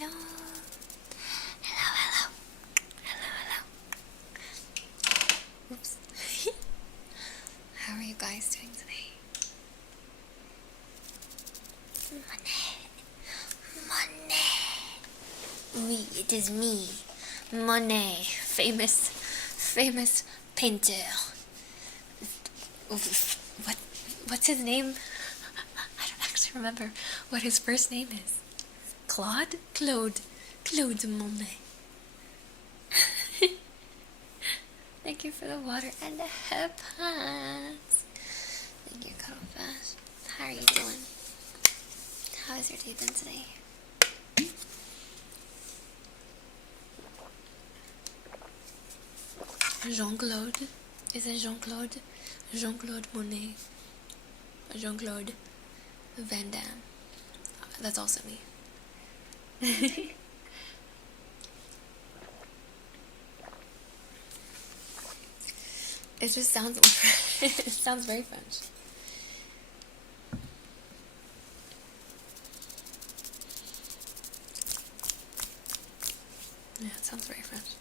hello. Hello. Oops. How are you guys doing today? Monet. Oui, it is me. Monet. Famous painter. What's his name? I don't actually remember what his first name is. Claude Monet. Thank you for the water and the hip hands. Thank you, Cuddlefish. How are you doing? How has your day been today? Jean-Claude. Is it Jean-Claude? Jean-Claude Monet. Jean-Claude Van Damme. That's also me. It just sounds it sounds very French. Yeah, it sounds very French.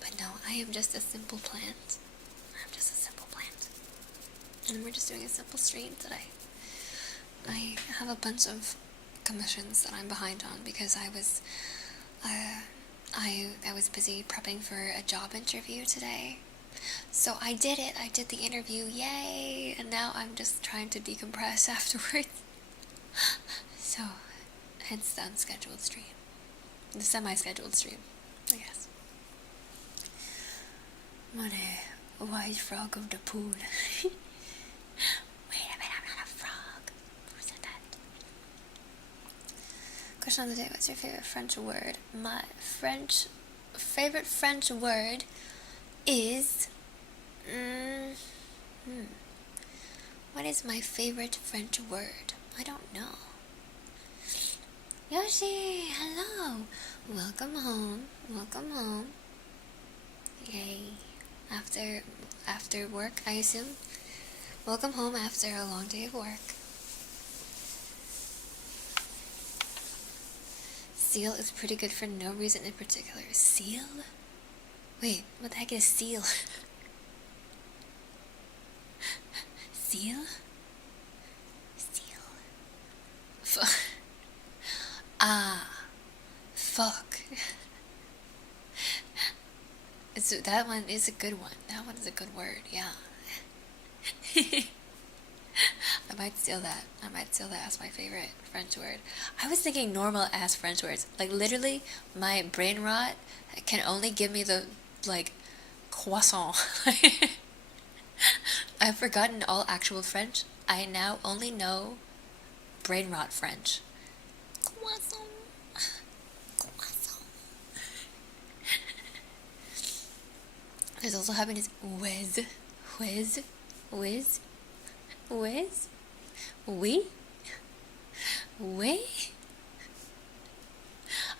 But no, I am just a simple plant. I'm just a simple plant. And we're just doing a simple stream today. I have a bunch of commissions that I'm behind on because I was busy prepping for a job interview today. So I did it. I did the interview. Yay! And now I'm just trying to decompress afterwards. So, hence the unscheduled stream. The semi-scheduled stream, I guess. Monet, white frog of the pool. Wait a minute, I'm not a frog. Who said that? Question of the day, what's your favorite French word? My favorite French word is... What is my favorite French word? I don't know. Yoshi, hello. Welcome home. Yay. After work, I assume. Welcome home after a long day of work. Seal is pretty good for no reason in particular. Seal? Wait, what the heck is seal? Seal? Fuck. So that one is a good one. That one is a good word, yeah. I might steal that as my favorite French word. I was thinking normal ass French words. Like literally, my brain rot can only give me the, like, croissant. I've forgotten all actual French. I now only know brain rot French. Croissant. There's also happiness. Whiz. Oui.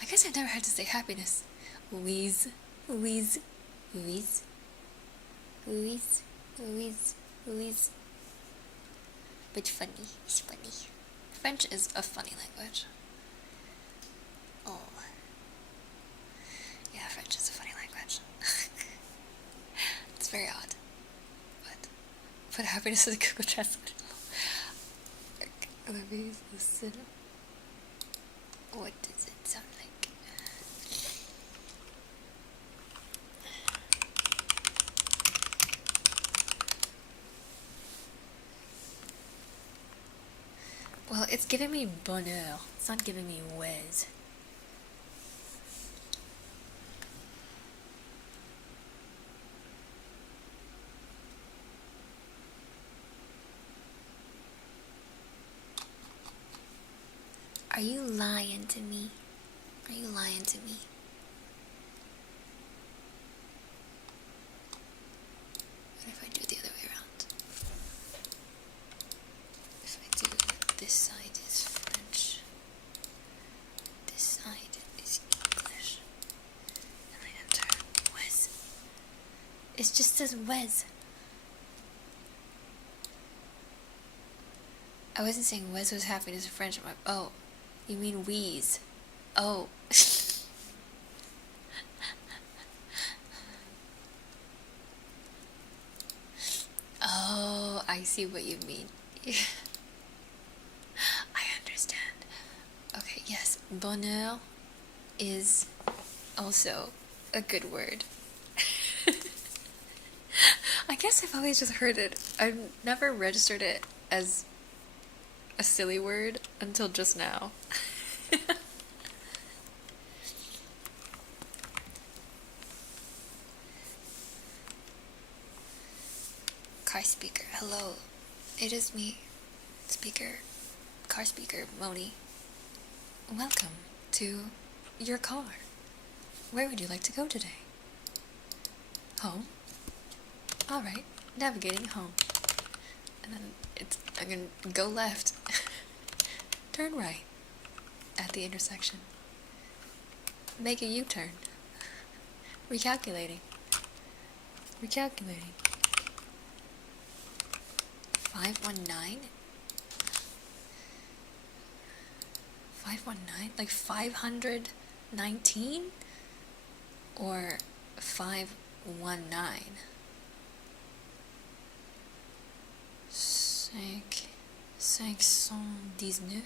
I guess I've never had to say happiness. Whiz. But funny. It's funny. French is a funny language. Oh. Yeah, French is a funny language. It's very odd. But put happiness in the Google Translate. Let me listen. What does it sound like? Well, it's giving me bonheur. It's not giving me whiz. Are you lying to me? What if I do the other way around? If I do this side is French, this side is English, and I enter Wes. It just says Wes. I wasn't saying Wes was happiness in French. Oh, You mean wheeze. Oh. Oh, I see what you mean. I understand. Okay, yes, bonheur is also a good word. I guess I've always just heard it. I've never registered it as a silly word until just now. Car speaker, hello. It is me, car speaker, Moni. Welcome to your car. Where would you like to go today? Home? Alright, navigating home. And then I'm gonna go left. Turn right at the intersection. Make a U-turn. Recalculating. 519? 519? Like 519? Or 519? 519?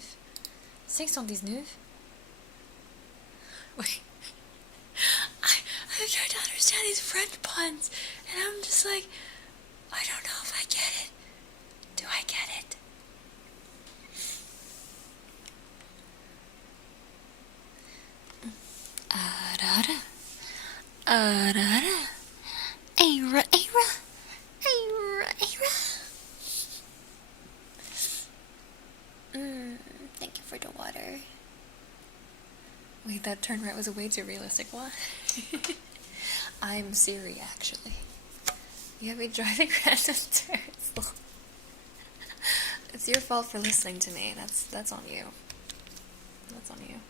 519? Wait. I'm trying to understand these French puns, and I'm just like, I don't know if I get it. Do I get it? Arara. Arara. Aira, aira. Aira, aira. Thank you for the water. Wait, that turn right was way too realistic. What? I'm Siri, actually. You have me driving random turns. It's your fault for listening to me. That's on you. That's on you.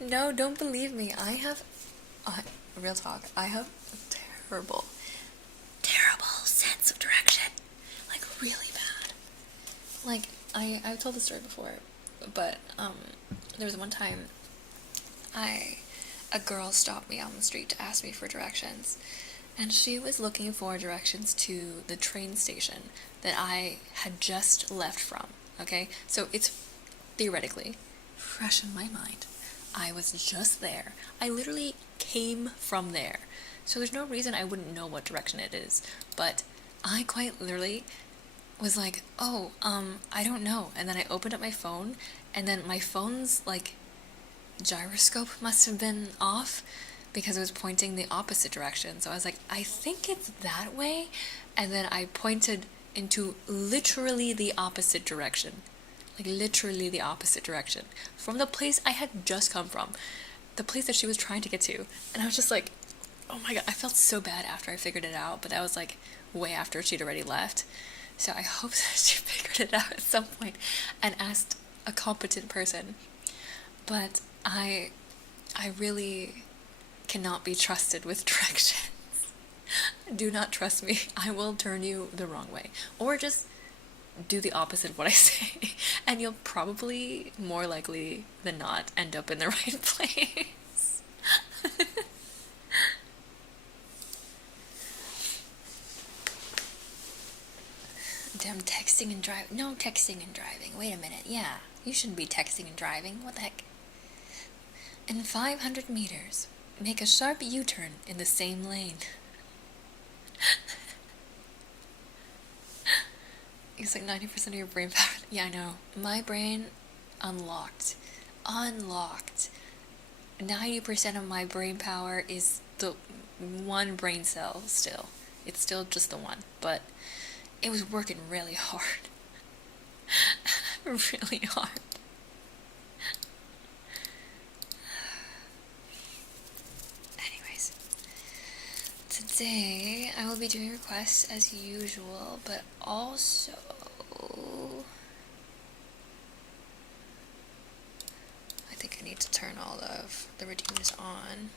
No, don't believe me. I have... real talk. I have a terrible sense of direction. Like, really bad. Like, I've told this story before, but, there was one time a girl stopped me on the street to ask me for directions, and she was looking for directions to the train station that I had just left from, okay? So it's theoretically fresh in my mind. I was just there. I literally came from there. So there's no reason I wouldn't know what direction it is, but I quite literally was like, oh, I don't know. And then I opened up my phone, and then my phone's, like, gyroscope must have been off because it was pointing the opposite direction. So I was like, I think it's that way. And then I pointed into literally the opposite direction. Like, literally the opposite direction. From the place I had just come from. The place that she was trying to get to. And I was just like, oh my god, I felt so bad after I figured it out, but that was like way after she'd already left. So I hope that she figured it out at some point and asked a competent person. But I really cannot be trusted with directions. Do not trust me. I will turn you the wrong way. Or just do the opposite of what I say. And you'll probably, more likely than not, end up in the right place. Damn, texting and driving. No texting and driving. Wait a minute. Yeah, you shouldn't be texting and driving. What the heck? In 500 meters, make a sharp U-turn in the same lane. It's like 90% of your brain power. Yeah, I know. My brain, unlocked. 90% of my brain power is the one brain cell still. It's still just the one, but it was working really hard. Really hard. Anyways, today I will be doing requests as usual, but also I think I need to turn all of the redeems on.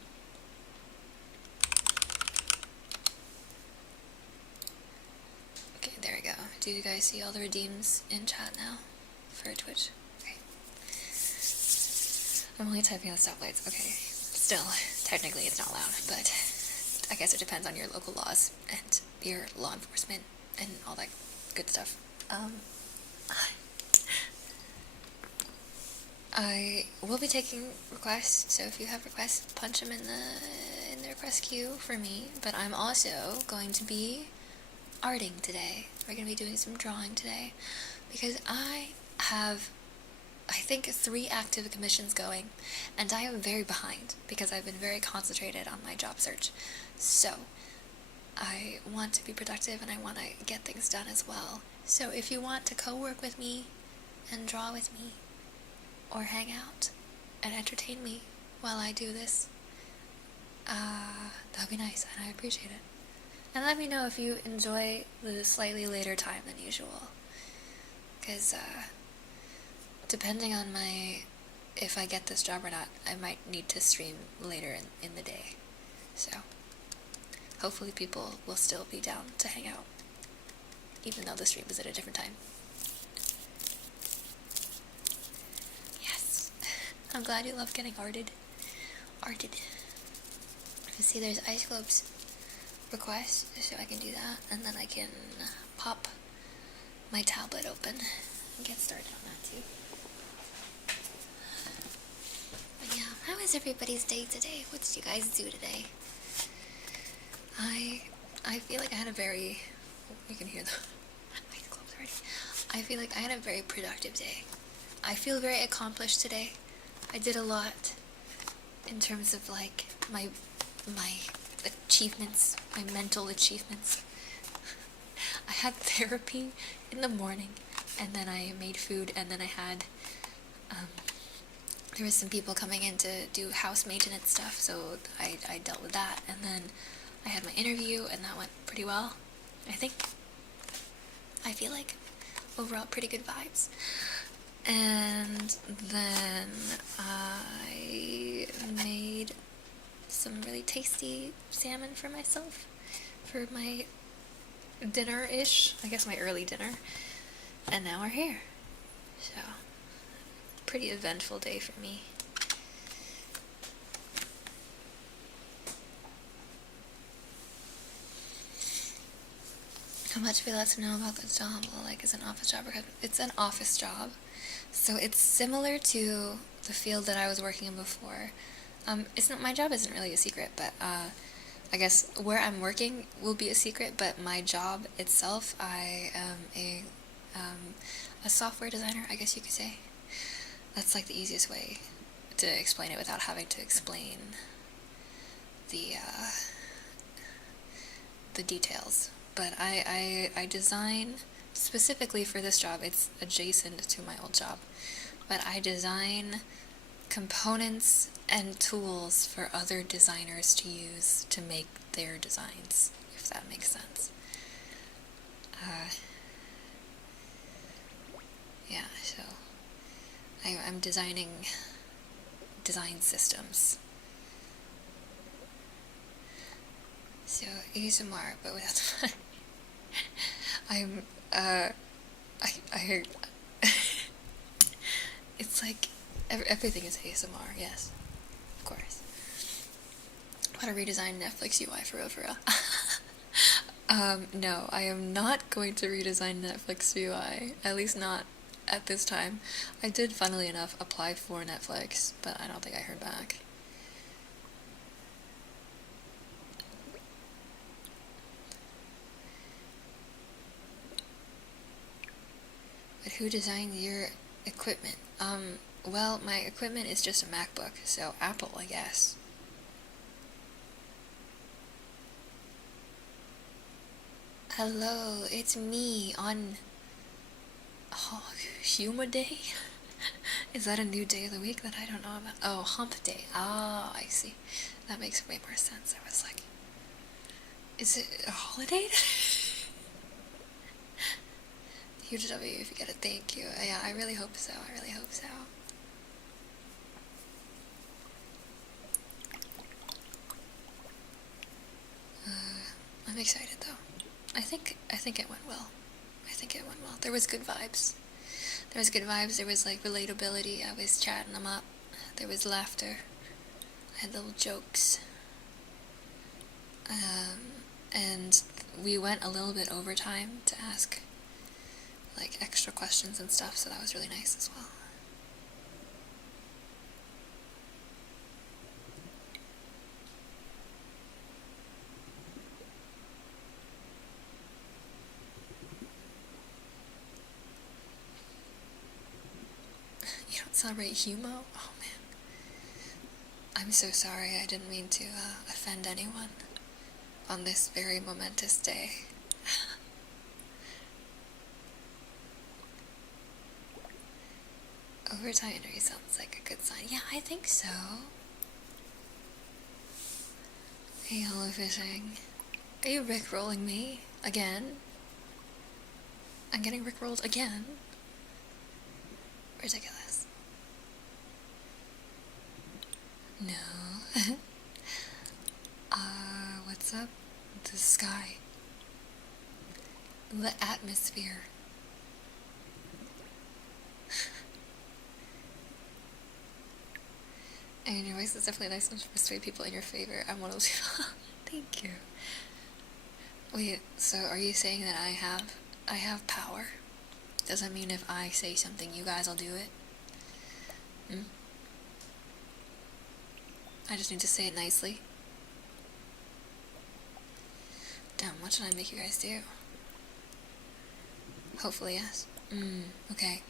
Do you guys see all the redeems in chat now for Twitch? Okay. I'm only typing on stoplights. Okay. Still, technically it's not allowed, but I guess it depends on your local laws and your law enforcement and all that good stuff. I will be taking requests, so if you have requests, punch them in the request queue for me. But I'm also going to be arting today. We're going to be doing some drawing today because I have, I think, 3 active commissions going, and I am very behind because I've been very concentrated on my job search. So I want to be productive and I want to get things done as well. So if you want to co-work with me and draw with me or hang out and entertain me while I do this, that would be nice and I appreciate it. And let me know if you enjoy the slightly later time than usual, because depending on if I get this job or not, I might need to stream later in the day. So hopefully people will still be down to hang out, even though the stream is at a different time. Yes. I'm glad you love getting arted. You see there's Ice Globes request, so I can do that, and then I can pop my tablet open and get started on that too. But yeah, how is everybody's day today? What did you guys do today? I feel like I had a very, you can hear the Ice Globes already. I feel like I had a very productive day. I feel very accomplished today. I did a lot in terms of like my achievements, my mental achievements. I had therapy in the morning, and then I made food, and then I had, there was some people coming in to do house maintenance stuff, so I dealt with that, and then I had my interview, and that went pretty well, I think. I feel like overall pretty good vibes. And then I made some really tasty salmon for myself for my dinner-ish, I guess my early dinner, and now we're here. So, pretty eventful day for me. How much would you like to know about the job? Well, like, is an office job? It's an office job, so it's similar to the field that I was working in before. It's not, my job isn't really a secret, but I guess where I'm working will be a secret, but my job itself, I am a software designer, I guess you could say. That's like the easiest way to explain it without having to explain the details. But I design, specifically for this job, it's adjacent to my old job, but I design components and tools for other designers to use to make their designs, if that makes sense. Yeah, so I'm designing design systems. So ASMR, but without the fun. I heard it's like everything is ASMR, yes, of course. I want to redesign Netflix UI for real. No, I am not going to redesign Netflix UI, at least not at this time. I did, funnily enough, apply for Netflix, but I don't think I heard back. But who designed your equipment? Well, my equipment is just a MacBook, so Apple, I guess. Hello, it's me on Humor Day? Is that a new day of the week that I don't know about? Oh, Hump Day. Ah, I see. That makes way more sense. I was like, is it a holiday? Huge W if you get it, thank you. Yeah, I really hope so. I'm excited though. I think it went well. I think it went well. There was good vibes. There was good vibes. There was like relatability. I was chatting them up. There was laughter. I had little jokes. And we went a little bit over time to ask like extra questions and stuff, so that was really nice as well. You don't celebrate Humo? Oh man. I'm so sorry, I didn't mean to offend anyone on this very momentous day. Overtime interview sounds like a good sign. Yeah, I think so. Hey, hello fishing. Are you rickrolling me? Again? I'm getting rickrolled again? Ridiculous. No. What's up? The sky. The atmosphere. And your voice is definitely nice enough to persuade people in your favor. I'm one of those people. Thank you. Wait, so are you saying that I have power? Does that mean if I say something, you guys will do it? Hmm? I just need to say it nicely. Damn, what should I make you guys do? Hopefully, yes. Okay.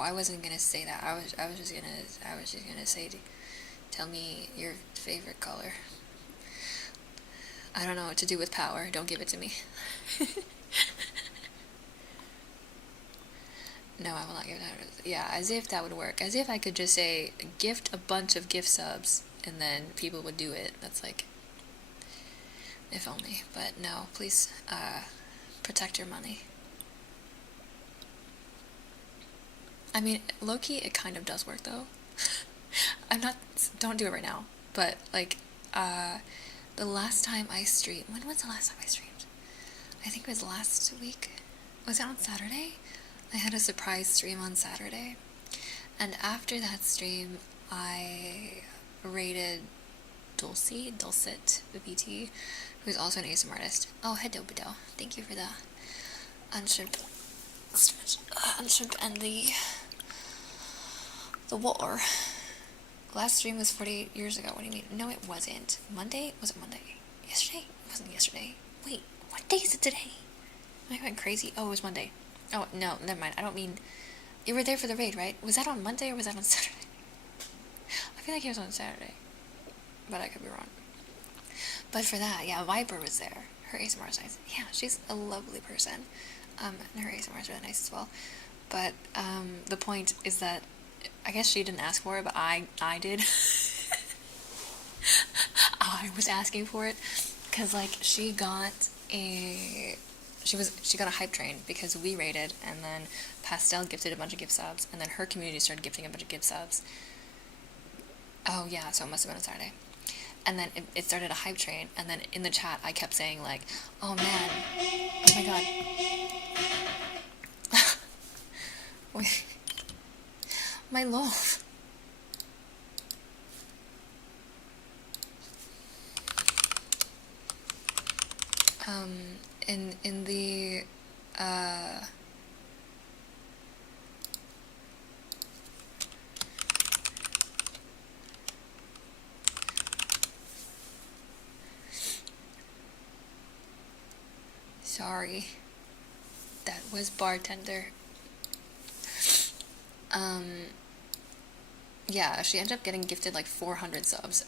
I wasn't gonna say that. I was just gonna say, tell me your favorite color. I don't know what to do with power. Don't give it to me. No, I will not give it out. Yeah, as if that would work. As if I could just say, gift a bunch of gift subs, and then people would do it. That's like, if only. But no, please, protect your money. I mean, low-key, it kind of does work, though. Don't do it right now. But, like, the last time I streamed, when was the last time I streamed? I think it was last week. Was it on Saturday? I had a surprise stream on Saturday. And after that stream, I rated Dulcet VT, who's also an ASMR artist. Oh, hello, Bido. Thank you for the unshrimp and the war. Last stream was 48 years ago. What do you mean? No, it wasn't. Monday? Was it Monday? Yesterday? It wasn't yesterday. Wait, what day is it today? Am I going crazy? Oh, it was Monday. Oh, no, never mind. I don't mean... You were there for the raid, right? Was that on Monday or was that on Saturday? I feel like it was on Saturday. But I could be wrong. But for that, yeah, Viper was there. Her ASMR is nice. Yeah, she's a lovely person. And her ASMR is really nice as well. But the point is that I guess she didn't ask for it, but I did. I was asking for it because like she got a hype train because we raided, and then Pastel gifted a bunch of gift subs, and then her community started gifting a bunch of gift subs. Oh yeah, so it must have been on Saturday. And then it started a hype train, and then in the chat I kept saying like, oh man, oh my god. Wait. My love. In the sorry, that was bartender. Yeah, she ended up getting gifted like 400 subs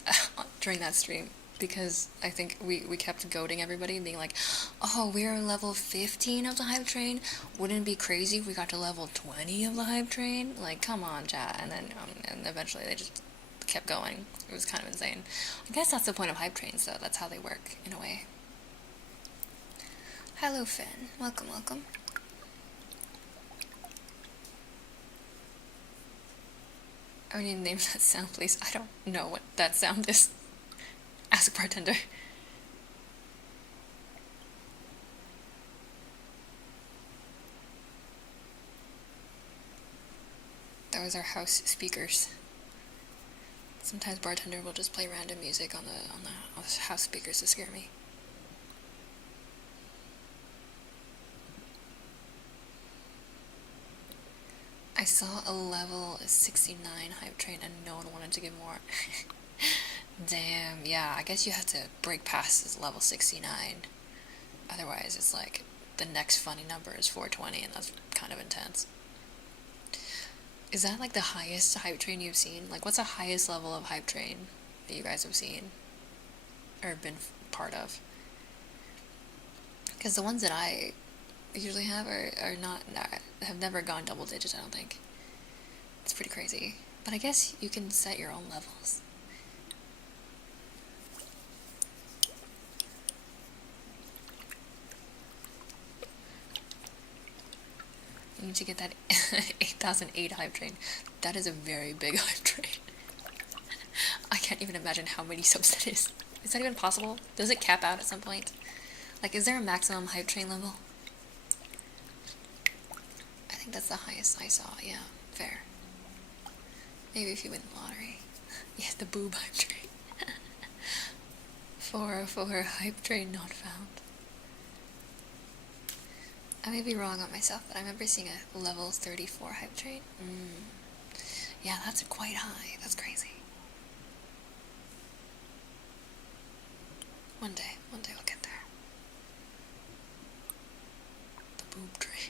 during that stream, because I think we kept goading everybody and being like, oh, we're level 15 of the hype train, wouldn't it be crazy if we got to level 20 of the hype train? Like, come on, chat. And then and eventually they just kept going. It was kind of insane. I guess that's the point of hype trains, though. That's how they work, in a way. Hello, Finn. Welcome, welcome. I need to name that sound, please. I don't know what that sound is. Ask bartender. Those are house speakers. Sometimes bartender will just play random music on the house speakers to scare me. I saw a level 69 hype train and no one wanted to give more. Damn, yeah, I guess you have to break past this level 69. Otherwise, it's like the next funny number is 420, and that's kind of intense. Is that like the highest hype train you've seen? Like, what's the highest level of hype train that you guys have seen or been part of? Because the ones that I usually have are not, have never gone double digits, I don't think. It's pretty crazy. But I guess you can set your own levels. You need to get that 8008 hype train. That is a very big hype train. I can't even imagine how many subs that is. Is that even possible? Does it cap out at some point? Like, is there a maximum hype train level? I think that's the highest I saw, yeah, fair. Maybe if you win the lottery. Yes, the boob hype train. 404 hype train not found. I may be wrong on myself, but I remember seeing a level 34 hype train. Yeah, that's quite high. That's crazy. One day we'll get there. The boob train.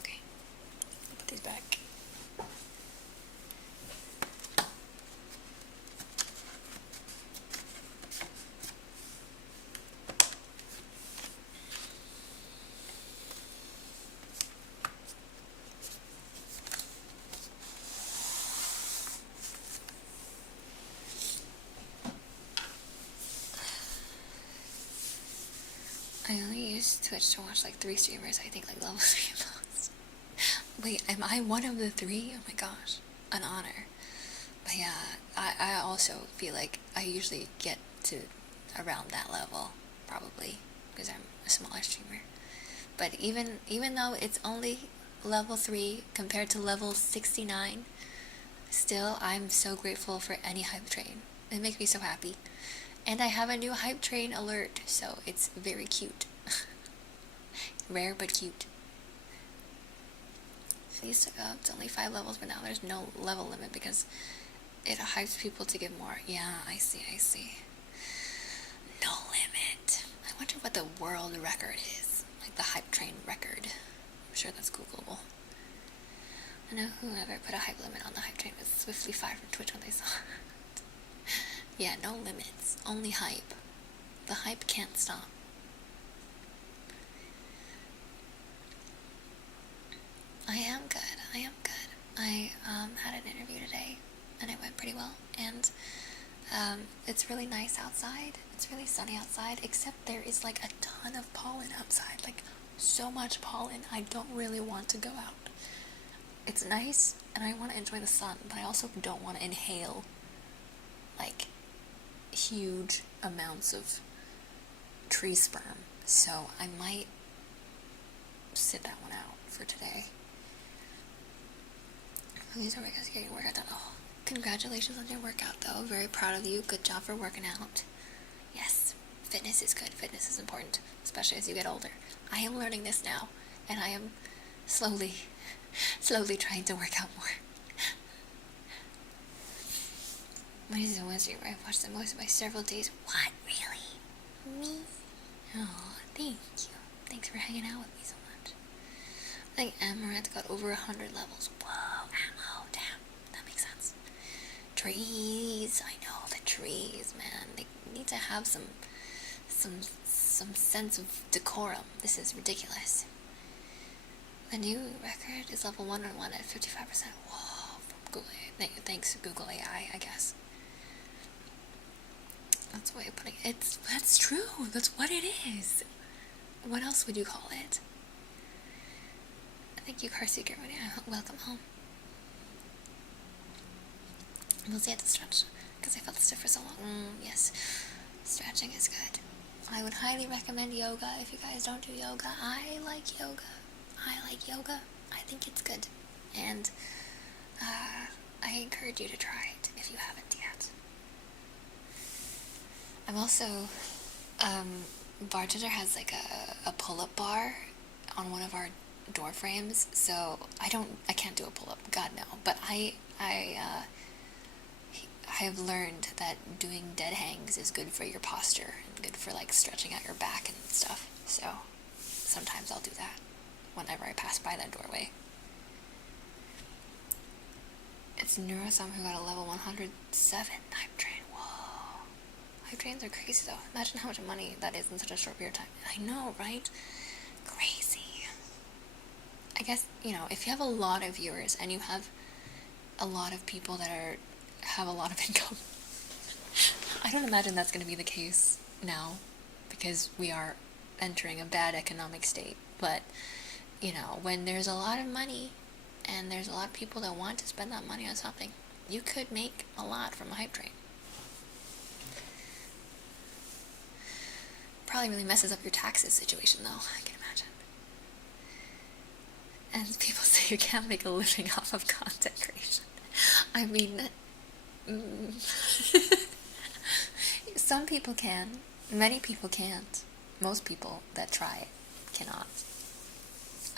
Okay. Put these back. I only use Twitch to watch like 3 streamers, I think, like level 3 most. Wait, am I one of the 3? Oh my gosh, an honor. But yeah, I also feel like I usually get to around that level, probably, because I'm a smaller streamer. But even though it's only level 3 compared to level 69, still, I'm so grateful for any hype train. It makes me so happy. And I have a new hype train alert, so it's very cute. Rare but cute. It used to go up to only 5 levels, but now there's no level limit because it hypes people to give more. Yeah, I see. No limit. I wonder what the world record is. Like the hype train record. I'm sure that's Googleable. I know whoever put a hype limit on the hype train was swiftly fired from Twitch when they saw it. Yeah, no limits. Only hype. The hype can't stop. I am good. I had an interview today, and it went pretty well. And it's really nice outside. It's really sunny outside, except there is like a ton of pollen outside. Like, so much pollen. I don't really want to go out. It's nice, and I want to enjoy the sun, but I also don't want to inhale, like, huge amounts of tree sperm. So I might sit that one out for today. These are guys getting workout done. Oh, congratulations on your workout, though. Very proud of you. Good job for working out. Yes, fitness is good. Fitness is important, especially as you get older. I am learning this now, and I am slowly trying to work out more. Wednesday, I watched the most by several days. What, really? Me? Oh, thank you. Thanks for hanging out with me so much. I think Amaranth got over 100 levels. Whoa, ammo, damn. That makes sense. Trees, I know, the trees, man. They need to have some sense of decorum. This is ridiculous. The new record is level 101 at 55%. Whoa, from Google. Thanks, Google AI, I guess. That's the way of putting it. That's true. That's what it is. What else would you call it? Thank you, Car Seeker. Welcome home. We'll see at the stretch, because I felt the stiff for so long. Yes, stretching is good. I would highly recommend yoga if you guys don't do yoga. I like yoga. I think it's good. And I encourage you to try it if you haven't yet. I'm also, bartender has like a pull-up bar on one of our door frames, so I can't do a pull-up, God no, but I have learned that doing dead hangs is good for your posture and good for like stretching out your back and stuff, so sometimes I'll do that whenever I pass by that doorway. It's Neurosome who got a level 107 hype train. Whoa. Hype trains are crazy though. Imagine how much money that is in such a short period of time. I know, right? Crazy. I guess, if you have a lot of viewers and you have a lot of people that have a lot of income, I don't imagine that's going to be the case now because we are entering a bad economic state. But, when there's a lot of money and there's a lot of people that want to spend that money on something, you could make a lot from a hype train. Probably really messes up your taxes situation though, I can imagine. And people say you can't make a living off of content creation. I mean, some people can, many people can't. Most people that try cannot,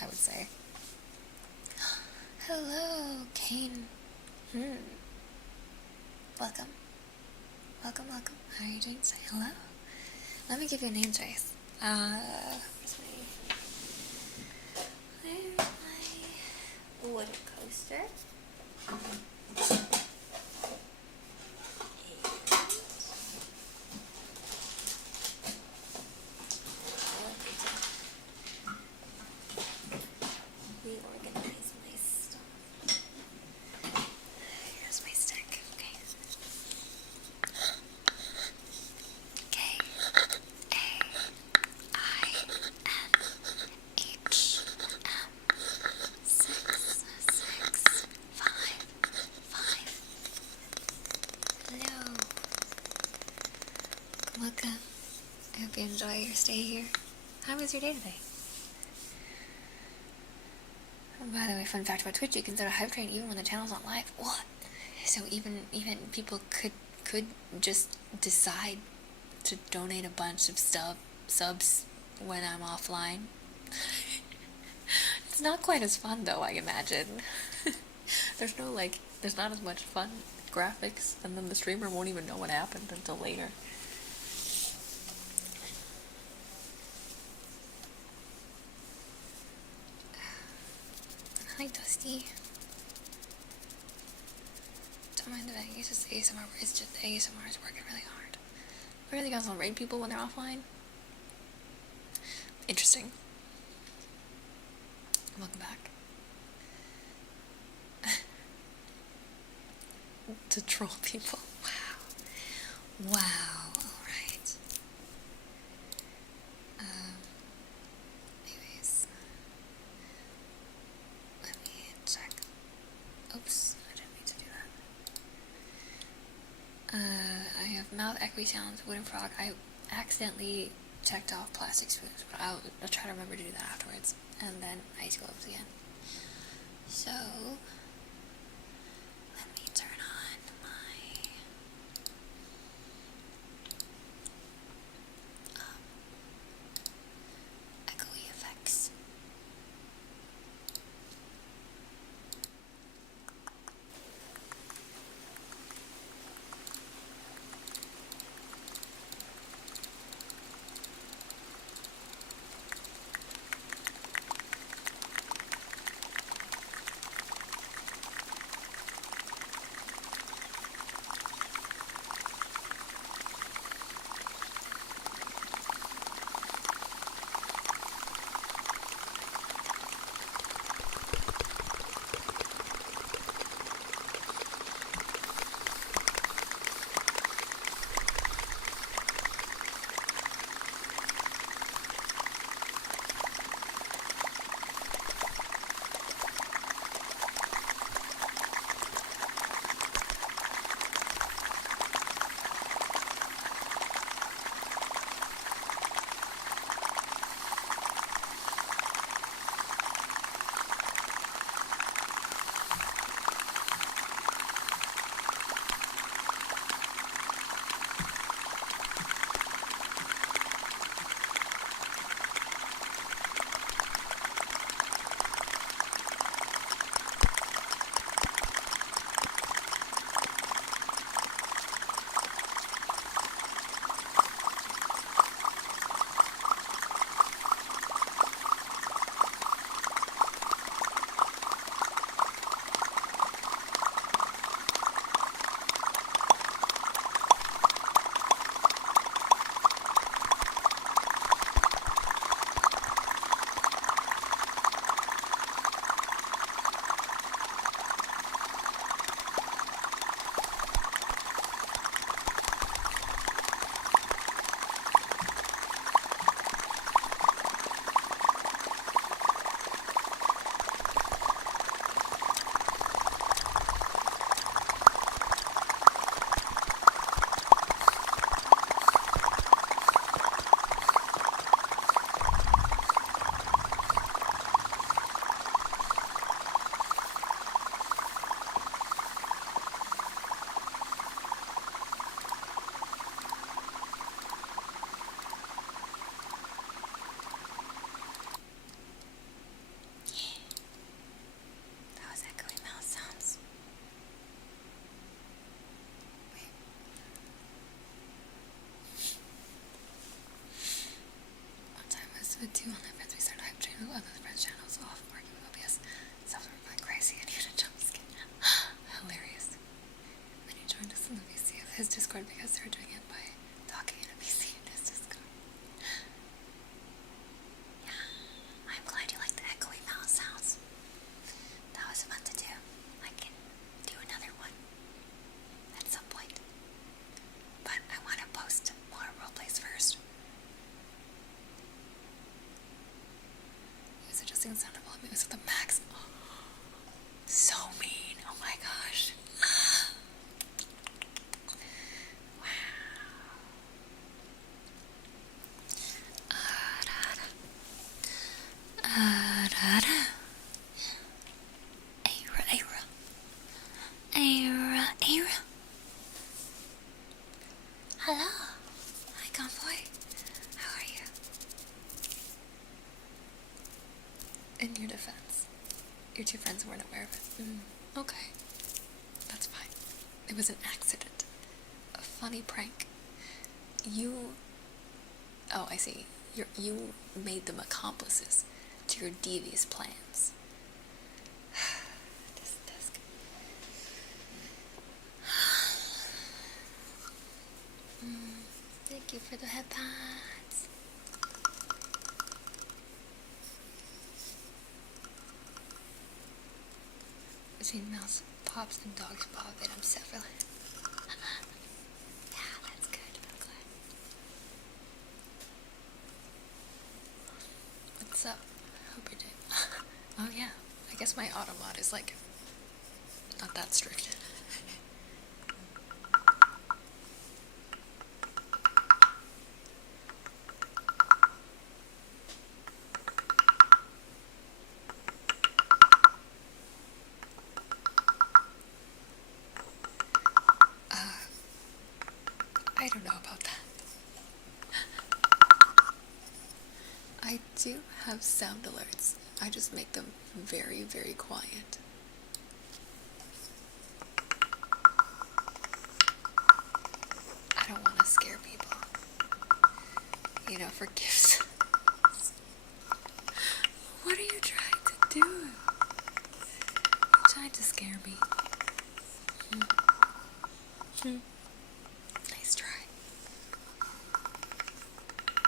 I would say. Hello, Kane. Welcome. Welcome. How are you doing? Say hello. Let me give you a name choice. Where's my wood coaster? Reorganize my stuff. Here's my stick. Okay. Welcome. I hope you enjoy your stay here. How was your day today? Oh, by the way, fun fact about Twitch, you can start a hype train even when the channel's not live. What? So even people could just decide to donate a bunch of subs when I'm offline. It's not quite as fun though, I imagine. There's not as much fun graphics, and then the streamer won't even know what happened until later. Hi, Dusty. Don't mind the bang, it's just ASMR. It's just ASMR is working really hard. Really, guys don't raid people when they're offline? Interesting. Welcome back. To troll people. Wow. Alright. Anyways. Let me check. Oops, I didn't mean to do that. I have mouth echoey sounds, wooden frog. I accidentally checked off plastic spoons, but I'll try to remember to do that afterwards. And then ice globes again. So, let me turn on my echoey effects. with 2 online friends, we started hype training with other friends' channels off working with OBS. Some were going crazy and he had a jump scare. Hilarious. Then he joined us in the VC of his Discord because they were doing it by talking in a VC in his Discord. Yeah, I'm glad you like the echoey mouth sounds. That was fun to do. I can do another one at some point. But I want to post more roleplays first. He was adjusting the sound of volume. It was at the max. Oh, so mean. Oh my gosh. Era. Hello. Hi, convoy. How are you? In your defense, your 2 friends weren't aware of it. Okay. That's fine. It was an accident. A funny prank. Oh, I see. You made them accomplices to your devious plans. This desk. Thank you for the headpads. Between mouse pops and dogs pop it, I'm several. Yeah, that's good. I'm glad. What's up? Hope you're doing. Oh yeah, I guess my auto mod is like not that strict. I don't know about that. I do have sound alerts. I just make them very, very quiet. I don't want to scare people. You know, for gifts. What are you trying to do? You're trying to scare me. Nice try.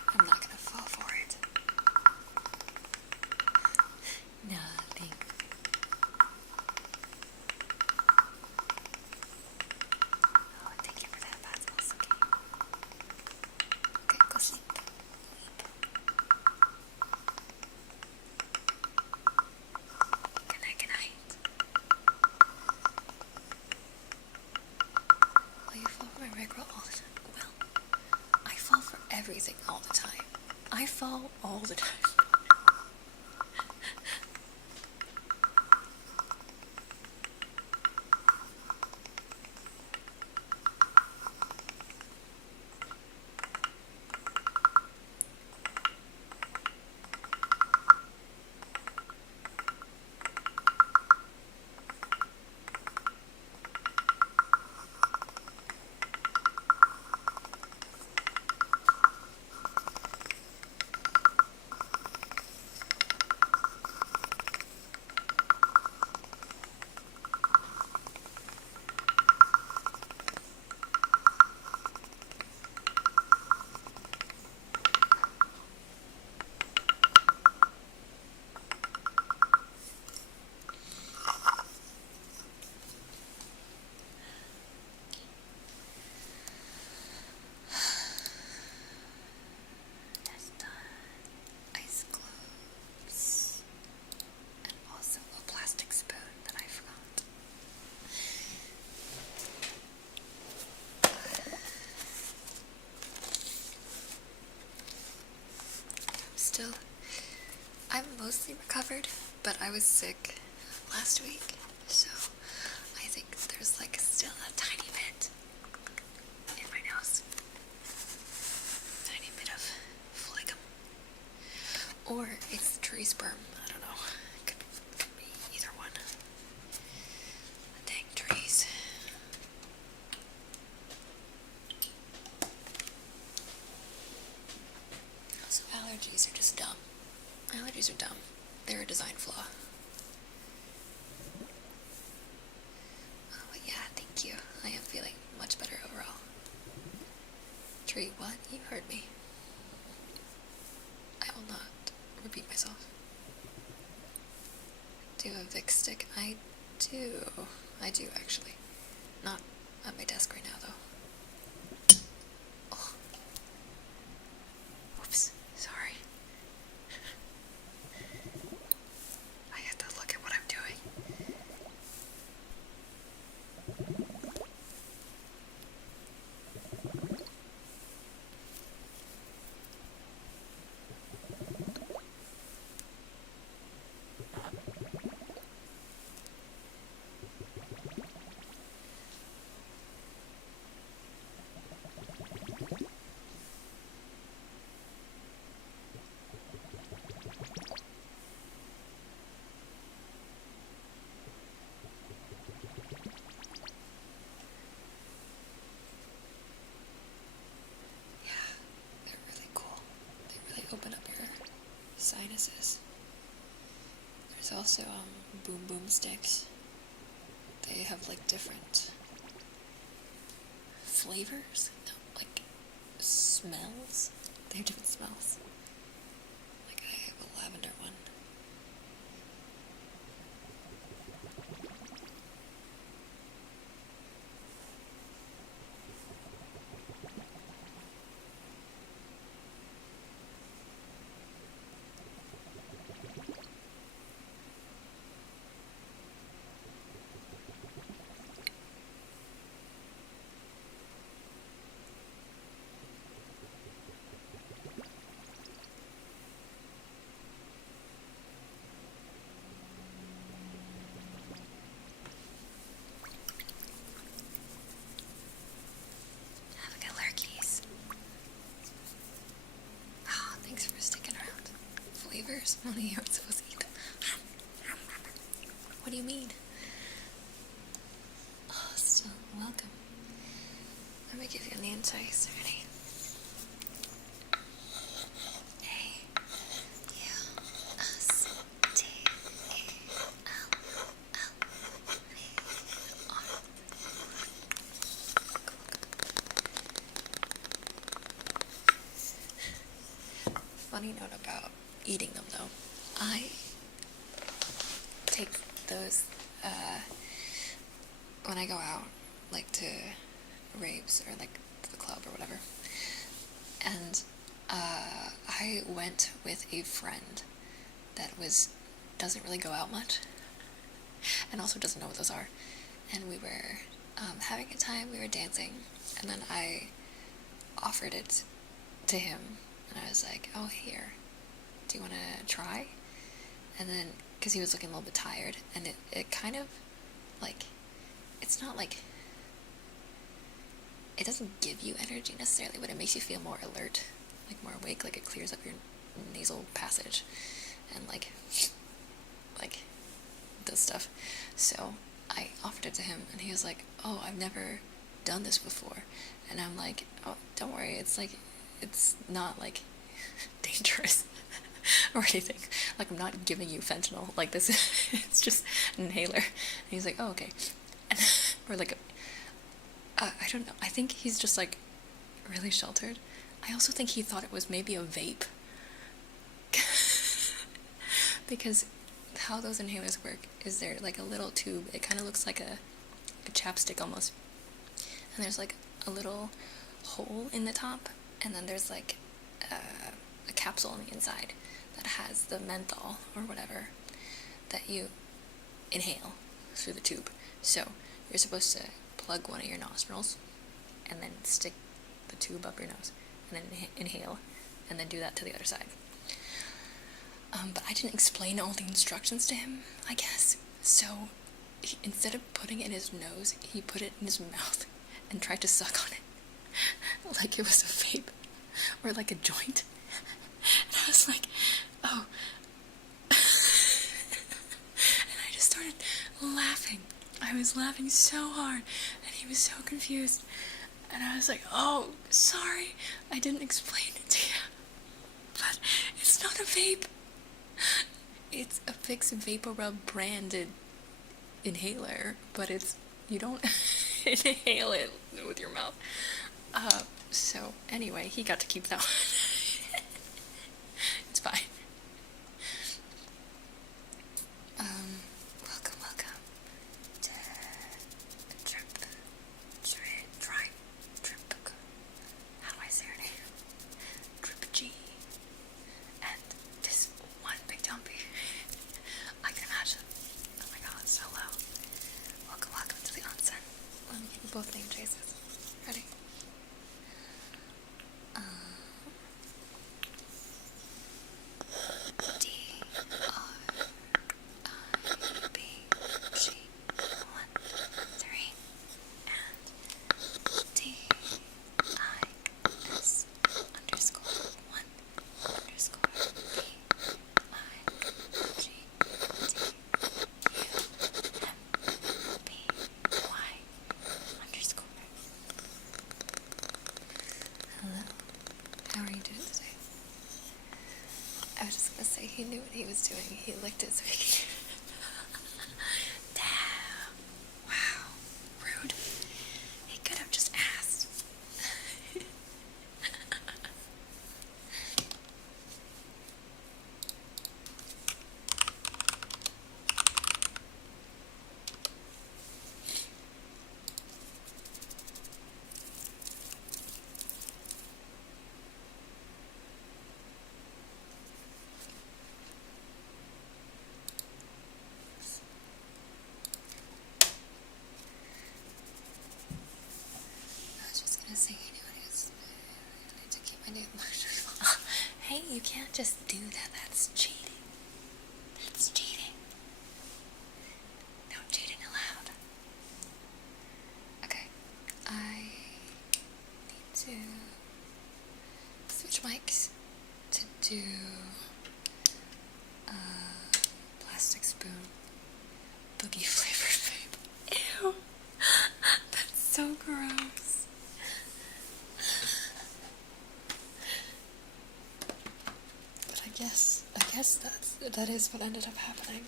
I'm not gonna fall for it. Nothing. Oh, thank you for that. That's also okay. Okay, go sleep. Good night, good night. Will you fall for my rickroll all the time? Well, I fall for everything all the time. I fall all the time. I'm mostly recovered, but I was sick last week, so I think there's like still a tiny bit in my nose. Tiny bit of phlegm. Or it's the tree sperm, I don't know. Could be either one. Dang trees. So Allergies are just dumb. Allergies are dumb. They're a design flaw. Oh, but yeah, thank you. I am feeling much better overall. Tree, what? You heard me. I will not repeat myself. Do a Vic stick? I do. I do, actually. Not at my desk right now, though. Oh. Oops. Sorry. I have to look at what I'm doing. Open up your sinuses. There's also boom boom sticks. They have like different flavors, no, like smells. They have different smells. Like I have a lavender one. Only you aren't supposed to eat them. What do you mean? Oh, still welcome. Let me give you an anti-anxiety. Funny note about eating them though. I take those when I go out, like to raves or like to the club or whatever. And I went with a friend that doesn't really go out much and also doesn't know what those are. And we were having a time, we were dancing, and then I offered it to him and I was like, oh, here, do you want to try? And then, because he was looking a little bit tired, and it kind of, like, it's not like, it doesn't give you energy necessarily, but it makes you feel more alert, like more awake, like it clears up your nasal passage, and like does stuff. So I offered it to him, and he was like, oh, I've never done this before. And I'm like, oh, don't worry, it's like, it's not like dangerous or anything. Like, I'm not giving you fentanyl. Like, this it's just an inhaler. And he's like, oh, okay. And, or like, I don't know. I think he's just like really sheltered. I also think he thought it was maybe a vape. Because how those inhalers work is they're like a little tube. It kind of looks like a chapstick almost. And there's like a little hole in the top, and then there's like a capsule on the inside that has the menthol or whatever that you inhale through the tube. So you're supposed to plug one of your nostrils and then stick the tube up your nose and then inhale, and then do that to the other side. But I didn't explain all the instructions to him, I guess. So instead of putting it in his nose, he put it in his mouth and tried to suck on it like it was a vape or like a joint. And I was like, oh. And I just started laughing. I was laughing so hard, and he was so confused. And I was like, oh, sorry, I didn't explain it to you. But vape. It's a Vicks VapoRub branded inhaler, but you don't inhale it with your mouth. So anyway, he got to keep that one. It's fine. Welcome to the trip. How do I say her name? Trip G. And this one big dumpy. I can imagine. Oh my god, it's so low. Welcome to the onsen. Let me give you both name traces. Ready? He knew what he was doing. He licked it so he could. Damn. Wow. Rude. He could have just asked. Hey, you can't just do that. That's cheating. That's cheating. No cheating allowed. Okay. I need to switch mics to do plastic spoon boogie flavored vape. Ew. That's so gross. I guess that is what ended up happening.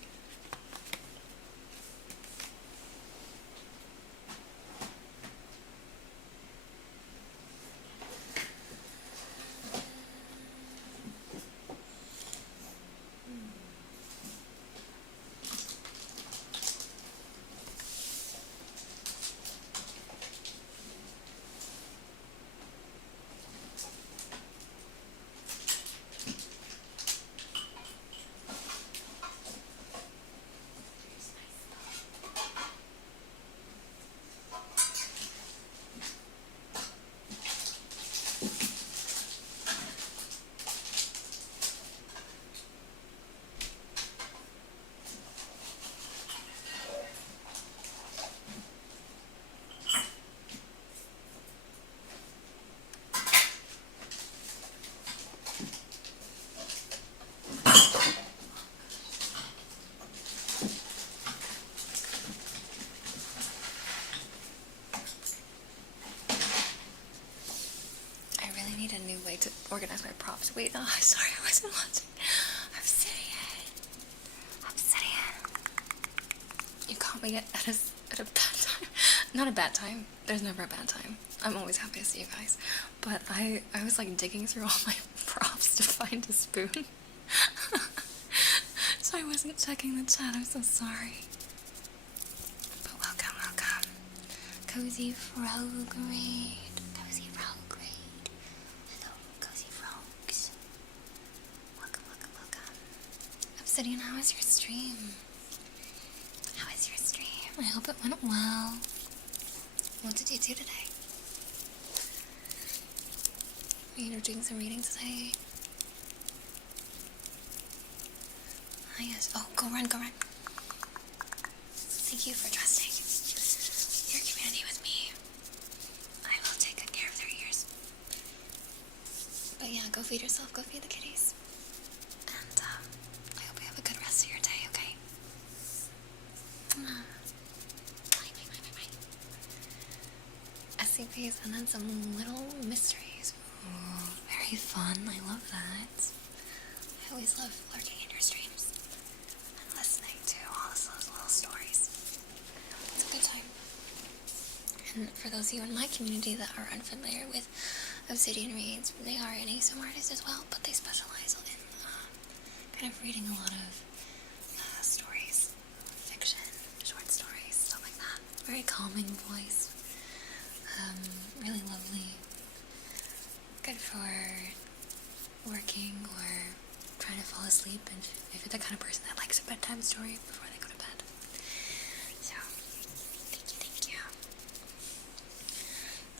To organize my props. Wait, oh, sorry, I wasn't watching. I'm sitting. You caught me at a bad time. Not a bad time. There's never a bad time. I'm always happy to see you guys. But I was like digging through all my props to find a spoon. So I wasn't checking the chat. I'm so sorry. But welcome. Cozy Frog Raid. Obsidian, how was your stream? I hope it went well. What did you do today? Are you doing some reading today? Ah, yes. Oh, go run. Thank you for trusting your community with me. I will take good care of their ears. But yeah, go feed yourself. Go feed the kitties. And I hope you have a good rest of your day, okay? Bye. SCPs and then some little mysteries. Ooh, very fun. I love that. I always love lurking in your streams and listening to all those little stories. It's a good time. And for those of you in my community that are unfamiliar with obsidian reads, they are an ASM artist as well, but they specialize in kind of reading a lot of stories, fiction, short stories, stuff like that. Very calming voice. Really lovely. Good for working or trying to fall asleep, and if you're the kind of person that likes a bedtime story before they go to bed. So, thank you.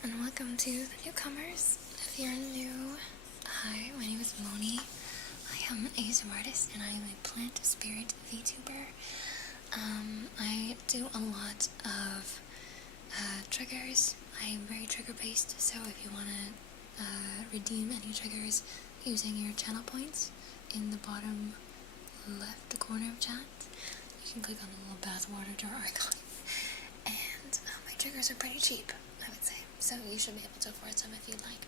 And welcome to the newcomers. If you're new, hi, my name is Moni. I am an ASM artist and I am a plant spirit VTuber. I do a lot of triggers. I am very trigger based, so if you want to redeem any triggers using your channel points in the bottom left corner of chat, you can click on the little bathwater jar icon. And my triggers are pretty cheap, I would say, so you should be able to afford some if you'd like.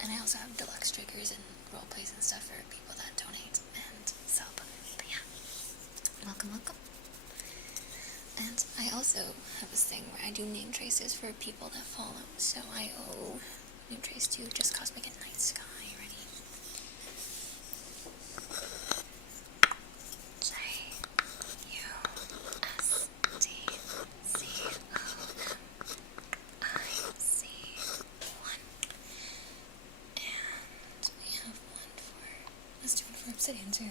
And I also have deluxe triggers and roleplays and stuff for people that donate and sub. But yeah, welcome. And I also have this thing where I do name traces for people that follow, so I owe name trace to Just Cosmic and Night Sky. Ready? JUSTCOMIC1. And we have one for, let's do one for Obsidian too.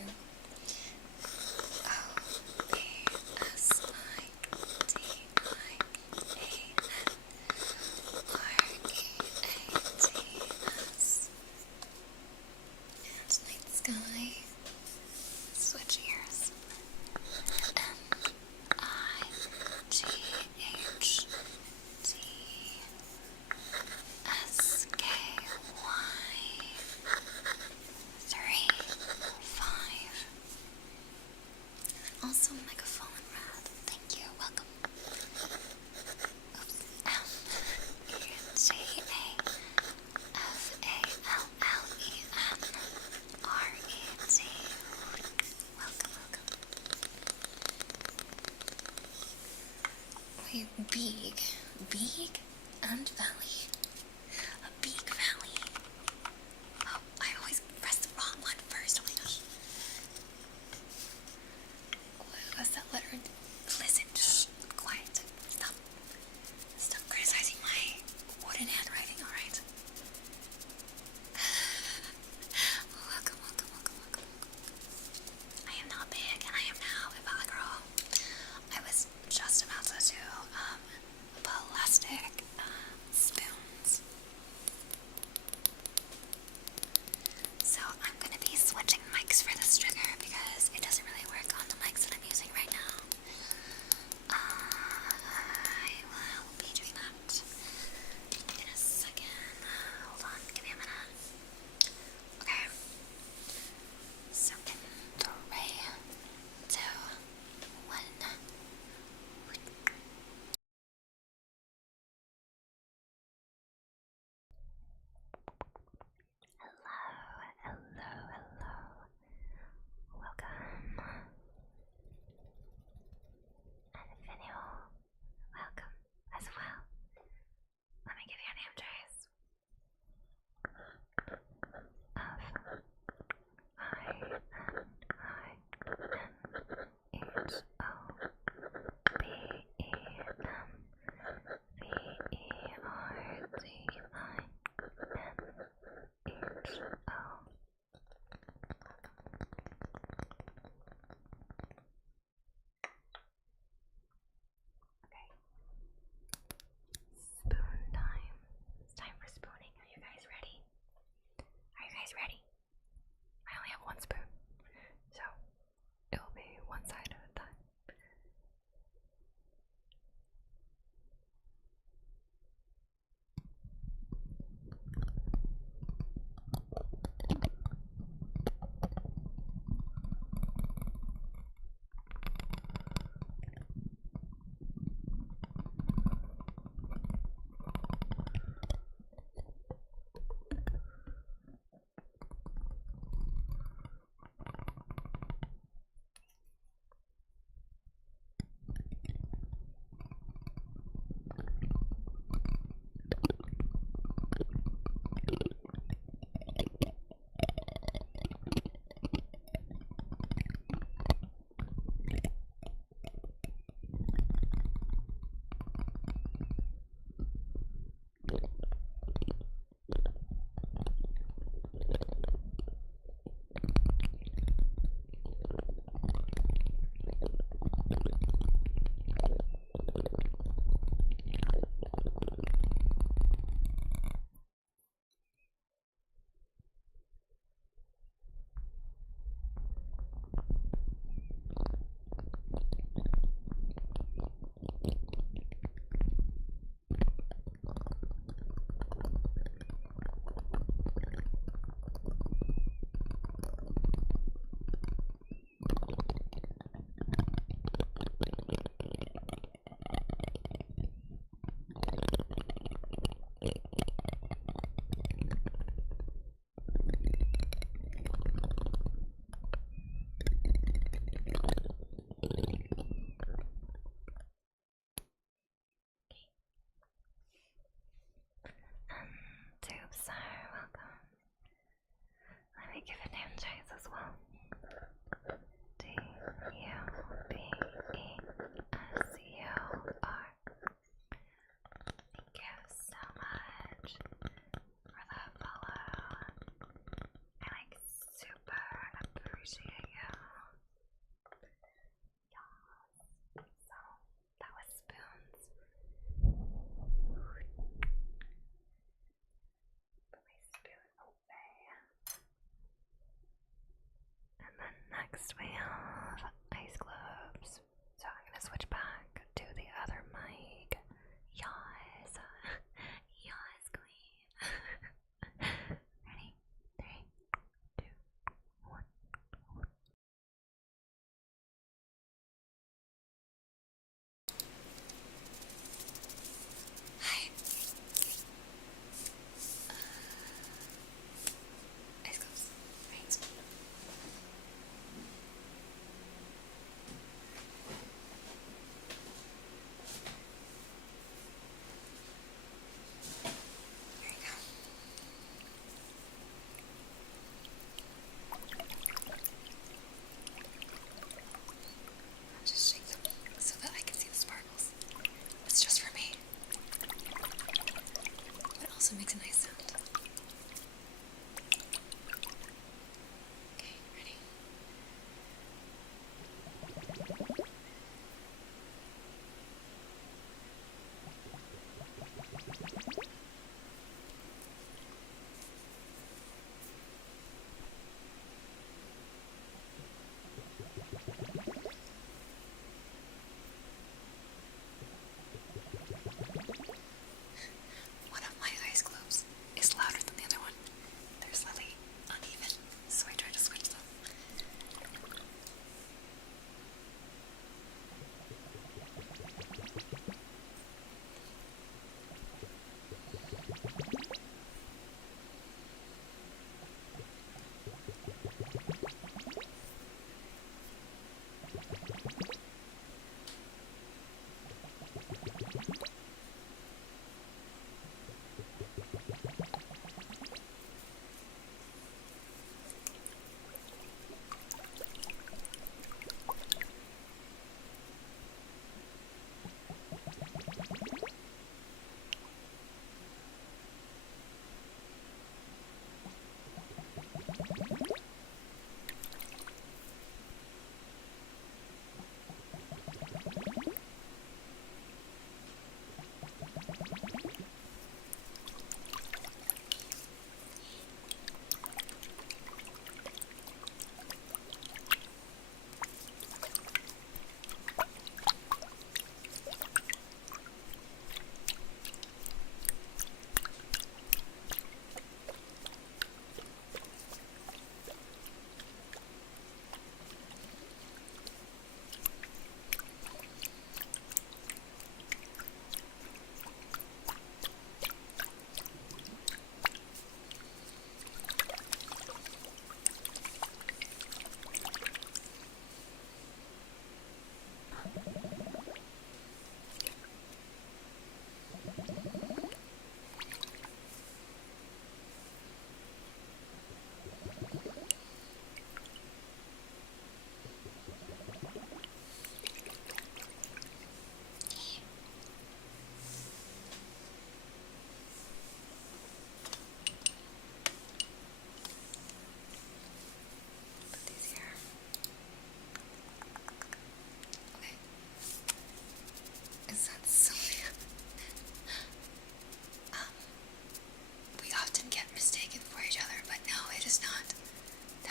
Beak and Valley. A Beak Valley. Oh, I always press the wrong one first. Oh my gosh. What's that letter? Listen, shh, quiet. Stop criticizing my wooden handwriting, alright? Welcome. I am not big, and I am now a Valley girl. I was just about to do plastic spoons. So I'm going to be switching mics for this trigger because it doesn't really work on the mics that I'm using right now. I will be doing that in a second. Hold on, give me a minute. Okay. So in 3, 2, 1. Hello.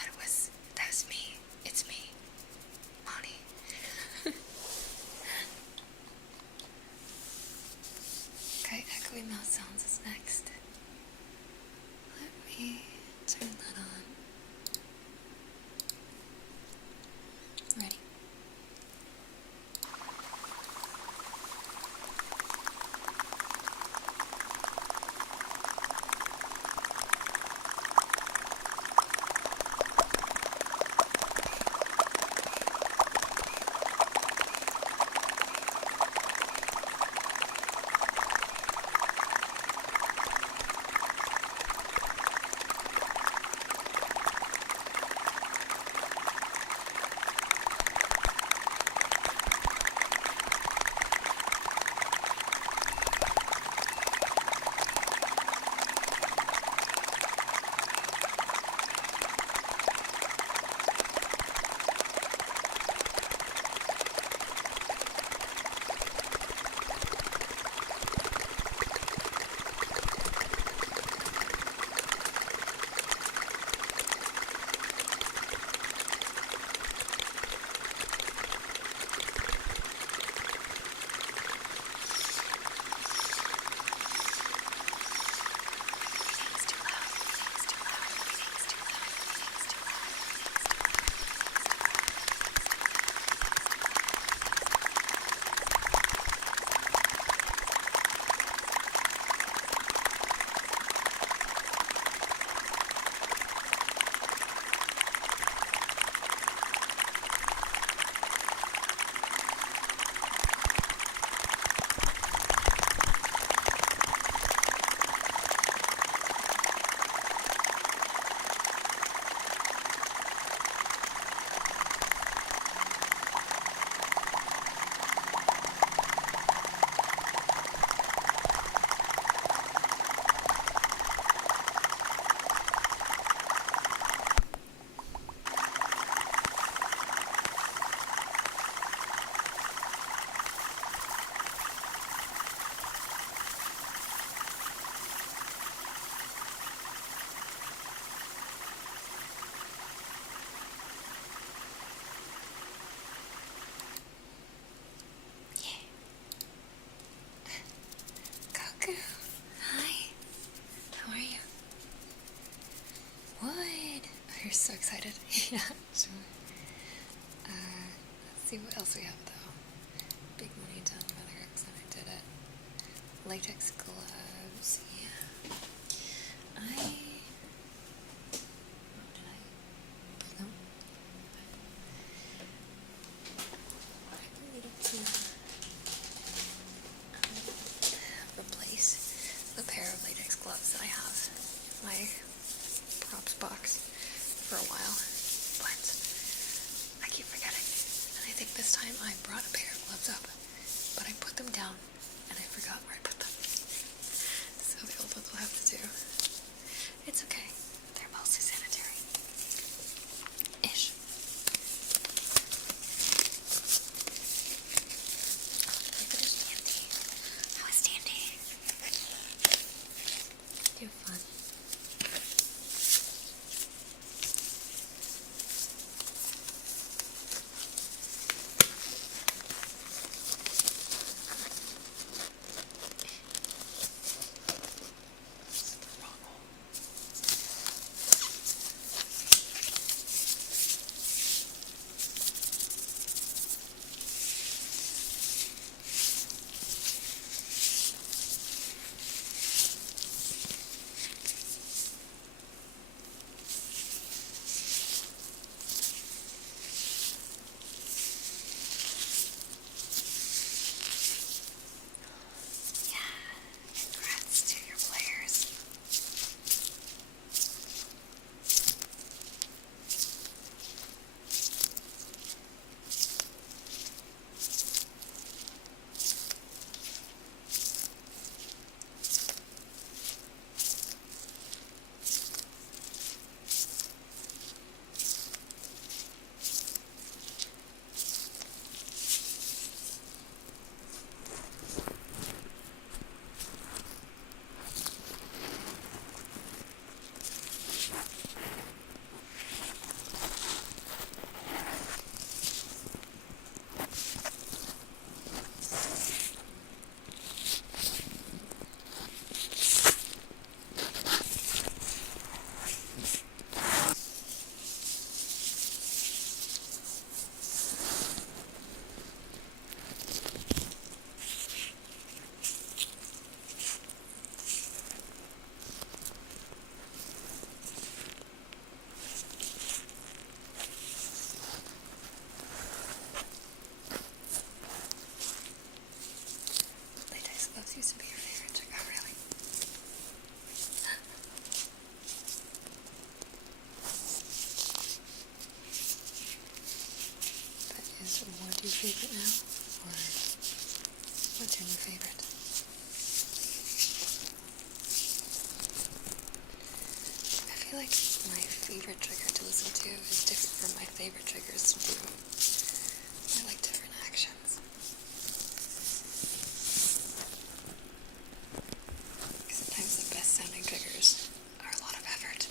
that was me. It's me, Onee. Okay, echoey mouth sounds is next. Let me turn that on. Ready? Hi. How are you? Wood. Oh, you're so excited. Yeah, sure. Let's see what else we have though. Big money down by the Rex and I did it. Latex gloves. Yeah. Did I bring them? I needed to replace the pair of latex gloves that I have in my props box for a while, but I keep forgetting, and I think this time I brought a pair of gloves up, but I put them down and I forgot where I put them, so the old ones will have to do. It's okay, they're mostly sanitary ish. How is Dandy? You have fun. So what do you favorite now? Or what's your new favorite? I feel like my favorite trigger to listen to is different from my favorite triggers to do. I like different actions. Sometimes the best sounding triggers are a lot of effort.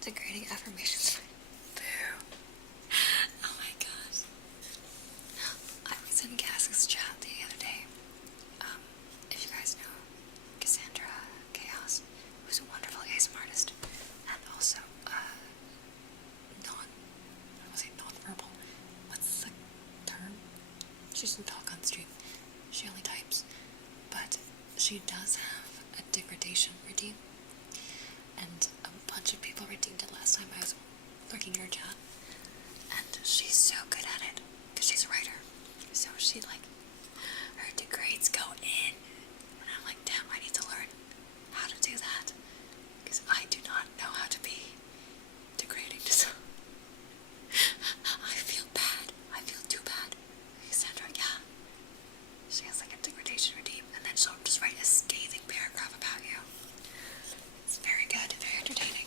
Degrading affirmations. Boo. Oh my gosh. I was in Cass's chat the other day. If you guys know Cassandra Chaos, who's a wonderful ASMR artist, and also non-verbal. What's the term? She doesn't talk on stream. She only types. But she does have a degradation routine. And a bunch of people redeemed it last time I was lurking in her chat. And she's so good at it, because she's a writer. So she, her degrades go in. And I'm like, damn, I need to learn how to do that. Because I do not know how to be degrading to someone. I feel bad. I feel too bad. Sandra, yeah. She has a degradation routine, and then she'll just write a scathing paragraph about you. It's very good, very entertaining.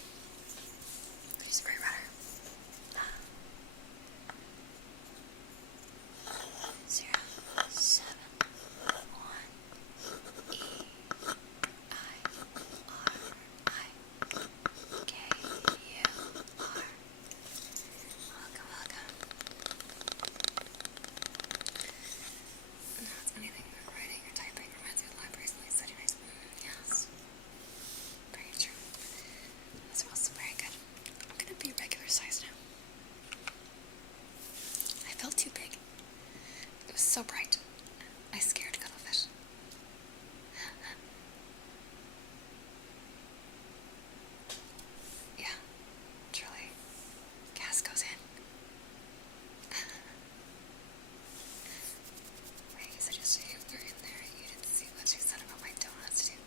She's a great writer. 0, 7, 1, E, I, R, I, K, U, R. Welcome, welcome. That's anything writing or typing reminds me of libraries and study nice. Yes. Very true. This smells very good. I'm gonna be regular size now. I felt too big. It was so bright. I scared cuttlefish. Yeah, truly. Gas goes in. Wait, you said you were in there. You didn't see what she said about my donuts, too.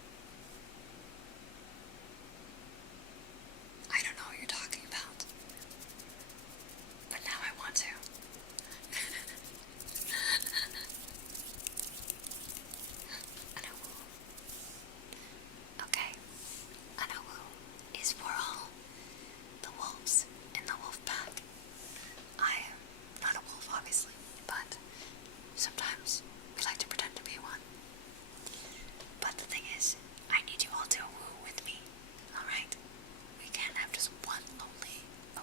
I don't know what you're talking about. But now I want to. Anawu. Okay. Anawu is for all the wolves in the wolf pack. I am not a wolf, obviously, but sometimes we like to pretend to be one. But the thing is, I need you all to woo with me, alright? We can't have just one lonely woo.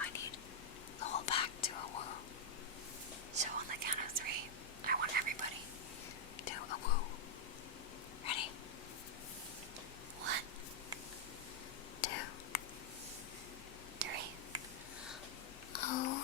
I need the whole pack to a woo. So on the count of 3, I want everybody to a woo. Ready? 1, 2, 3. Oh.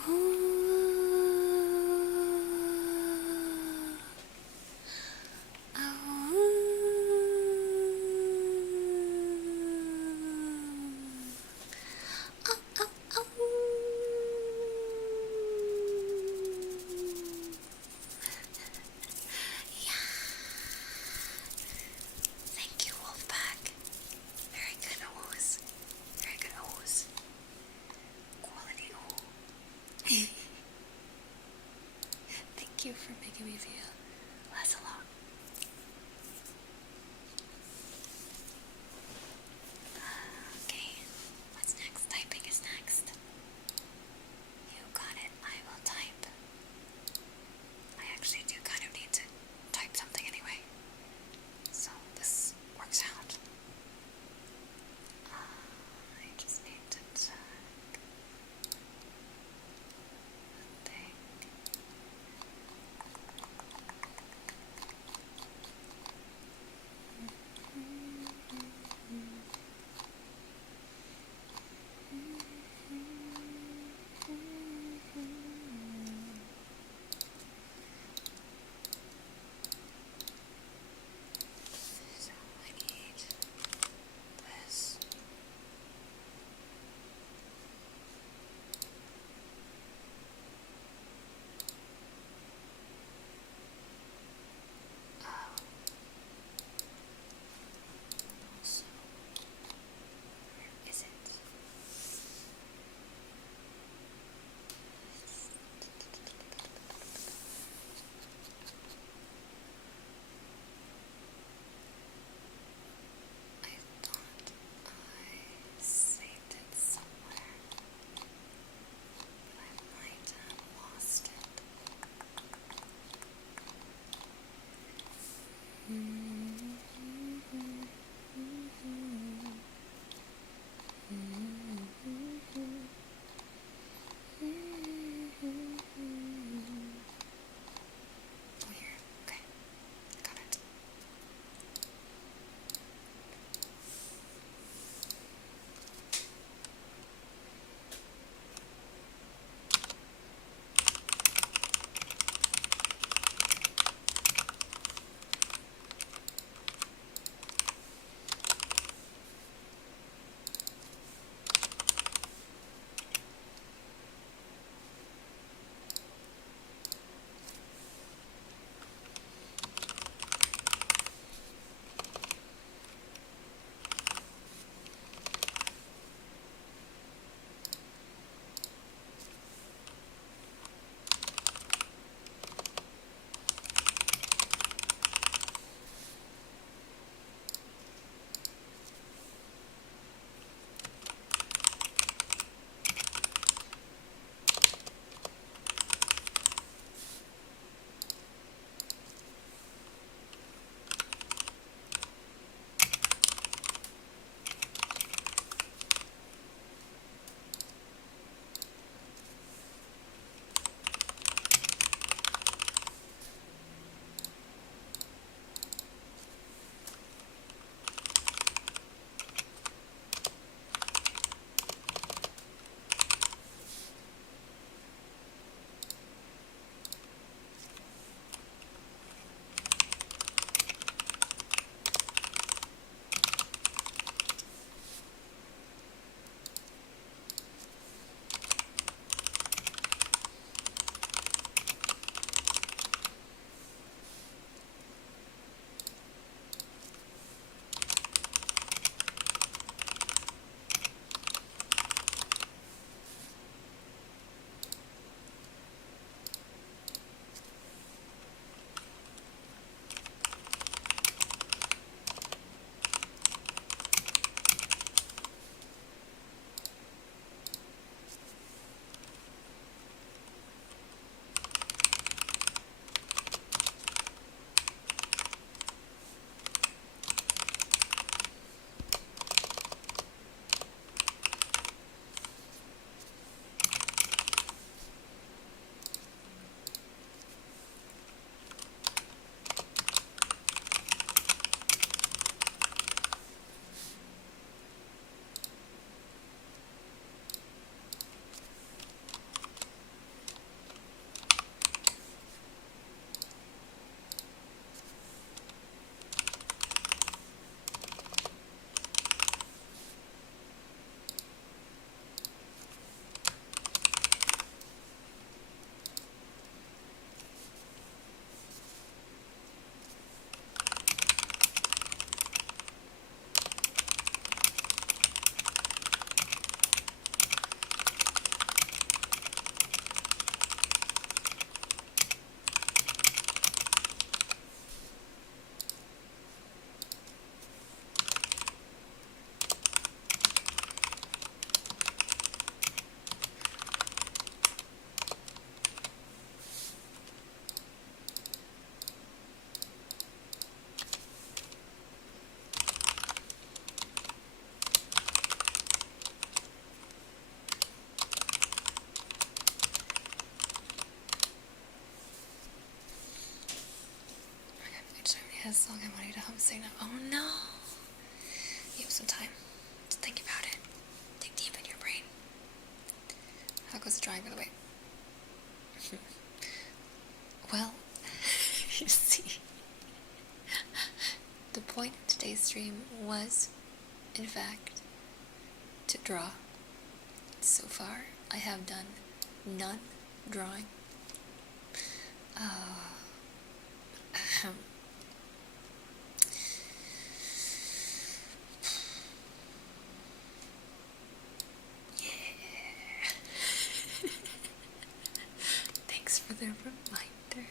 Thank you, Wolfpack. Very good oos. Very good oos. Quality oo. Thank you for making me feel less alone. Okay, what's next? Typing is next. You got it. I will type. I actually do kind of need to type. a song I wanted to hum sing now. Oh no! You have some time to think about it. Dig deep in your brain. How goes the drawing, by the way? Well, you see, the point of today's stream was, in fact, to draw. So far, I have done none drawing. Thanks for the reminder.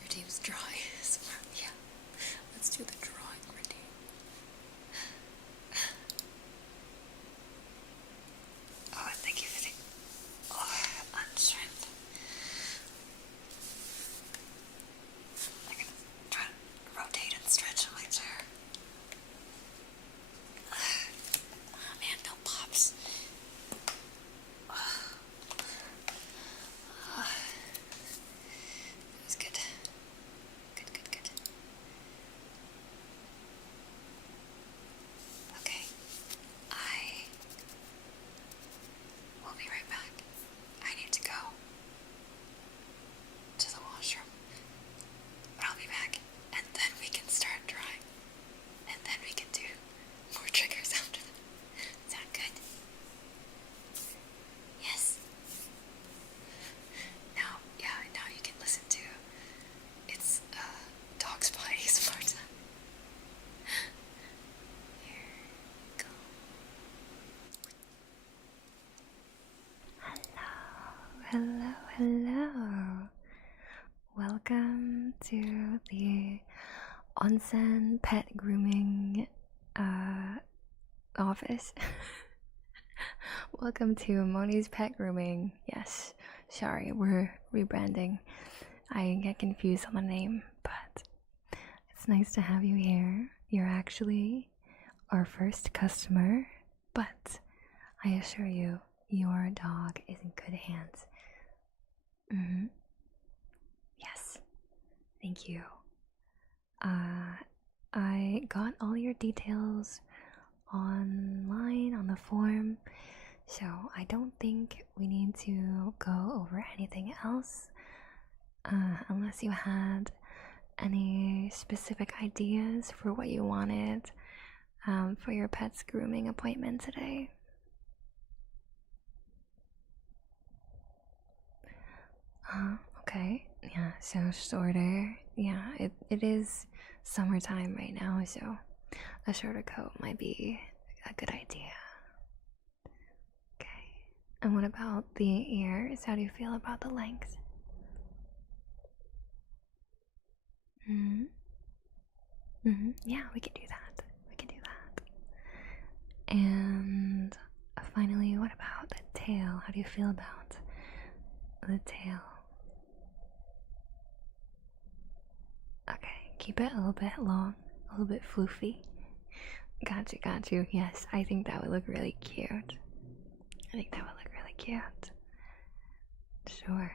Your team's drawing. Yeah, let's do the drawing routine. Oh, and thank you for the unstrength. I'm gonna try to rotate and stretch on my chair. Oh man, no pops. That was good. Good. Okay. I will be right back. I need to go to the washroom. But I'll be back, and then we can start drawing. And then we can do more triggers after that. Sound good? Yes. Now you can listen to it's dog's bodies part time. Here we go. Hello. Welcome to the onsen pet grooming office. Welcome to Moni's pet grooming. Yes, sorry, we're rebranding. I get confused on the name, but it's nice to have you here. You're actually our first customer, but I assure you, your dog is in good hands. Yes, thank you. I got all your details online on the form, so I don't think we need to go over anything else, unless you had any specific ideas for what you wanted for your pet's grooming appointment today. Okay. Yeah, so shorter. Yeah, it is summertime right now, so a shorter coat might be a good idea. Okay. And what about the ears? How do you feel about the length? Yeah, we can do that. And finally, what about the tail? How do you feel about the tail? Okay, keep it a little bit long, a little bit floofy. Got you. Yes, I think that would look really cute. Sure.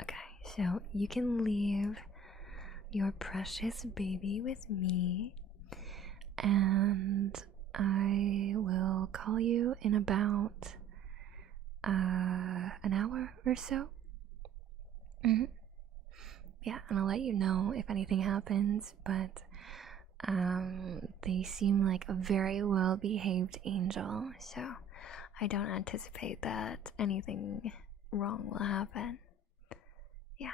Okay, so you can leave your precious baby with me, and I will call you in about an hour or so. Yeah, and I'll let you know if anything happens, but they seem like a very well behaved angel, so I don't anticipate that anything wrong will happen. Yeah.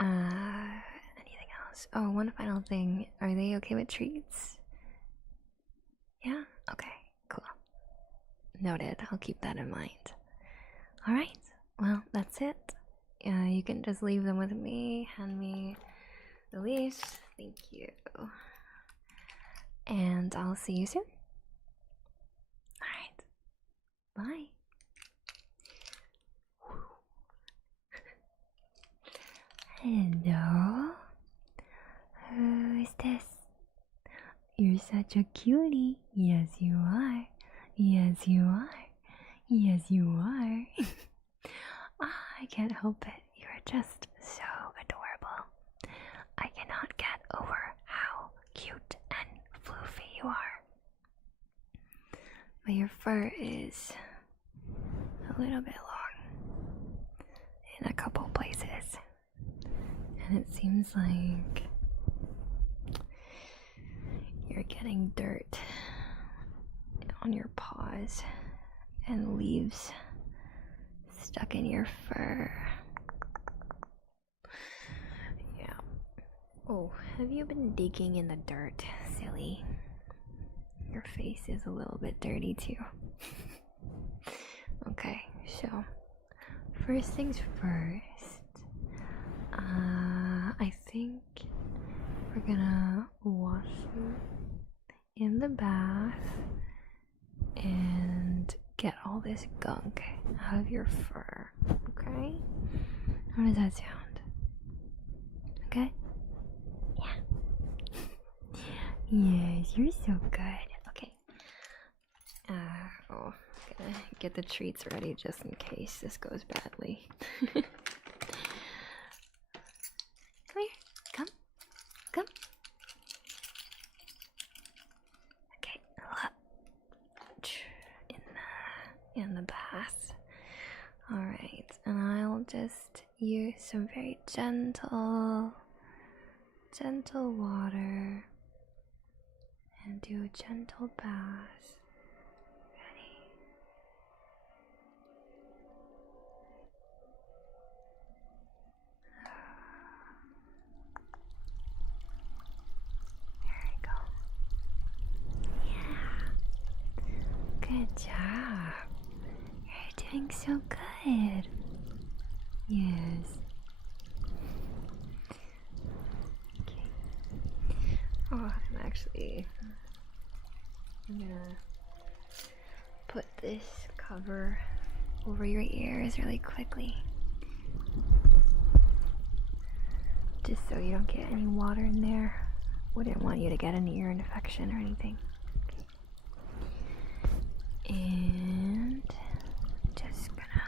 Anything else? Oh, one final thing. Are they okay with treats? Yeah? Okay, cool. Noted. I'll keep that in mind. Alright, well, that's it. You can just leave them with me. Hand me the leash. Thank you. and I'll see you soon. Alright, bye. Hello? Who is this? You're such a cutie. Yes, you are. Yes, you are. Yes, you are. I can't help it. You're just so adorable. I cannot get over how cute and floofy you are. But your fur is a little bit long in a couple places. And it seems like you're getting dirt on your paws and leaves stuck in your fur. Yeah. Oh, have you been digging in the dirt, silly? Your face is a little bit dirty too. Okay, so first things first. I think we're gonna wash you in the bath and get all this gunk out of your fur, okay? How does that sound? Okay? Yeah. Yes, you're so good. Okay. Oh, gonna get the treats ready just in case this goes badly. Come here. Come. Okay, in the bath. Alright, and I'll just use some very gentle water and do a gentle bath. Ready? Good job. You're doing so good. Yes. Okay. Oh, I'm gonna put this cover over your ears really quickly. Just so you don't get any water in there. Wouldn't want you to get an ear infection or anything. And just gonna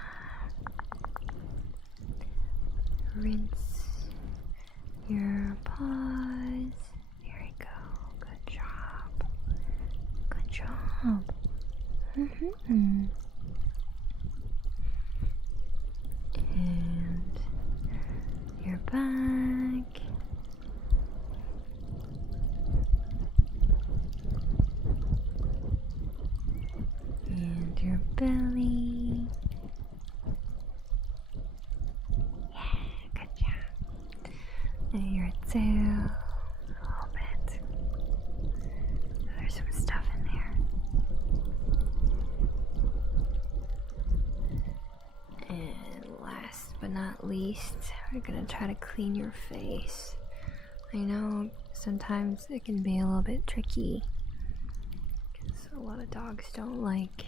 rinse your paws. There we go. Good job. Good job. And your back. And your belly. Yeah, good job. And your tail. A little bit. There's some stuff in there. And last but not least, we're gonna try to clean your face. I know sometimes it can be a little bit tricky. A lot of dogs don't like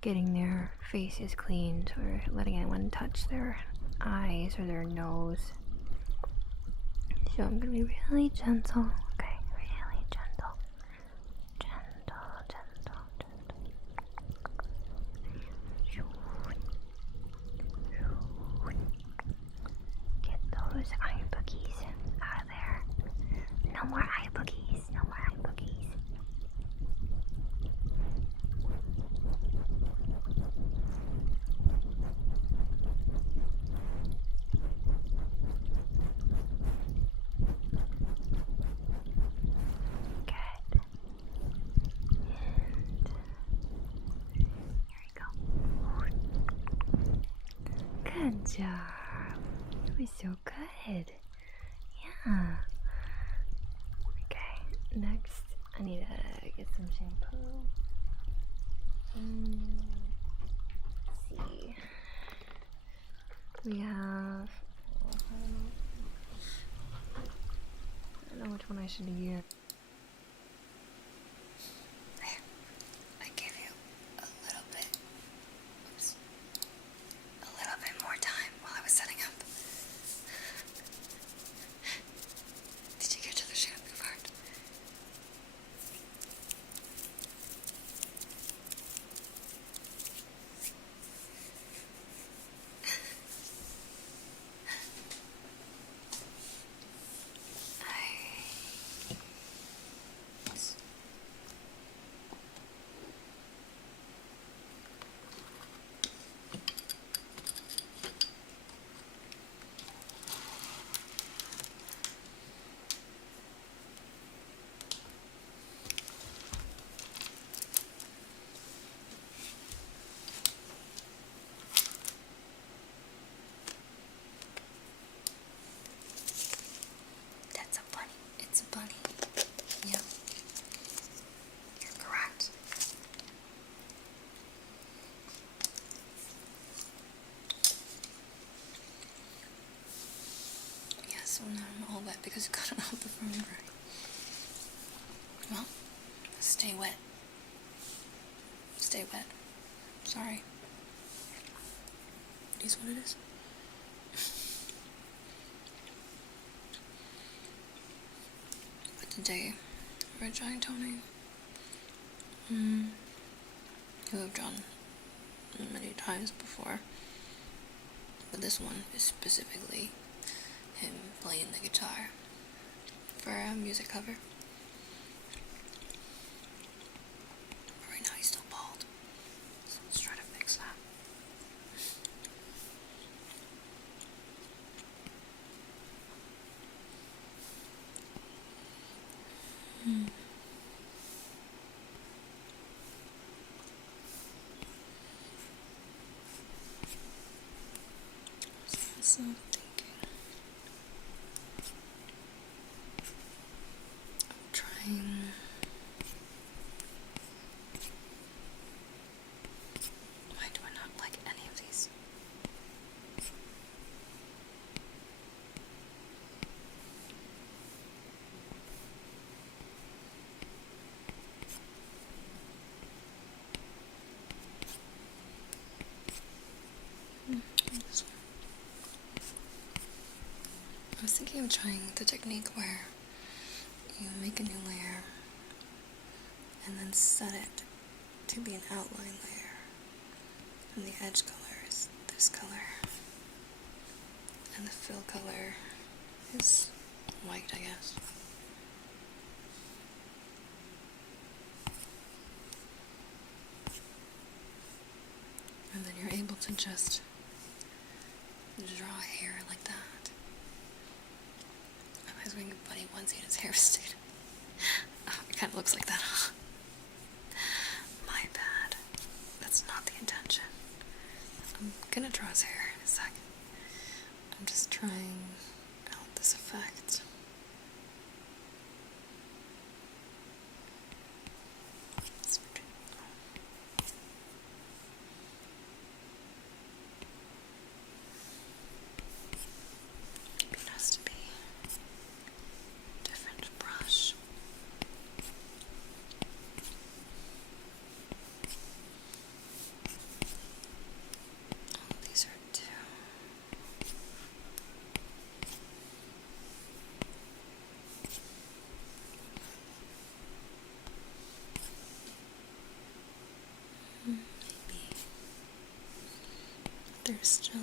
getting their faces cleaned or letting anyone touch their eyes or their nose. So I'm gonna be really gentle, okay? Really gentle. Get those eye boogies out of there. No more eye boogies. No more eye boogies. Good job. That was so good. Yeah. Okay, next I need to get some shampoo. Let's see. We have... I don't know which one I should use. So now I'm all wet because you got it off the phone dry. Well, stay wet. Stay wet. Sorry. It is what it is. But today, we're trying toning. Who I've done many times before. But this one is specifically him playing the guitar for a music cover. Right now he's still bald, so let's try to fix that. So thinking of trying why do I not like any of these? This one. I was thinking of trying the technique where you make a new layer and then set it to be an outline layer, and the edge color is this color, and the fill color is white, I guess. And then you're able to just draw hair like that. I was wearing a bunny onesie and his hair was sticking. Oh, it kind of looks like that, huh? My bad. That's not the intention. I'm gonna draw his hair in a second. I'm just trying out this effect. It's pretty cool. It has to be a different brush. Oh, these are two. Maybe there's still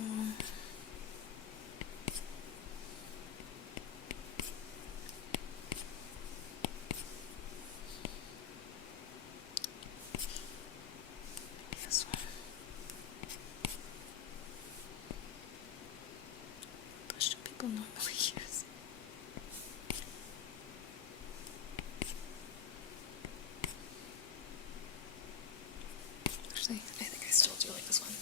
this one. Brush do people normally use? Actually, I think I still do like this one.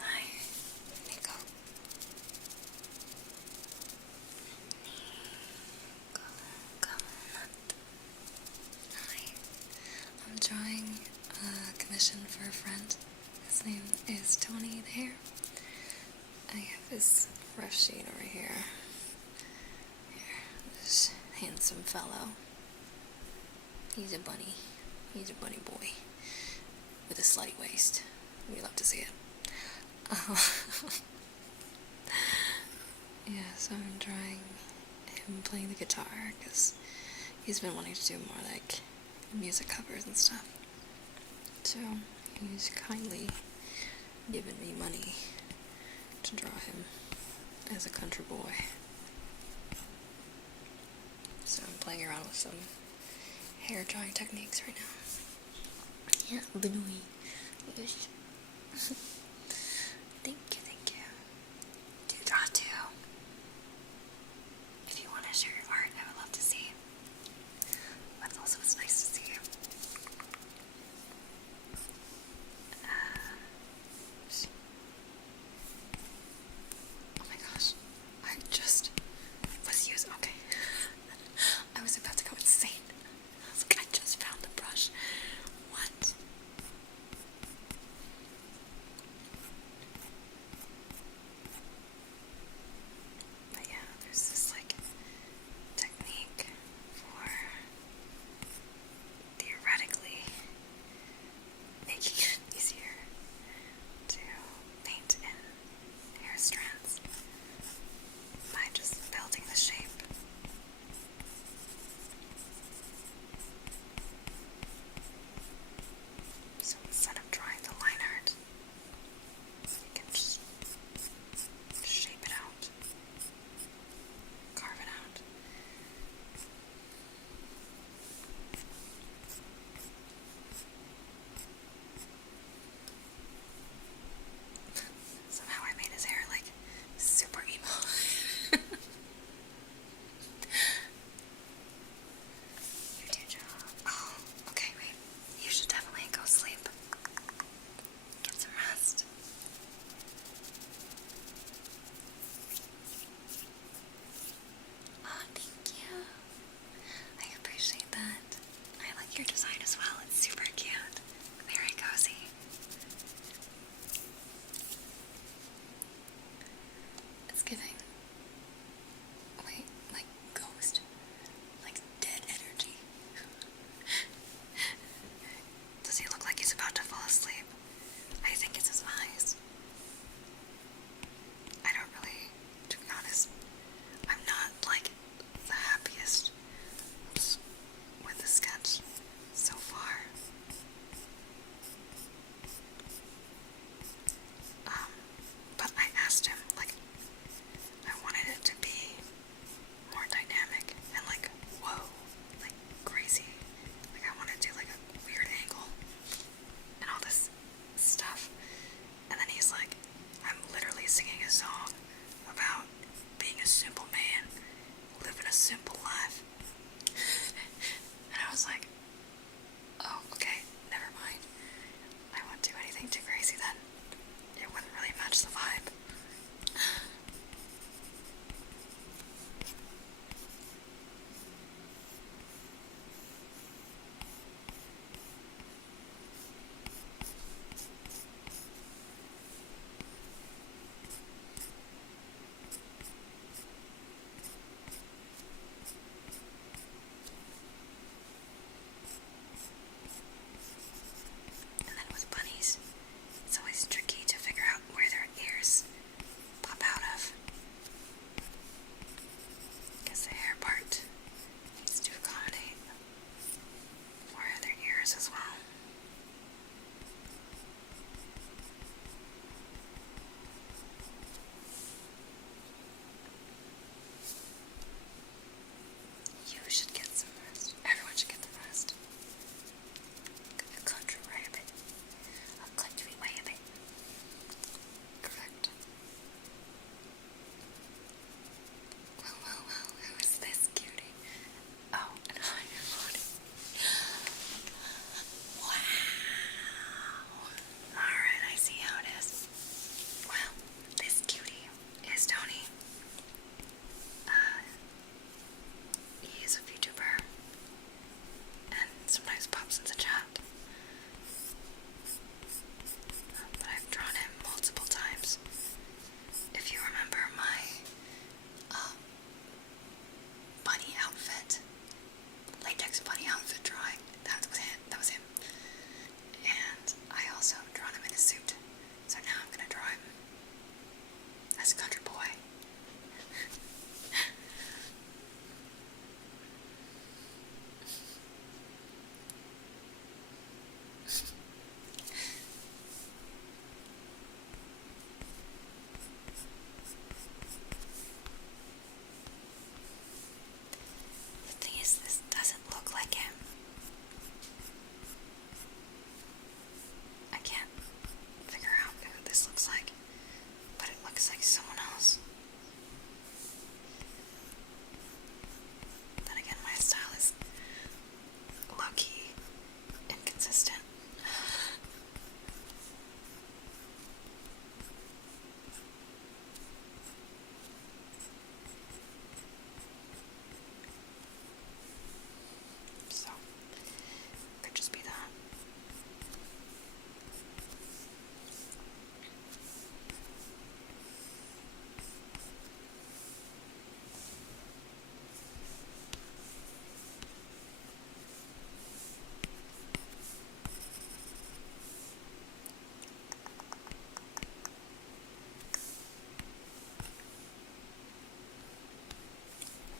Hi, Nico. Hi. I'm drawing a commission for a friend. His name is Tony the Hare. I have his rough sheet over here. This handsome fellow. He's a bunny. He's a bunny boy. With a slutty waist. We love to see it. Yeah, so I'm drawing him playing the guitar, because he's been wanting to do more like music covers and stuff. So he's kindly given me money to draw him as a country boy. So I'm playing around with some hair drawing techniques right now. Yeah, Benoit. Yes. Thank you. Do draw too. If you want to share your art, I would love to see. But also it's nice to see you. Oh my gosh. I just was using, okay. I was about to go insane. I was like, I just found the brush. What? literally singing a song about being a simple man, living a simple life. And I was like, oh, okay, never mind. I won't do anything too crazy then. It wouldn't really match the vibe. And then with bunnies, it's always tricky to figure out where their ears pop out of. Because the hair part needs to accommodate for their ears as well. You should get some rest. Everyone should get some rest. A country rabbit. A country rabbit. Correct. Well, who is this cutie? Oh, and on your body. Wow. Alright, I see how it is. Well, this cutie is Tony. He is a VTuber and sometimes pops into chat. But I've drawn him multiple times. If you remember my bunny outfit, latex bunny outfit drawing, that was him. And I also drawn him in a suit. So now I'm gonna draw him as a country boy. The thing is, this doesn't look like him. I can't figure out who this looks like, but it looks like someone else. Then again, my style is low-key inconsistent. So, could just be that.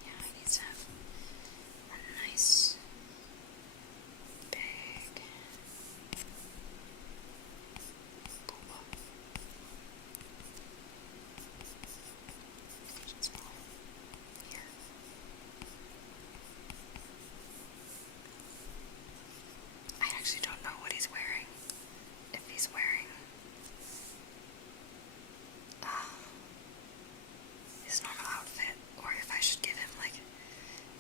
Yeah, I need to have a nice big booba. Just go here. I actually don't know what he's wearing. If he's wearing his normal outfit, or if I should give him like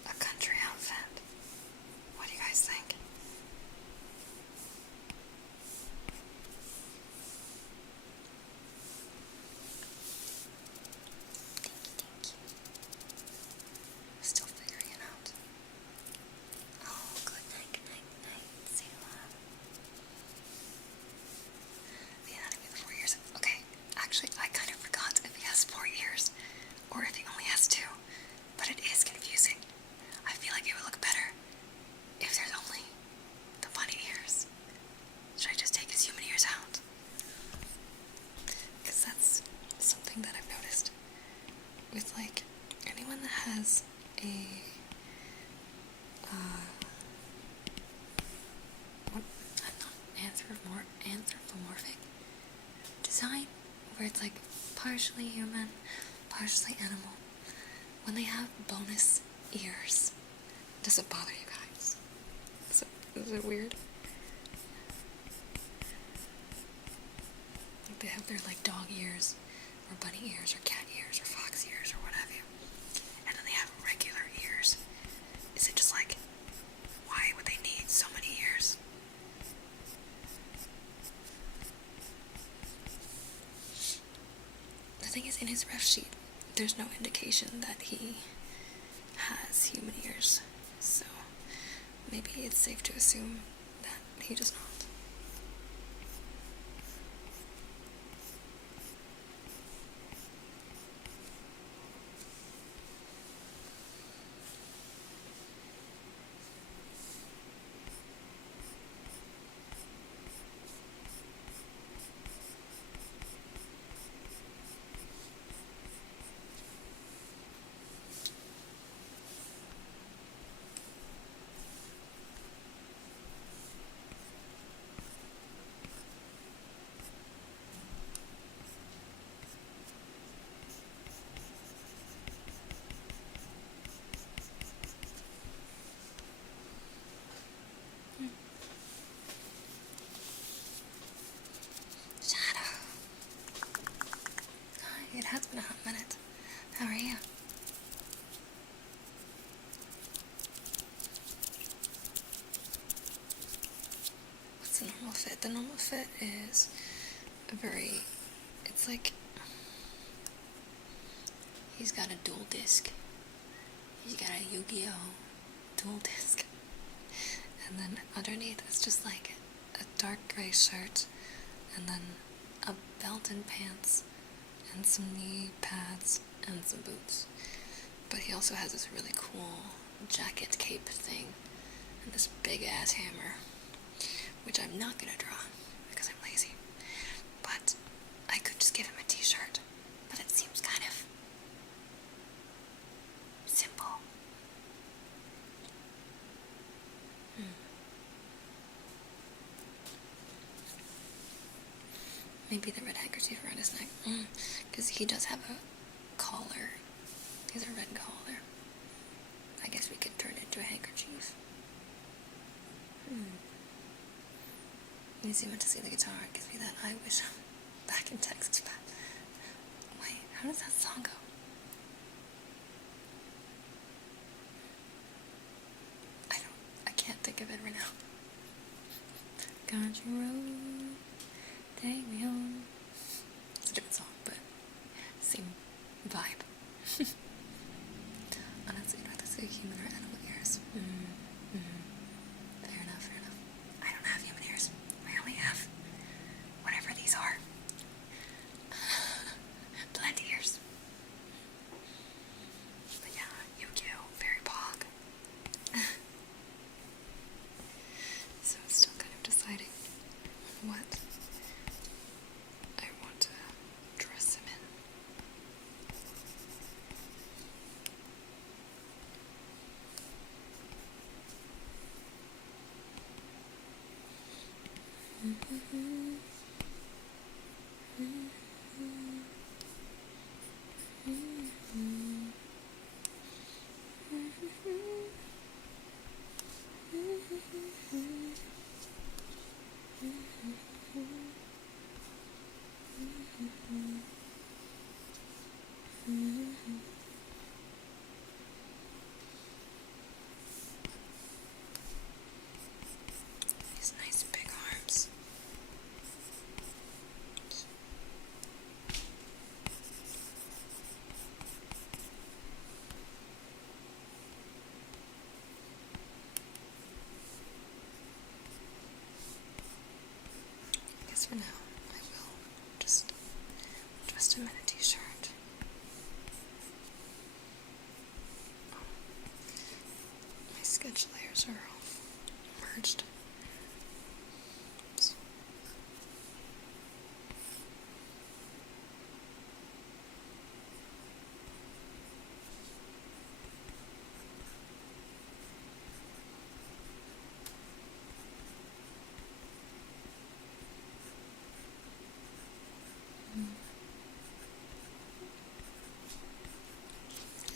a country outfit. What do you guys think? Thank you. Still figuring it out. Oh, good night, Sailor. The anatomy of the 4 years. Okay, actually, I kind of forgot if he has 4 years, or if he only has 2, but it is confusing. I feel like it would look better if there's only the bunny ears. Should I just take his human ears out? Because that's something that I've noticed with, like, anyone that has a anthropomorphic design, where it's like partially human, partially animal. When they have bonus ears, does it bother you guys? Is it weird? Like they have their like dog ears or bunny ears or cat ears or fox ears or what have you. And then they have regular ears. Is it just like, why would they need so many ears? The thing is, in his ref sheet, there's no indication that he has human ears, so maybe it's safe to assume that he does not. It has been a hot minute. How are you? What's the normal fit? The normal fit is it's like, he's got a dual disc. He's got a Yu-Gi-Oh! Dual disc. And then underneath it's just like a dark gray shirt, and then a belt and pants, and some knee pads, and some boots. But he also has this really cool jacket cape thing, and this big ass hammer, which I'm not gonna draw, because I'm lazy. But I could just give him a t-shirt, but it seems kind of simple. Maybe the red handkerchief around his neck, because he does have a collar. He has a red collar. I guess we could turn it into a handkerchief. Let me see when to see the guitar. It gives me that I wish I'm back in Texas. Wait, how does that song go? I can't think of it right now. Country road, take me home. It's a different song, but same vibe. Honestly, I'd rather say human or animal ears. Fair enough. I don't have human ears. I only have whatever these are. Plant ears. But yeah, Yu-Gi-Oh! Very pog. So it's still kind of deciding on what I want to dress him in. These nice big arms. I guess for now, I will just dress him in a t-shirt. My sketch layers are all merged. Oops.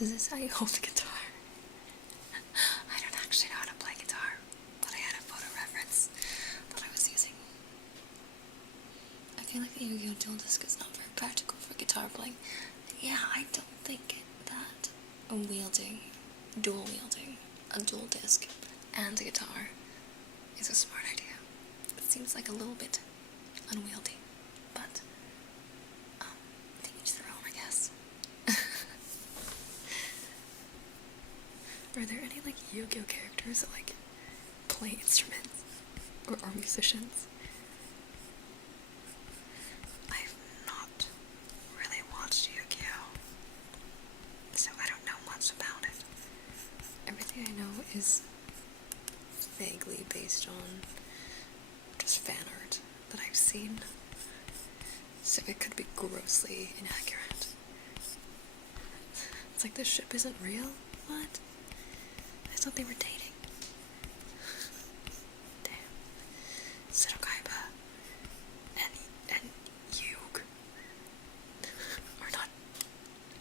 Is this how you hold the guitar? I don't actually know how to play guitar, but I had a photo reference that I was using. I feel like the Yu-Gi-Oh! Dual Disc is not very practical for guitar. guitar playing. Yeah, I don't think that dual wielding a dual disc and a guitar is a smart idea. It seems like a little bit unwieldy, but to each their own, I guess. Are there any, like, Yu-Gi-Oh characters that, like, play instruments? Or are musicians? I've not really watched Yu-Gi-Oh, so I don't know much about it. Everything I know is vaguely based on just fan art that I've seen, so it could be grossly inaccurate. It's like, this ship isn't real? What? I thought they were dating. Damn. Sudokaiba and Yug are not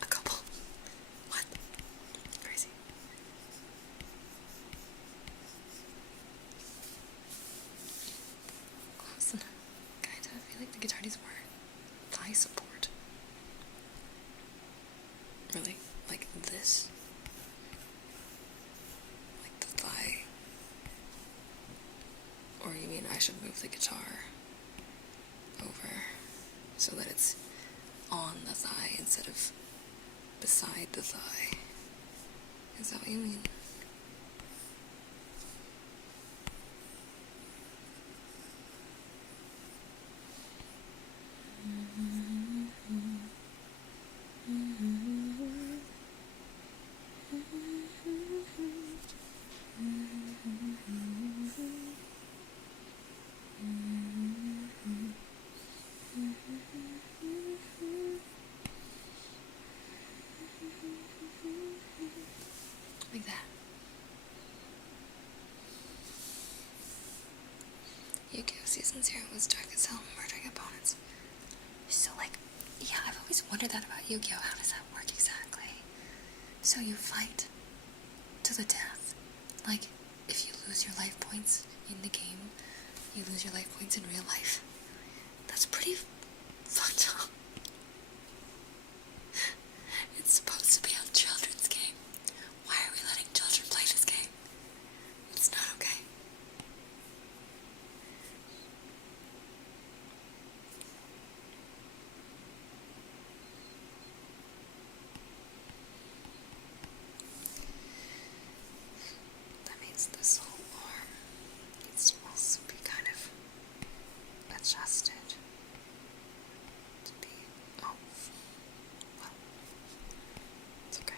a couple. What? Crazy. Awesome. Kinda, I feel like the guitar needs more thigh support. Really? Like this? Like the thigh? Or you mean I should move the guitar over so that it's on the thigh instead of beside the thigh? Is that what you mean? Like that. Yu-Gi-Oh! Season 0 was dark as hell, murdering opponents. So, like, yeah, I've always wondered that about Yu-Gi-Oh! How does that work exactly? So you fight to the death. Like, if you lose your life points in the game, you lose your life points in real life. That's pretty fucked up. It's supposed to be a children's game. Why are we letting children play this game? It's not okay. That means this whole arm needs to also be kind of adjusted to be, oh, well, it's okay.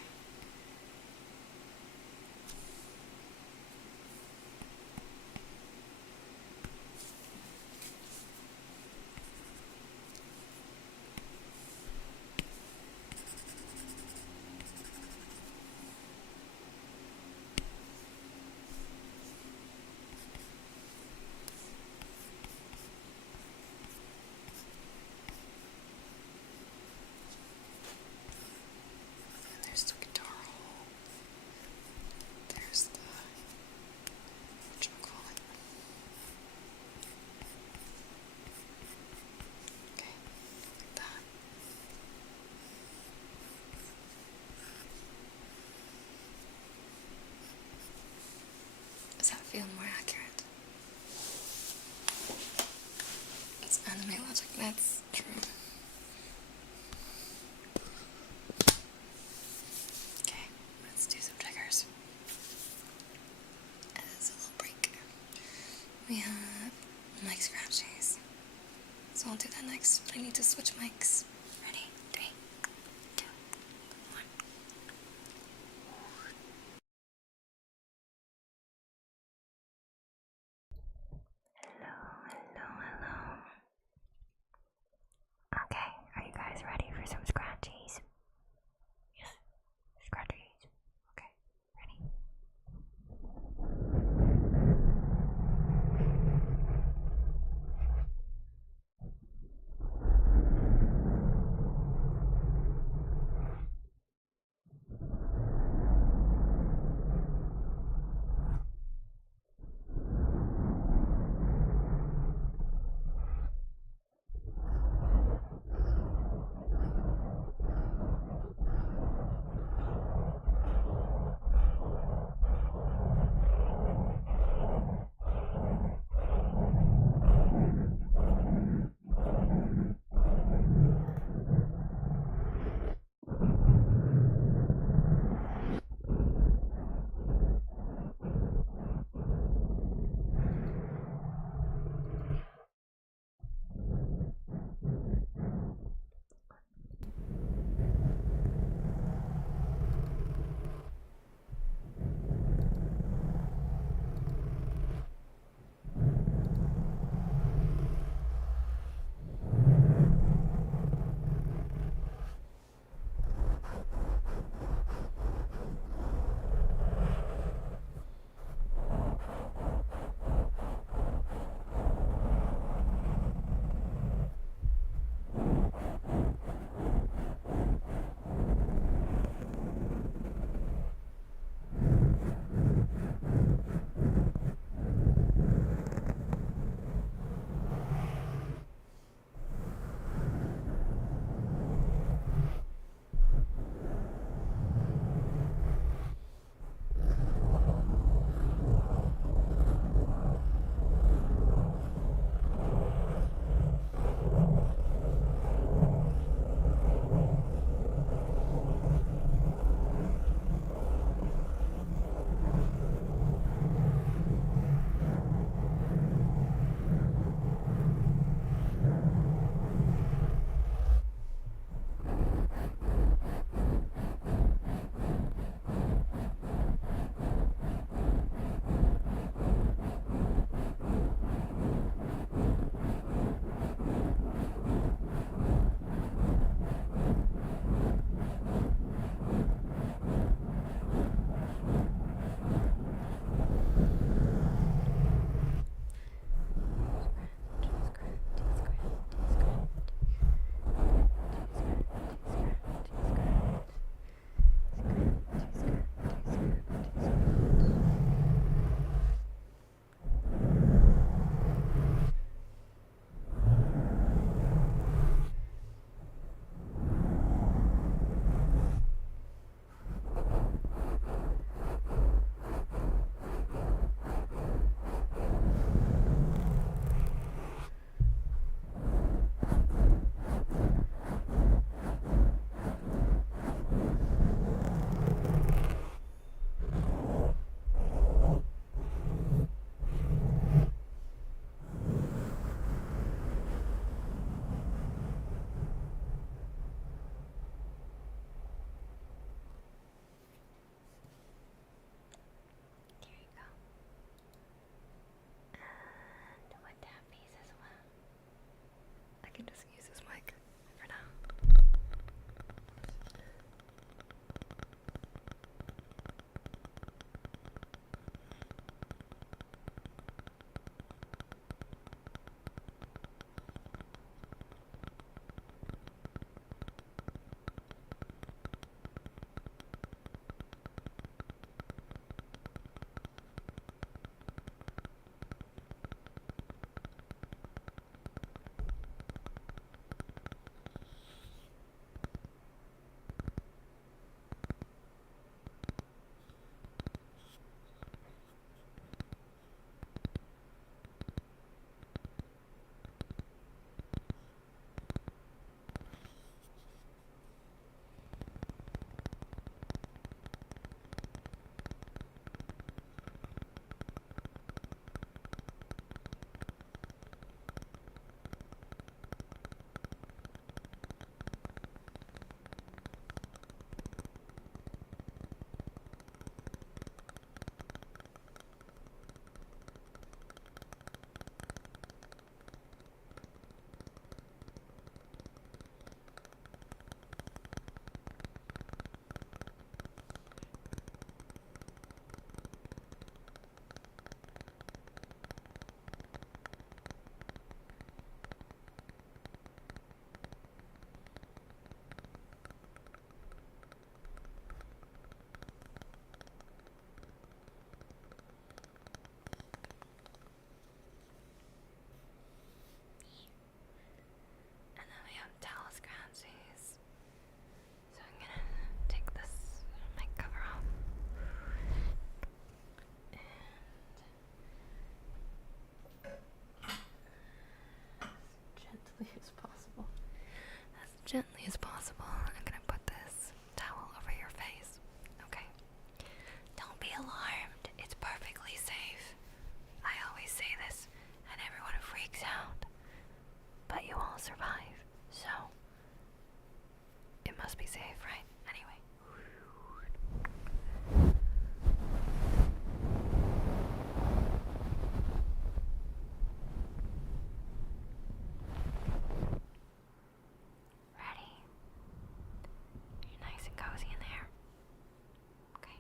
And there's the guitar hole. There's the, whatchamacallit. Okay, like that. Does that feel more accurate? It's anime logic, that's true. Okay, let's do some triggers. As a little break, we have mic scratches. So I'll do that next, but I need to switch mics. Ready? 3, 2, 1. Hello. Okay, are you guys ready for some scratchies? Yes, scratchies. Okay, ready? gently as possible, I'm gonna put this towel over your face. Okay? Don't be alarmed. It's perfectly safe. I always say this, and everyone freaks out. But you all survive, so it must be safe, right? Anyway. Ready? You're nice and cozy in there. Okay.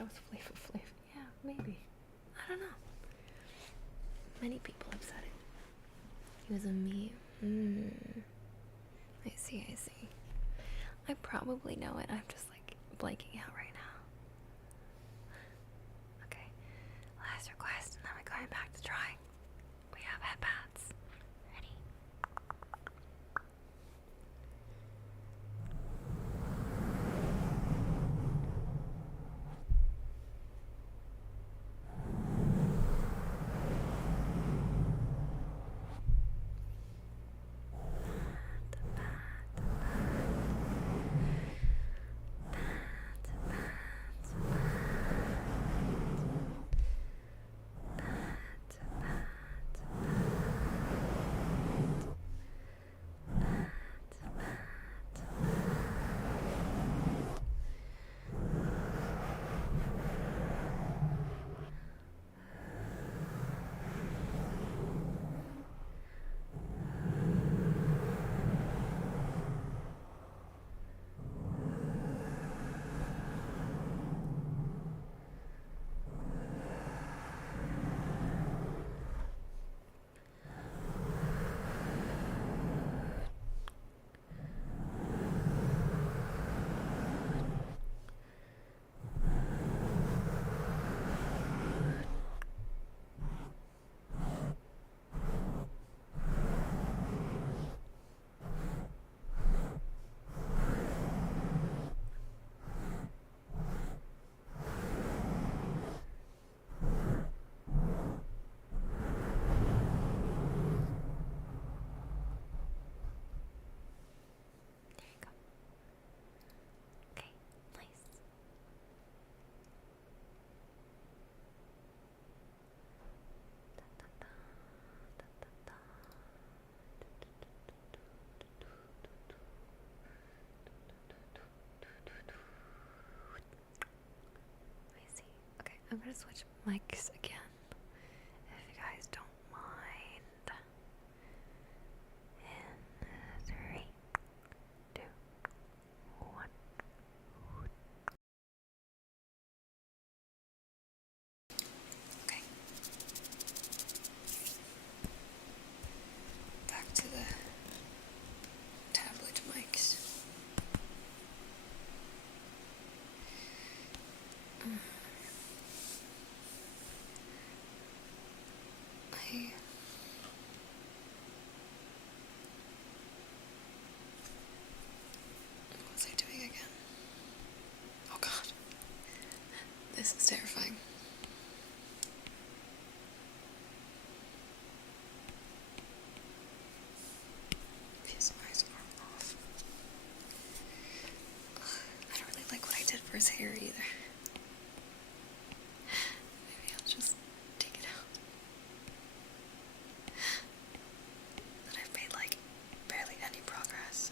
that was Flavor Flav. Yeah, maybe. I don't know. Many people have said it. He was a meme. I see. I probably know it. I'm just like blanking out right now. Okay. Last request, and then we're going back to drawing. We have headbands. Ready? I'm gonna switch mics again, if you guys don't mind. In 3, 2, 1. Okay. Back to the tablet mics. What was I doing again? Oh god. This is terrifying. His eyes are off. I don't really like what I did for his hair either. Maybe I'll just take it out. But I've made like barely any progress.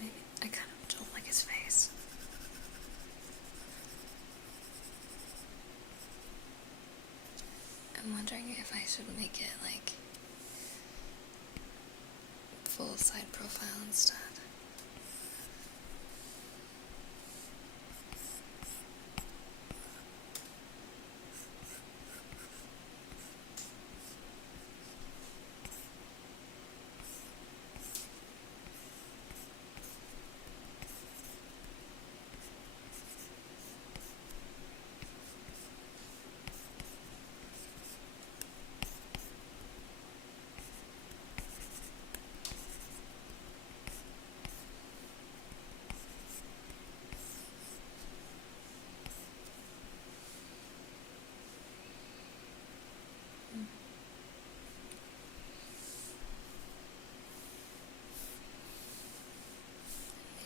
Maybe I kind of don't like his face. I'm wondering if I should make it like full side profile instead.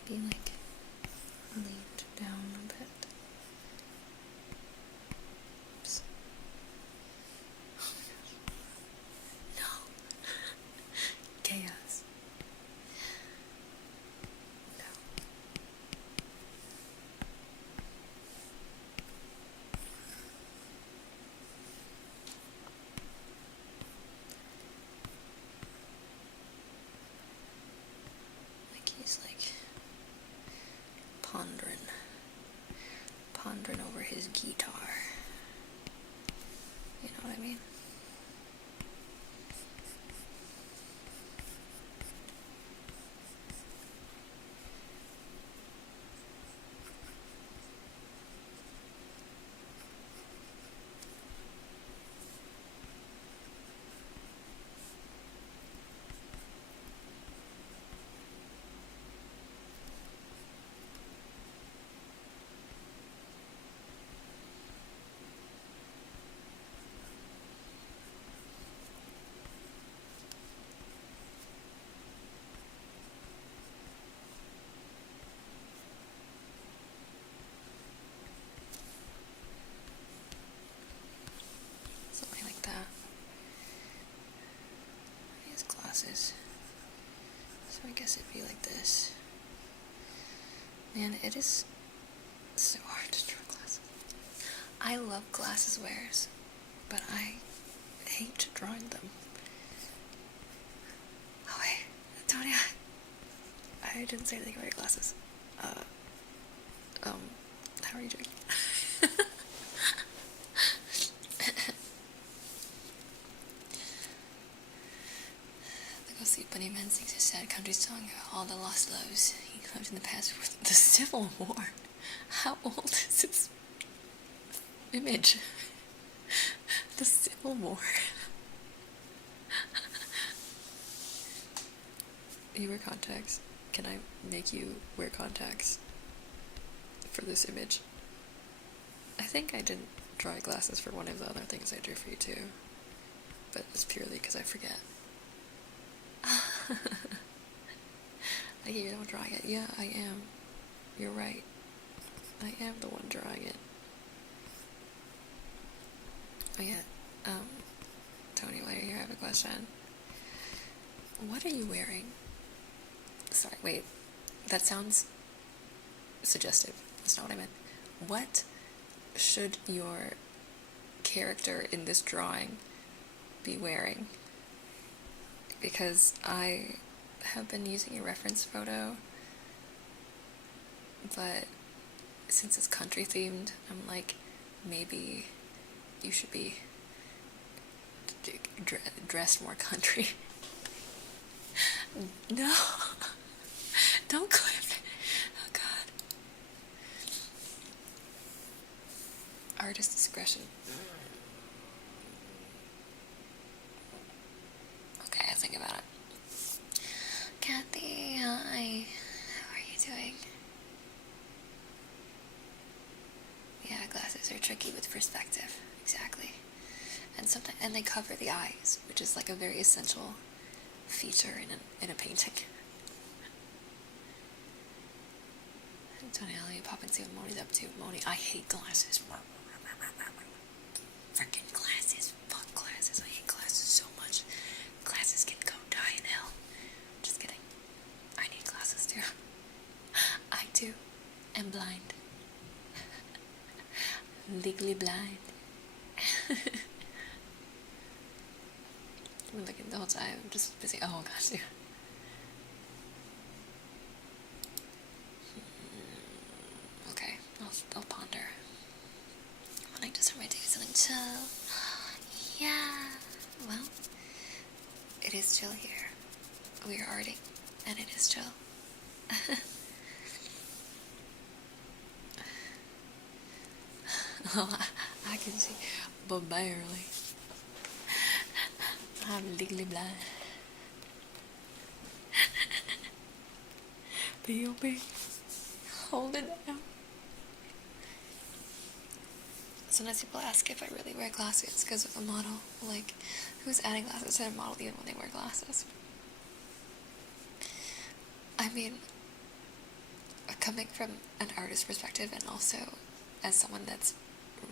Maybe like leaned down a bit. Oops. Oh my gosh. No. Chaos. No. He's like pondering over his guitar. You know what I mean? Something like that. He has glasses. So I guess it'd be like this. Man, it is so hard to draw glasses. I love glasses wearers, but I hate drawing them. Oh wait, Tony, I didn't say anything about your glasses. How are you doing? The Ghostly Bunny Man sings a sad country song of all the lost loves he lived in the past with the Civil War. How old is this image? The Civil War. You wear contacts. Can I make you wear contacts for this image? I think I didn't draw glasses for one of the other things I drew for you too, but it's purely because I forget. I hear you're the one drawing it. Yeah, I am. You're right. I am the one drawing it. Oh yeah, Tony, while you're here, I have a question. What are you wearing? Sorry, wait. That sounds suggestive. That's not what I meant. What should your character in this drawing be wearing? Because I have been using a reference photo, but since it's country themed, I'm like, maybe you should be dressed more country. No! Don't clip it! Oh god. Artist discretion. Okay, I'll think about it. Kathy, hi. How are you doing? Yeah, glasses are tricky with perspective. Exactly. And they cover the eyes, which is like a very essential feature in a painting. Tony, I'll let you pop and see what Moni's up to. Moni, I hate glasses. Freaking glasses. Fuck glasses. I hate glasses so much. Glasses can go die in hell. Just kidding. I need glasses too. I too am blind. Legally blind. I'm looking the whole time. I'm just busy. Oh gosh, yeah. Okay, I'll ponder. When I just might do something chill. Yeah. Well, it is chill here. We are arting, and it is chill. Oh, I can see, but barely. I'm legally blind. B.O.B. Hold it down. Sometimes people ask if I really wear glasses because of a model. Like, who's adding glasses to their model even when they wear glasses? I mean, coming from an artist perspective and also as someone that's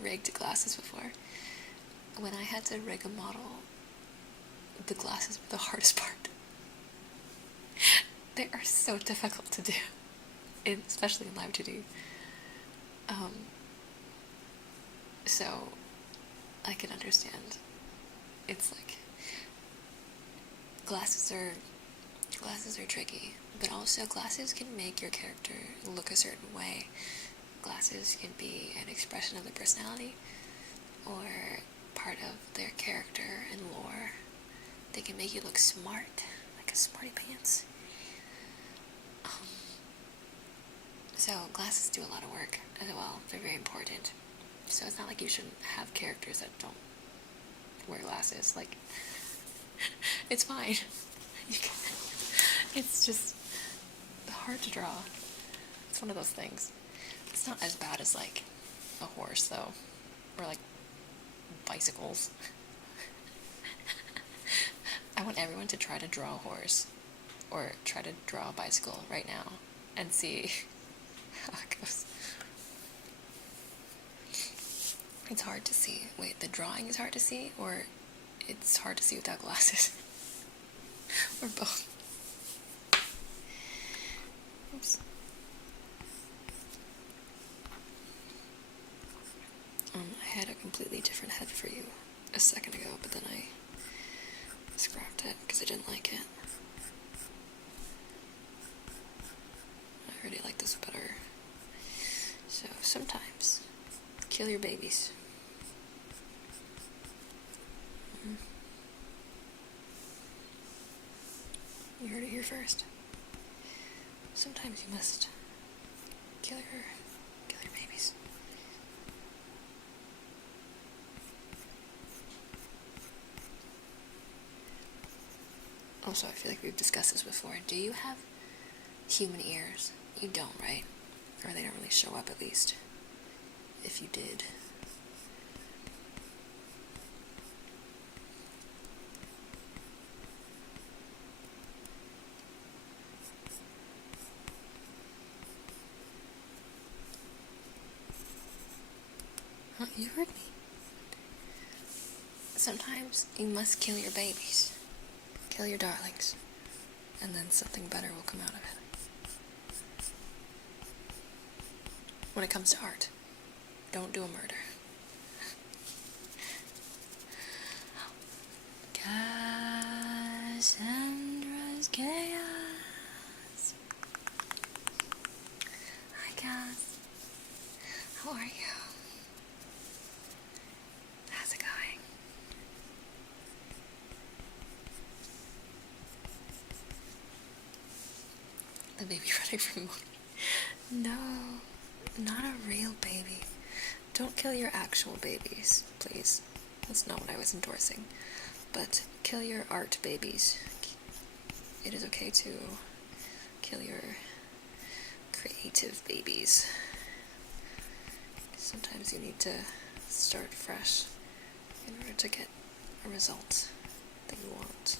rigged glasses before, when I had to rig a model, the glasses were the hardest part. They are so difficult to do, especially in live 2D. So I can understand. It's like glasses are Glasses are tricky, but also glasses can make your character look a certain way. Glasses can be an expression of their personality or part of their character and lore. They can make you look smart, like a smarty pants. So glasses do a lot of work as well. They're very important. So it's not like you shouldn't have characters that don't wear glasses. Like, it's fine. It's just hard to draw. It's one of those things. It's not as bad as, like, a horse, though. Or, like, bicycles. I want everyone to try to draw a horse. Or try to draw a bicycle right now. And see how it goes. It's hard to see. Wait, the drawing is hard to see? Or it's hard to see without glasses? Or both? Oops. I had a completely different head for you a second ago, but then I scrapped it because I didn't like it. I already like this better. So sometimes, kill your babies. You heard it here first. Sometimes you must kill your babies. Also, I feel like we've discussed this before. Do you have human ears? You don't, right? Or they don't really show up, at least. If you did. Huh, you heard me. Sometimes you must kill your babies. Kill your darlings. And then something better will come out of it. When it comes to art, don't do a murder. Cassandra's chaos. Hi, Cass. How are you? How's it going? The baby running from mommy. No, not a real baby. Don't kill your actual babies, please. That's not what I was endorsing. But kill your art babies. It is okay to kill your creative babies. Sometimes you need to start fresh in order to get a result that you want.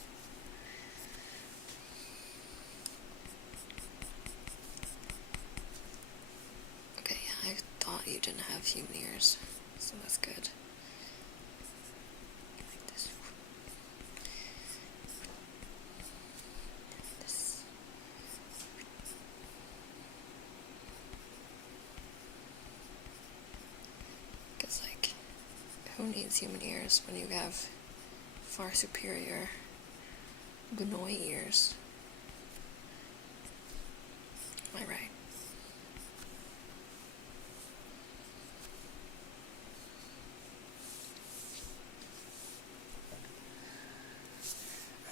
Okay, yeah, I thought you didn't have human ears, so that's good. Like this. This. Because, like, who needs human ears when you have far superior Gunoi ears? Am I right?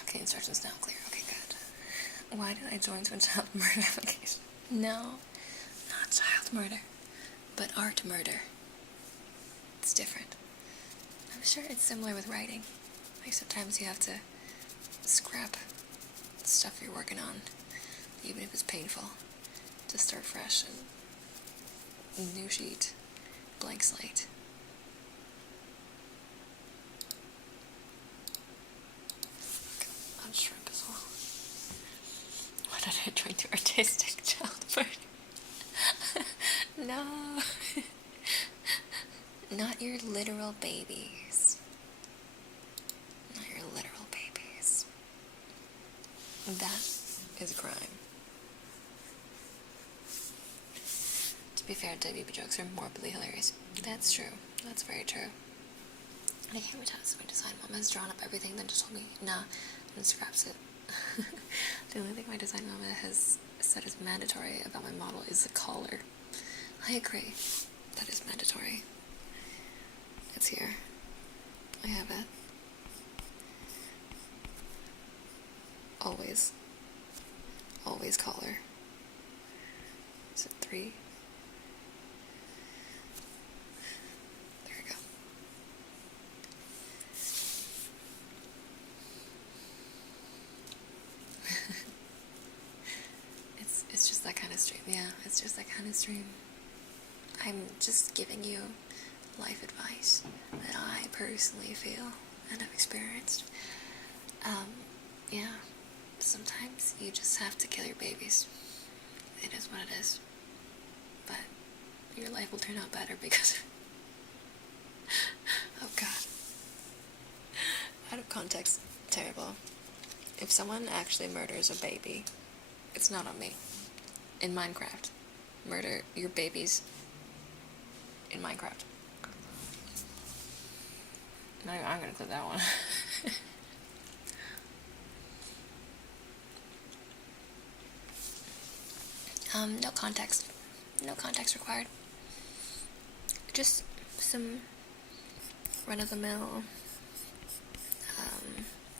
Okay, instructions now clear. Okay, good. Why did I join to a child murder application? No, not child murder, but art murder. It's different. I'm sure it's similar with writing. Like, sometimes you have to scrap stuff you're working on, even if it's painful, to start fresh and new sheet, blank slate. On shrimp as well. Why did I join to artistic child murder? No. Not your literal babies. Not your literal babies. That is a crime. To be fair, WB jokes are morbidly hilarious. That's true. That's very true. And I can't wait to have somebody design. Mom has drawn up everything, then just told me, nah, and scraps it. The only thing my design mama has said is mandatory about my model is the collar. I agree. That is mandatory. It's here. I have it. Always. Always collar. Is it 3? There we go. It's just that kind of stream. Yeah, it's just that kind of stream. I'm just giving you life advice that I personally feel and have experienced. Yeah, sometimes you just have to kill your babies. It is what it is. But your life will turn out better because oh god. Out of context, terrible. If someone actually murders a baby, it's not on me. In Minecraft, murder your babies in Minecraft. I'm gonna clip that one. No context. No context required. Just some run-of-the-mill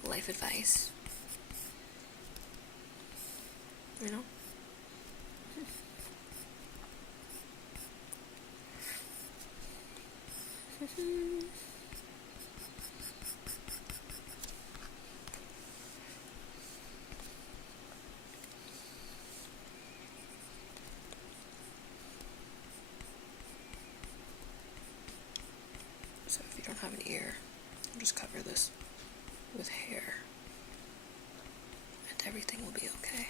life advice. You know? So if you don't have an ear, I'll just cover this with hair and everything will be okay.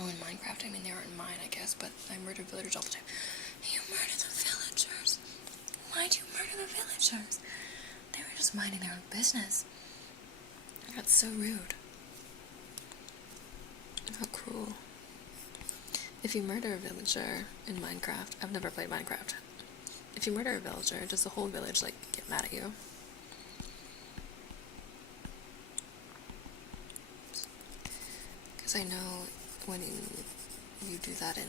Oh, in Minecraft, I mean, they weren't mine, I guess, but I murdered villagers all the time. You murdered the villagers? Why'd you murder the villagers? They were just minding their own business. That's so rude. How cruel. If you murder a villager in Minecraft, I've never played Minecraft. If you murder a villager, does the whole village, like, get mad at you? Because I know when you do that in,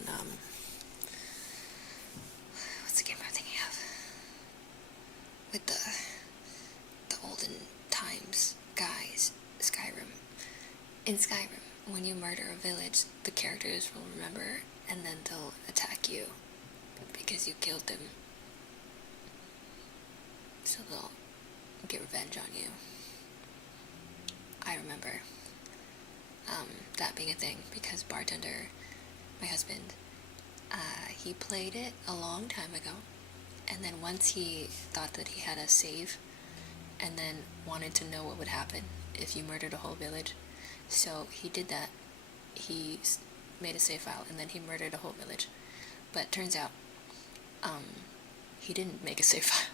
what's the game I'm thinking of? With the olden times guys, Skyrim. In Skyrim, when you murder a village, the characters will remember, and then they'll attack you because you killed them. So they'll get revenge on you. I remember that being a thing because Bartender, my husband, he played it a long time ago, and then once he thought that he had a save, and then wanted to know what would happen if you murdered a whole village, so he did that. He made a save file, and then he murdered a whole village. But turns out, he didn't make a save file.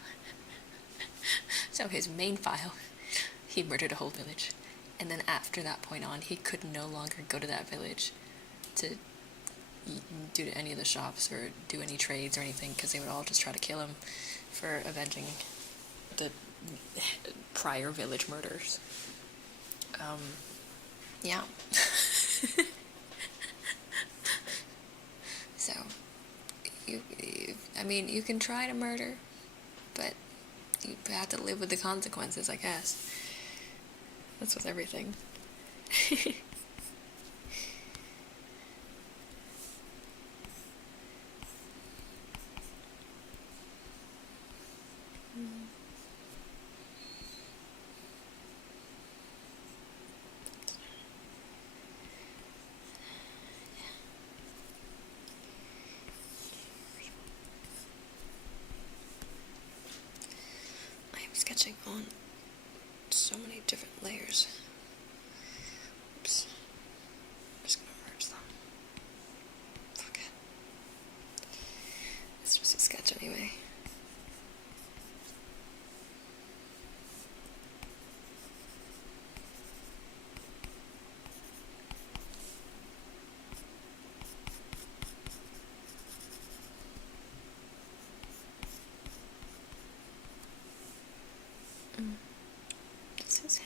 So his main file, he murdered a whole village. And then after that point on, he could no longer go to that village to do any of the shops or do any trades or anything, because they would all just try to kill him for avenging the prior village murders. Yeah. So, I mean, you can try to murder, but you have to live with the consequences, I guess. That's with everything. I am sketching on so many different layers. Oops. I'm just gonna merge them. Fuck it. It's just a sketch anyway.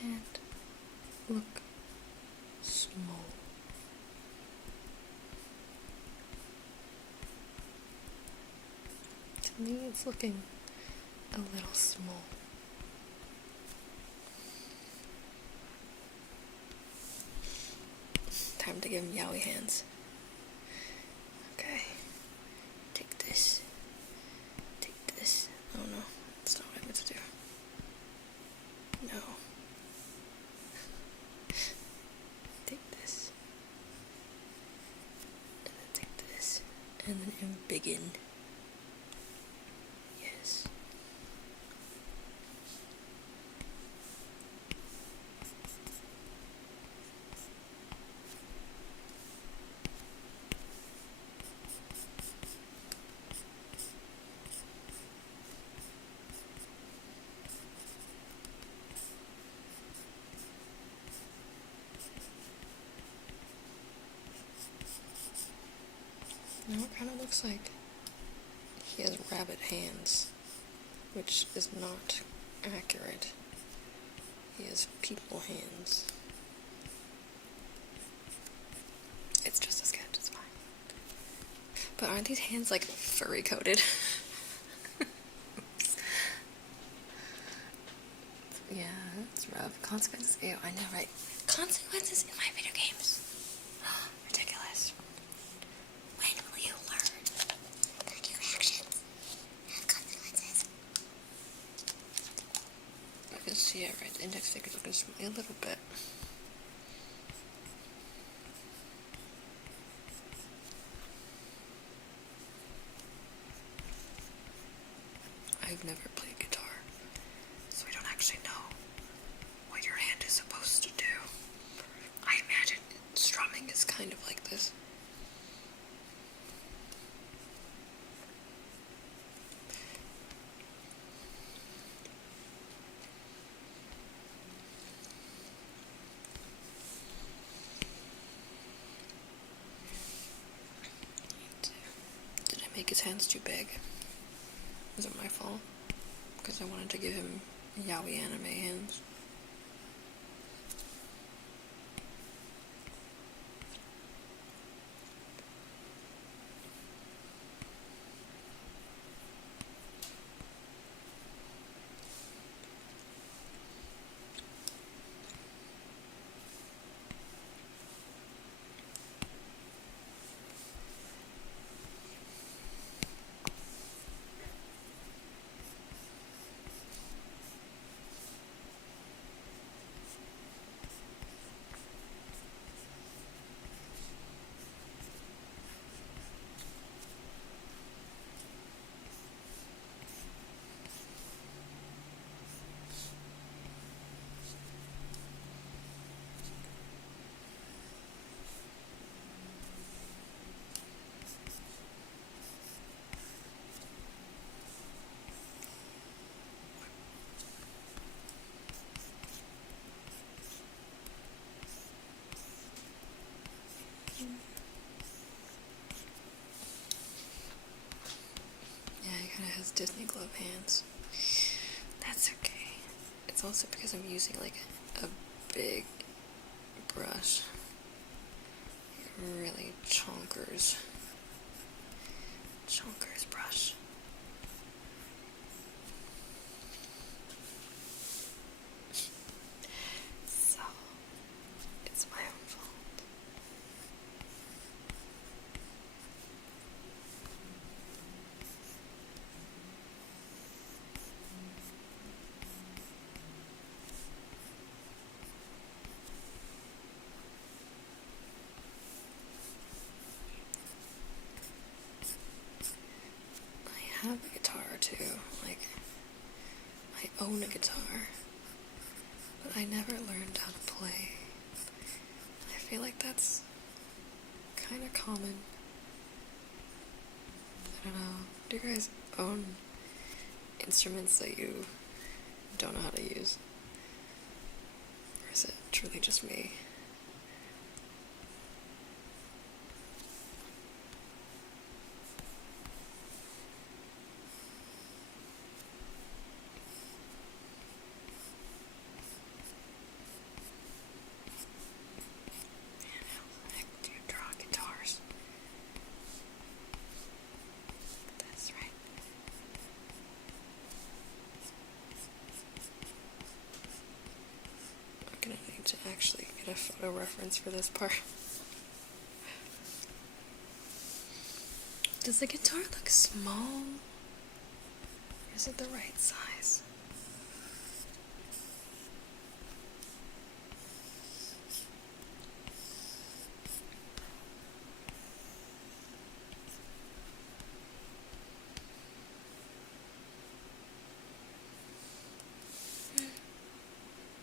hand look small? To me, it's looking a little small. Time to give him yaoi hands. Okay. Take this. Take this. Oh no, that's not what I meant to do. No. Take this. And then take this. And then embiggen. Yes. Now it kind of looks like he has rabbit hands, which is not accurate. He has people hands. It's just a sketch, it's fine. But aren't these hands like furry coated? Yeah, it's rough. Consequences. Ew, I know, right? Consequences in my video games. Ridiculous. When will you learn that your actions have consequences? I can see it, right? The index finger looking a little bit. I've never played guitar, so I don't actually know what your hand is supposed to do. I imagine strumming is kind of like this. Did I make his hands too big? Was it my fault? Because I wanted to give him yaoi anime hands. Yeah, he kind of has Disney glove hands. That's okay. It's also because I'm using like a big brush. Really chonkers brush. So, it's my own fault. I have a guitar too, like, I own a guitar, but I never learned how to play. I feel like that's kind of common. I don't know, do you guys own instruments that you don't know how to use? Or is it truly just me? to actually get a photo reference for this part. Does the guitar look small? Or is it the right size?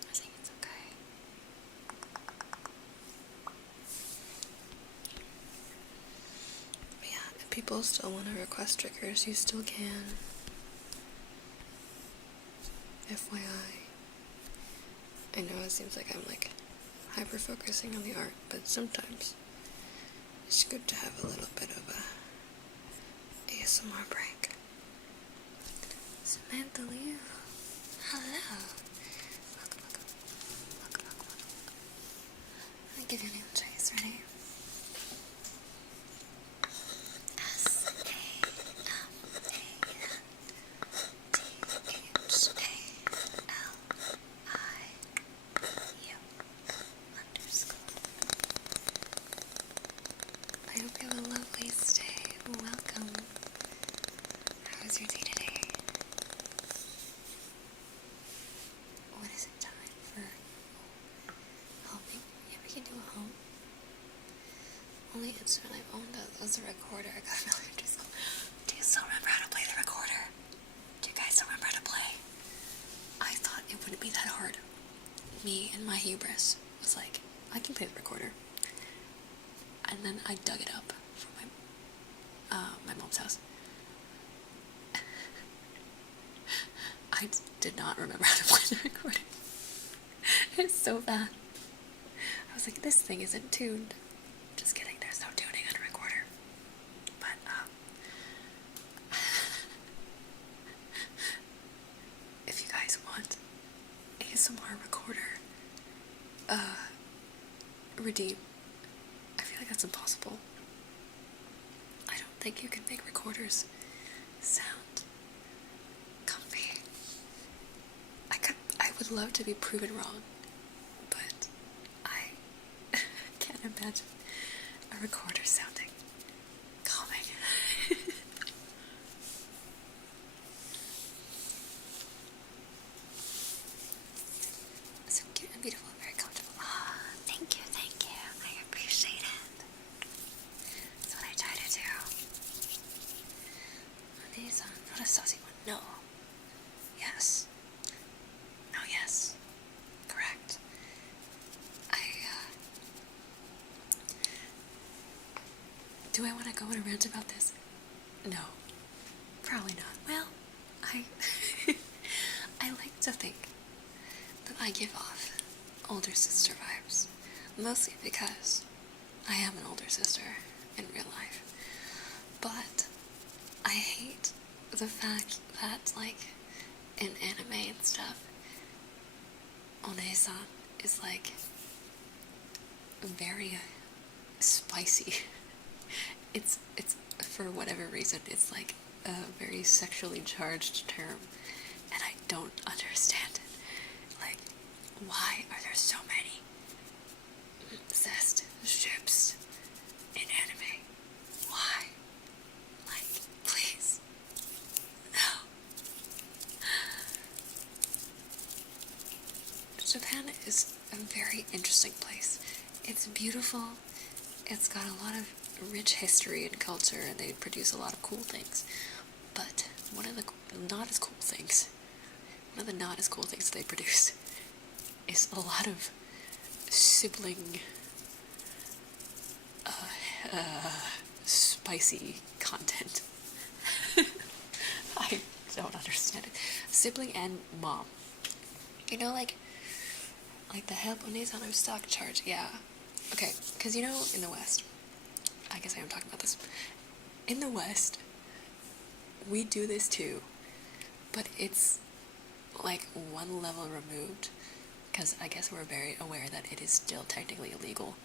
I think it's okay. But yeah, if people still want to request triggers, you still can. FYI. I know it seems like I'm like hyper-focusing on the art, but sometimes it's good to have a little bit of a ASMR break. Samantha Liu. Hello. Welcome. Let me give you a name choice. Ready? I hope you have a lovely stay. Welcome. How was your day today? What is it time for homing? Yeah, we can do a home. Only instrument I've owned was a recorder. I got really interested. Do you still remember how to play the recorder? Do you guys still remember how to play? I thought it wouldn't be that hard. Me and my hubris was like, I can play the recorder. And then I dug it up from my mom's house. I did not remember how to play the recorder. It's so bad. I was like, this thing isn't tuned. Just kidding, there's no tuning on a recorder. But, if you guys want ASMR recorder, redeem. I feel like that's impossible. I don't think you can make recorders sound comfy. I would love to be proven wrong, but I can't imagine a recorder sounding calming. So cute and beautiful, very comfortable. Ah, thank you. I appreciate it. That's what I try to do. Onee-san, not a saucy one. No. Yes. No, yes. Correct. Do I want to go on a rant about this? No. Probably not. Well, I like to think that I give off older sister vibes. Mostly because I am an older sister in real life. But I hate the fact that, like, in anime and stuff, Onee-san is, like, very spicy. It's for whatever reason, it's like a very sexually charged term, and I don't understand it. Like, why are there so many incest ships in anime? Why? Like, please. No. Japan is a very interesting place. It's beautiful. It's got a lot of rich history and culture, and they produce a lot of cool things. But one of the not as cool things they produce is a lot of sibling spicy content. I don't understand it. Sibling and mom. You know, like the help Onee-san I'm stock charge. Yeah. Okay, because you know, in the West, I guess I am talking about this. In the West, we do this too, but it's like one level removed, because I guess we're very aware that it is still technically illegal.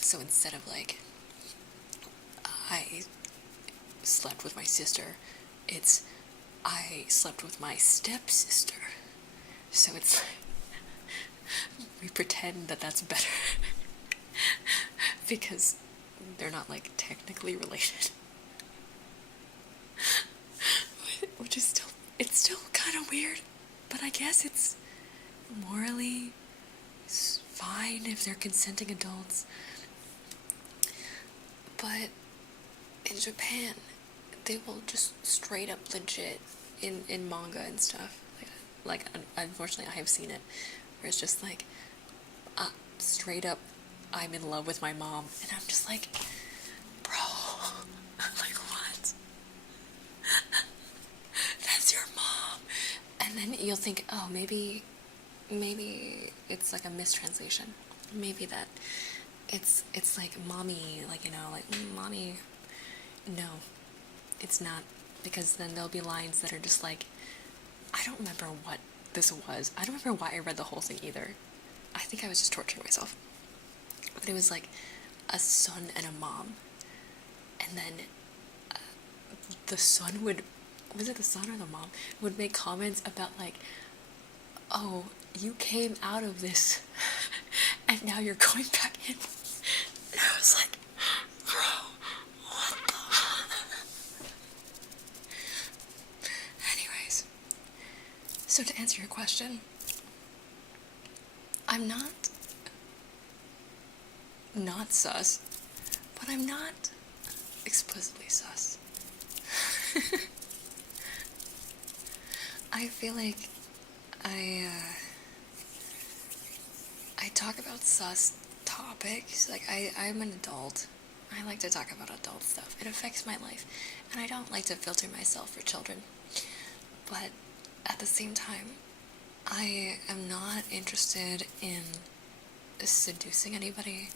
So instead of like, I slept with my sister, it's I slept with my stepsister. So it's we pretend that that's better because they're not like technically related. Which is still, it's still kind of weird, but I guess it's morally fine if they're consenting adults. But in Japan, they will just straight up legit in manga and stuff. Like unfortunately, I have seen it where it's just like straight up, I'm in love with my mom, and I'm just like, bro, like what? That's your mom. And then you'll think, oh, maybe it's like a mistranslation. Maybe that it's like mommy, like, you know, like mommy. No, it's not, because then there'll be lines that are just like, I don't remember what this was. I don't remember why I read the whole thing either. I think I was just torturing myself. But it was like a son and a mom, and then the son would, was it the son or the mom, would make comments about like, oh, you came out of this and now you're going back in. And I was like, bro, what the? Anyways, so to answer your question, I'm not sus, but I'm not explicitly sus. I feel like I talk about sus topics. Like, I'm an adult. I like to talk about adult stuff. It affects my life, and I don't like to filter myself for children. But at the same time, I am not interested in seducing anybody.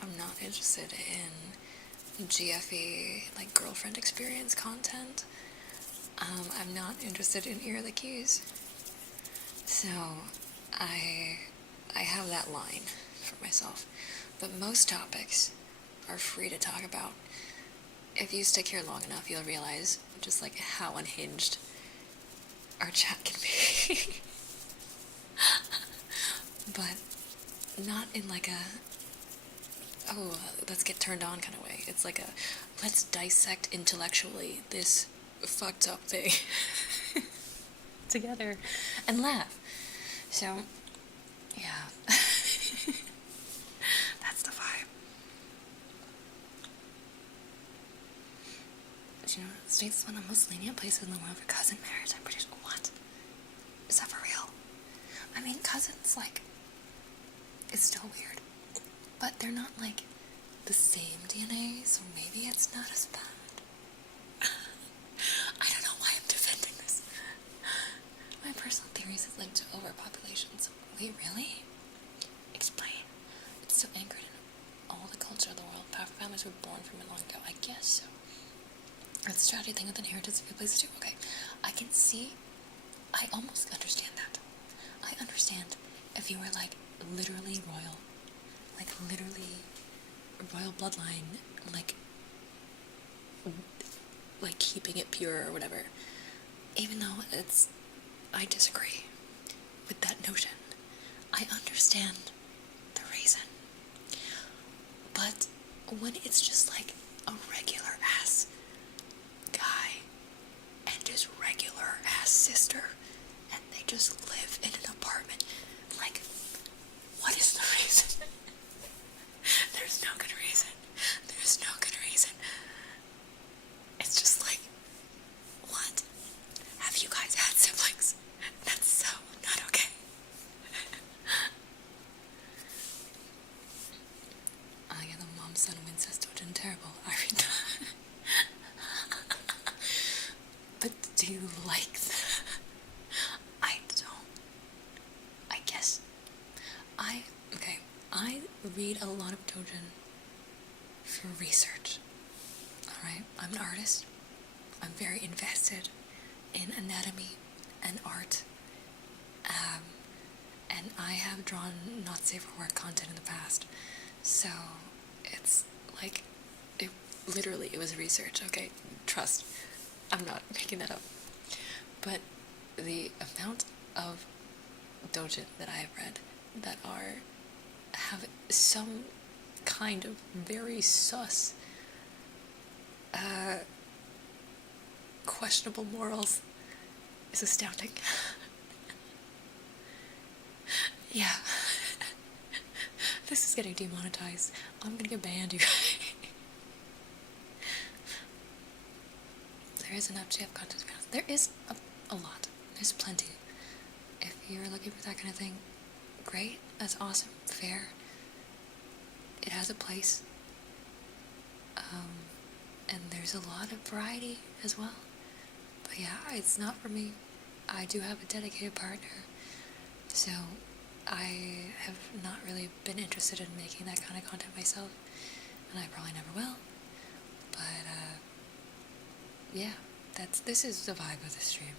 I'm not interested in GFE, like girlfriend experience content. I'm not interested in ear the keys. So I have that line for myself. But most topics are free to talk about. If you stick here long enough, you'll realize just like how unhinged our chat can be. But not in like a, oh, let's get turned on kind of way. It's like a, let's dissect intellectually this fucked up thing together and laugh. So, yeah. That's the vibe. You know, the States is one of the most lenient places in the world for cousin marriage. I'm pretty sure. What? Is that for real? I mean, cousins, like, it's still weird. But they're not, like, the same DNA, so maybe it's not as bad. I don't know why I'm defending this. My personal theories is linked to overpopulation, so wait, really? Explain. It's so anchored in all the culture of the world. Powerful families were born from it long ago. I guess so. It's a strategy thing with inheritance of places too. Okay, I can see. I almost understand that. I understand if you were like literally royal, like literally royal bloodline, like keeping it pure or whatever. Even though I disagree with that notion. I understand the reason. But when it's just like a regular ass guy and his regular ass sister, and they just live in an apartment, like, what is the reason? There's no good reason. There's no good reason. It's just like, what? Have you guys had siblings? That's so not okay. I get the mom, son, Wincest, and terrible. I read that. But do you like that? I don't. I guess. I read a lot of doujin for research. Alright? I'm an artist. I'm very invested in anatomy and art. And I have drawn not safe for work content in the past. So it's like, it was research, okay? Trust. I'm not making that up. But the amount of doujin that I have read that have some kind of very sus, questionable morals is astounding. Yeah. This is getting demonetized. I'm gonna get banned, you guys. There is enough to have content accounts. There is a lot. There's plenty. If you're looking for that kind of thing, great. That's awesome. Fair. It has a place. And there's a lot of variety as well. But yeah, it's not for me. I do have a dedicated partner, so I have not really been interested in making that kind of content myself, and I probably never will. But yeah, this is the vibe of the stream.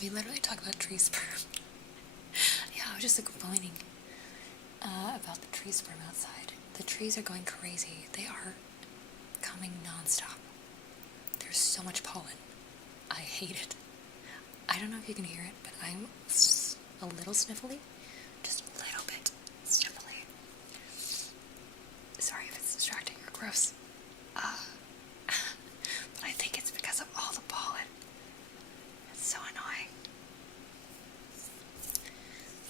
We literally talk about tree sperm. Yeah, I was just complaining about the tree sperm outside. The trees are going crazy. They are coming non-stop. There's so much pollen. I hate it. I don't know if you can hear it, but I'm a little sniffly. Just a little bit sniffly. Sorry if it's distracting or gross. But I think it's because of all the pollen. It's so annoying.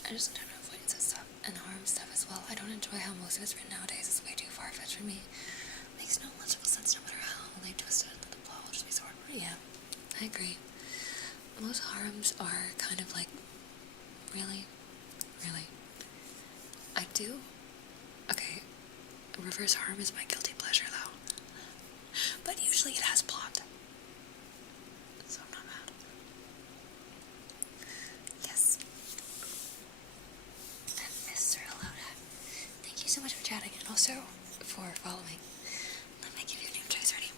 I just don't know if it says stuff and harm stuff as well. I don't enjoy how most of it's written nowadays. It's way too far-fetched for me. Makes no logical sense no matter how they twist it into the plot. Will just be so hard. Yeah, I agree. Most harems are kind of like, really? I do? Okay, reverse harem is my guilty pleasure though. But usually it has plot. So I'm not mad. Yes. And Mr. Aloda, thank you so much for chatting and also for following. Let me give you a new choice. Ready?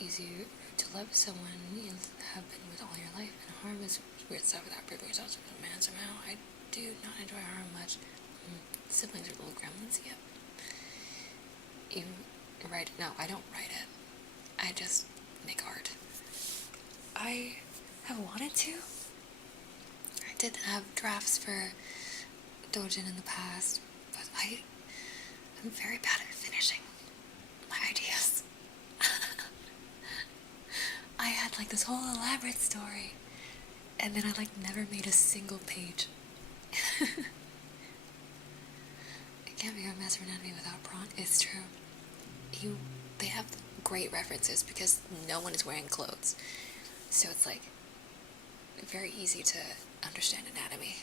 Easy to love someone you have been with all your life, and harm is weird stuff without proving yourself to be a man somehow. I do not enjoy harm much. Siblings are little gremlins, yep. You write it? No, I don't write it. I just make art. I have wanted to. I did have drafts for Dojin in the past, but I'm very bad at finishing my ideas. I had like this whole elaborate story, and then I like never made a single page. It can't be a master anatomy without prawn. It's true. They have great references because no one is wearing clothes, so it's like very easy to understand anatomy.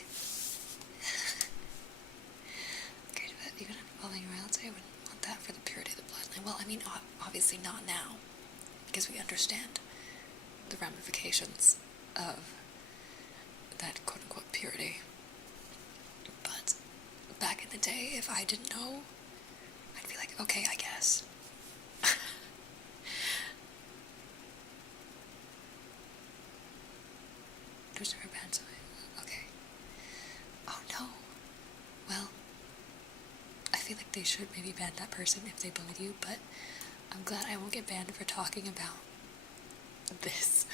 Great, but even if following rounds, I wouldn't want that for the purity of the bloodline. Well, I mean, obviously not now, because we understand the ramifications of that quote-unquote purity. But back in the day, if I didn't know, I'd be like, okay, I guess. There's never banned something. Okay. Oh no. Well, I feel like they should maybe ban that person if they bullied you, but I'm glad I won't get banned for talking about this.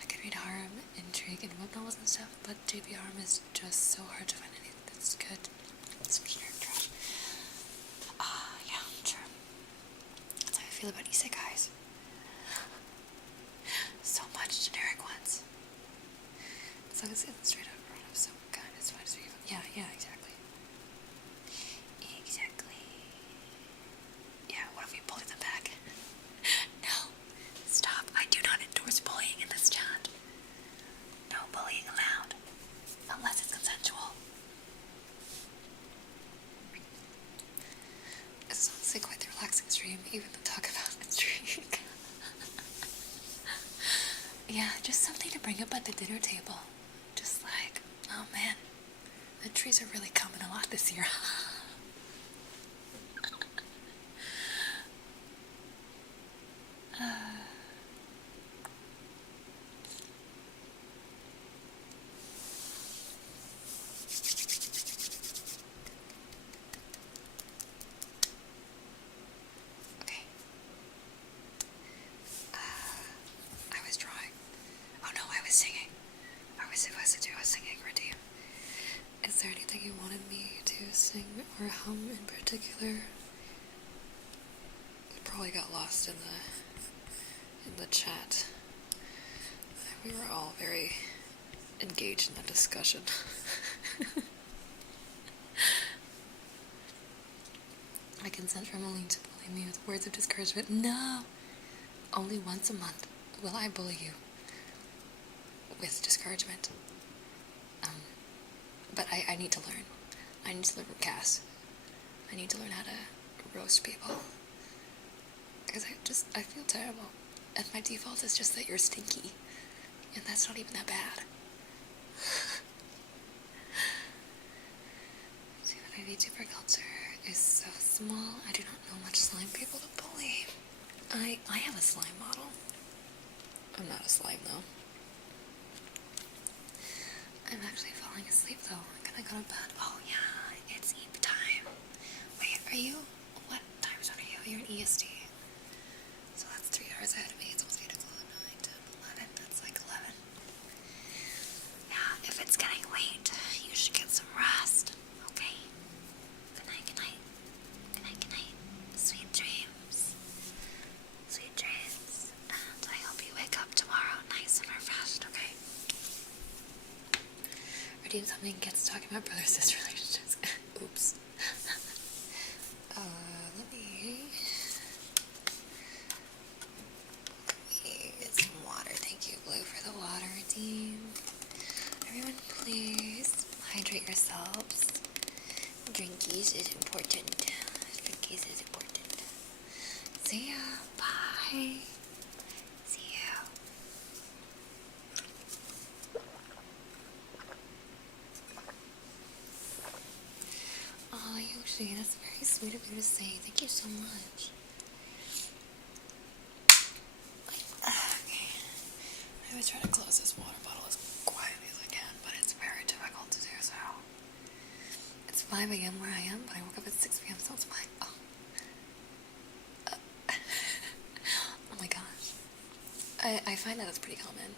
I could read harem, intrigue, and web novels and stuff, but JP harem is just so hard to find anything that's good. It's generic trash. Yeah, sure. That's how I feel about isekais. So much generic ones. As long as it's straight up brought up some kind, it's fine to speak about. Yeah, exactly. Yeah, what if we bully them back? No. Stop. I do not endorse bullying in this chat. No bullying allowed. Unless it's consensual. This is honestly quite the relaxing stream, even to talk about intrigue. Yeah, just something to bring up at the dinner table. Just like, oh man, the trees are really coming a lot this year. anything you wanted me to sing or hum in particular. It probably got lost in the chat. We were all very engaged in the discussion. I consent for Moline to bully me with words of discouragement. No! Only once a month will I bully you with discouragement. But I need to learn. I need to learn from Cass. I need to learn how to roast people. Because I feel terrible. And my default is just that you're stinky. And that's not even that bad. See, but my VTuber culture is so small. I do not know much slime people to bully. I have a slime model. I'm not a slime, though. I'm actually falling asleep, though. I'm gonna go to bed. Oh, yeah, it's eep time. Wait, what time zone are you? You're in EST. So that's 3 hours ahead of me. It's almost 8 o'clock, 9, 10, 11. That's like 11. Yeah, if it's getting late, you should get some rest. Okay? Good night, good night. Good night, good night. Sweet dreams. Sweet dreams. And I hope you wake up tomorrow nice and refreshed, okay? Reading something gets talking about brother-sister relationships. Oops. Let me get some water. Thank you, Blue, for the water, Dean. Everyone, please hydrate yourselves. Drinkies is important. Drinkies is important. See ya. Bye. See you. Oh, Yoshi, that's very sweet of you to say. Thank you so much. Okay. I always try to close this water bottle as quietly as I can, but it's very difficult to do so. It's 5 a.m. where I am, but I woke up at 6 p.m., so it's fine. Oh. Oh my gosh. I find that that's pretty common.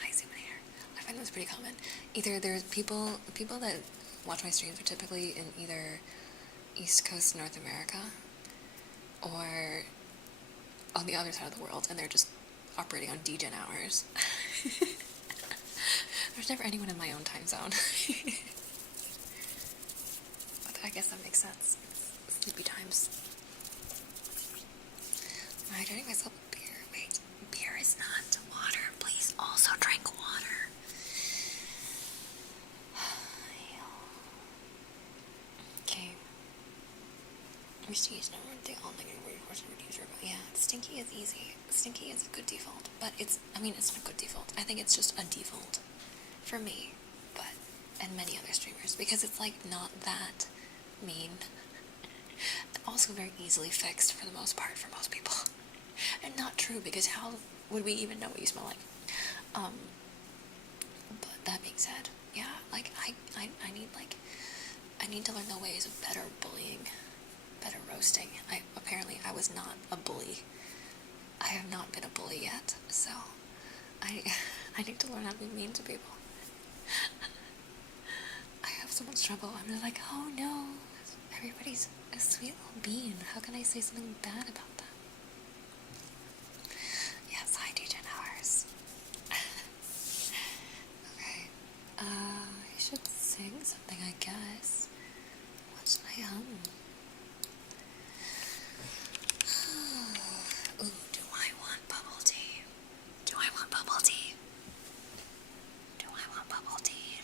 Hi, zoom in here. I find that's pretty common. Either there's people that watch my streams are typically in either East Coast North America or on the other side of the world, and they're just operating on degen hours. There's never anyone in my own time zone. But I guess that makes sense. It's sleepy times. I'm hydrating myself with beer. Wait, beer is not water. Please also drink water. Okay. Stinky is not one thing. All negative reinforcement user. Yeah, stinky is easy. Stinky is a good default, but it's not a good default. I think it's just a default for me, and many other streamers, because it's like not that mean. Also very easily fixed for the most part for most people. And not true, because how would we even know what you smell like? But that being said, yeah, like I need to learn the ways of better bullying, better roasting. Apparently I was not a bully. I have not been a bully yet, so I need to learn how to be mean to people. I have so much trouble. I'm just like, oh no, everybody's a sweet little bean. How can I say something bad about them? Yes, I do 10 hours. Okay. I should sing something, I guess. What should I hum? Ooh, do I want bubble tea? Do I want bubble tea? Do I want bubble tea?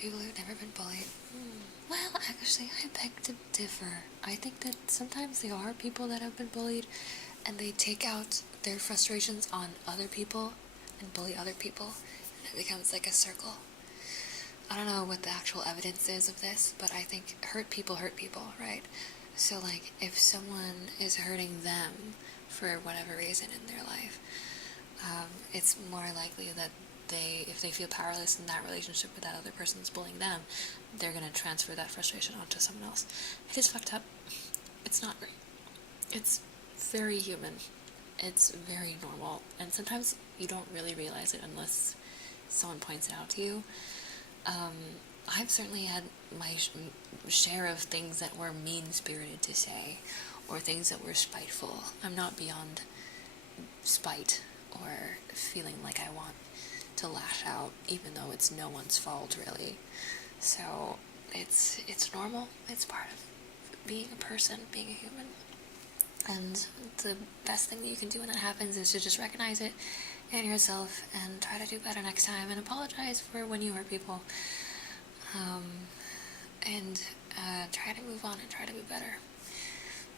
people who've never been bullied. Well, actually, I beg to differ. I think that sometimes there are people that have been bullied, and they take out their frustrations on other people and bully other people, and it becomes like a circle. I don't know what the actual evidence is of this, but I think hurt people, right? So, like, if someone is hurting them for whatever reason in their life, it's more likely that if they feel powerless in that relationship with that other person that's bullying them, they're going to transfer that frustration onto someone else. It is fucked up. It's not great. It's very human. It's very normal. And sometimes you don't really realize it unless someone points it out to you. I've certainly had my share of things that were mean-spirited to say, or things that were spiteful. I'm not beyond spite or feeling like I want to lash out, even though it's no one's fault, really. So it's normal. It's part of being a person, being a human. And the best thing that you can do when that happens is to just recognize it in yourself and try to do better next time, and apologize for when you hurt people, and try to move on and try to be better.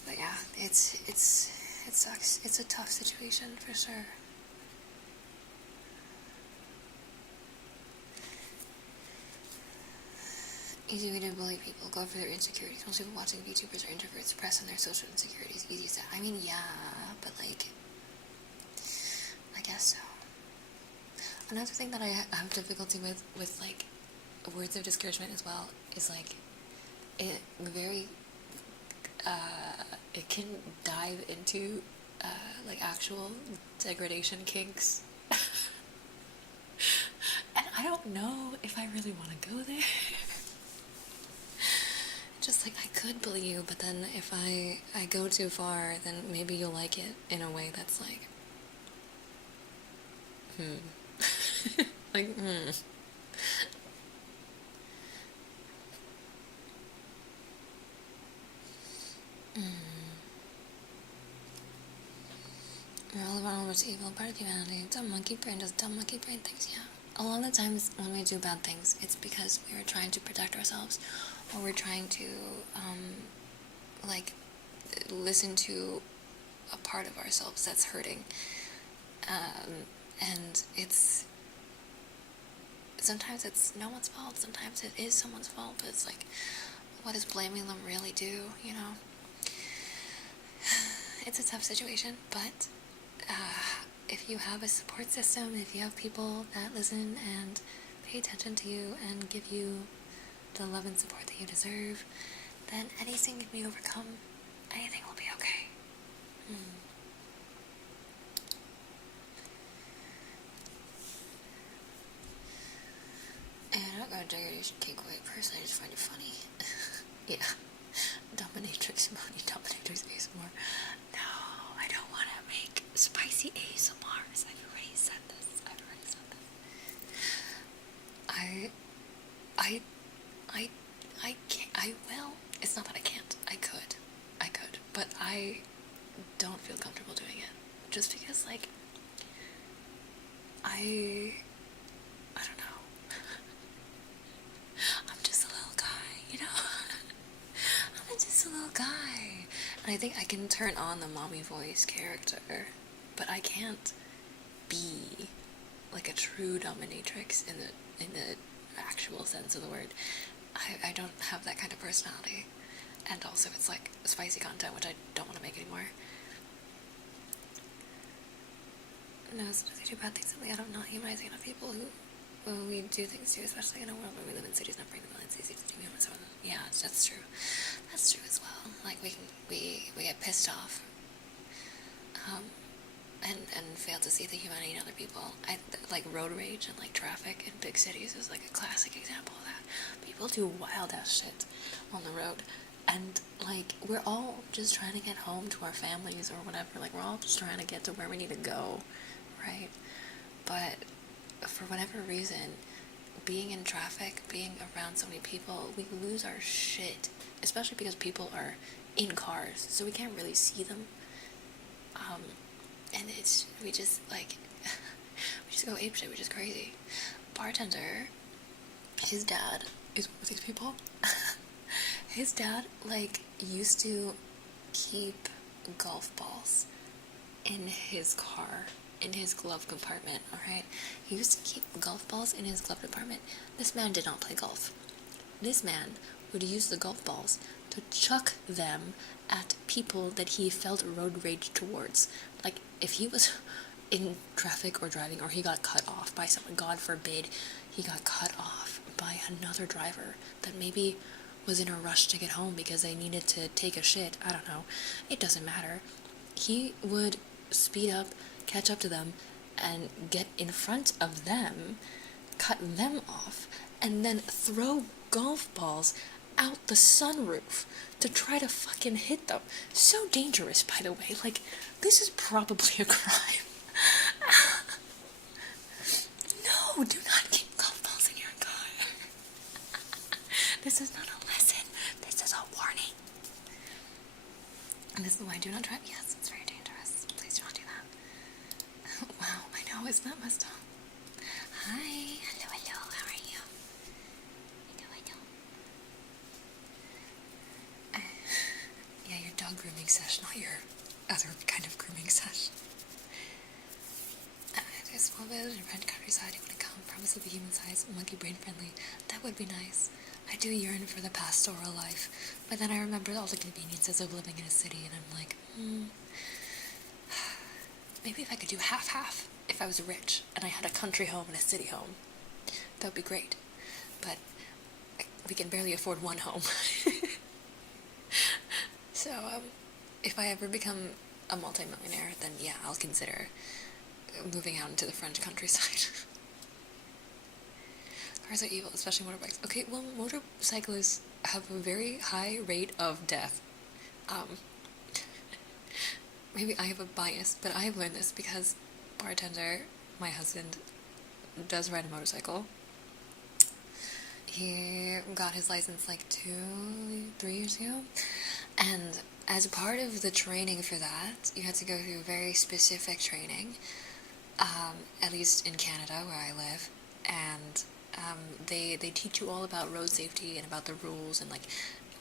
But yeah, it sucks. It's a tough situation for sure. Easy way to bully people, go for their insecurities. Most people watching YouTubers are introverts, suppressing their social insecurities. Easy as that. I mean, yeah, but like, I guess so. Another thing that I have difficulty with like words of discouragement as well is like it can dive into like actual degradation kinks. And I don't know if I really want to go there. Just like, I could bully you, but then if I go too far, then maybe you'll like it in a way that's like, like, We're all vulnerable to evil, part of humanity. Dumb monkey brain does dumb monkey brain things, yeah. A lot of the times when we do bad things, it's because we are trying to protect ourselves, or we're trying to, like, listen to a part of ourselves that's hurting. And sometimes it's no one's fault, sometimes it is someone's fault, but it's like, what does blaming them really do, you know? It's a tough situation, but if you have a support system, if you have people that listen and pay attention to you and give you the love and support that you deserve, then anything can be overcome. Anything will be okay. And I don't go to degradation cake way. Personally, I just find it funny. Yeah. Dominatrix money, dominatrix ASMR. No, I don't want to make spicy ASMRs. I've already said this. I can't. I will. It's not that I can't. I could. But I don't feel comfortable doing it. Just because, like, I don't know. I'm just a little guy, you know? I'm just a little guy. And I think I can turn on the mommy voice character, but I can't be like a true dominatrix in the actual sense of the word. I don't have that kind of personality. And also it's like spicy content, which I don't want to make anymore. No, sometimes we do bad things, and I don't know, humanizing enough people who we do things to, especially in a world where we live in cities, not bring the millions easy to do human. So yeah, that's true. That's true as well. Like we get pissed off, and fail to see the humanity in other people. Like road rage and like traffic in big cities is like a classic example of that. People do wild ass shit on the road, and like we're all just trying to get home to our families or whatever. Like we're all just trying to get to where we need to go, right? But for whatever reason, being in traffic, being around so many people, we lose our shit, especially because people are in cars, so we can't really see them. And we just go apeshit, which is crazy. Bartender his dad is one of these people. His dad, like, used to keep golf balls in his car, in his glove compartment, alright? He used to keep golf balls in his glove compartment. This man did not play golf. This man would use the golf balls to chuck them at people that he felt road rage towards. Like, if he was in traffic or driving, or he got cut off by someone, God forbid, he got cut off by another driver that maybe was in a rush to get home because they needed to take a shit, I don't know, it doesn't matter. He would speed up, catch up to them, and get in front of them, cut them off, and then throw golf balls out the sunroof to try to fucking hit them. So dangerous, by the way. Like, this is probably a crime. No, do not keep golf balls in your car. This is not a lesson. This is a warning. And this is why I do not drive. Yes, it's very dangerous. Please do not do that. Wow, I know, isn't that messed up? Hi. Hello, hello. How are you? Hello. Yeah, your dog grooming session, not your other kind of grooming session. There's small village and red countryside. You want to come? Promise of the human size, monkey brain friendly. That would be nice. I do yearn for the pastoral life, but then I remember all the conveniences of living in a city, and I'm like, maybe if I could do half-half, if I was rich, and I had a country home and a city home, that would be great. But we can barely afford one home. So, if I ever become a multi-millionaire, then yeah, I'll consider moving out into the French countryside. Cars are evil, especially motorbikes. Okay, well, motorcyclists have a very high rate of death. Maybe I have a bias, but I have learned this because bartender, my husband, does ride a motorcycle. He got his license like 3 years ago, and as part of the training for that, you had to go through very specific training, at least in Canada where I live, and they teach you all about road safety and about the rules and, like,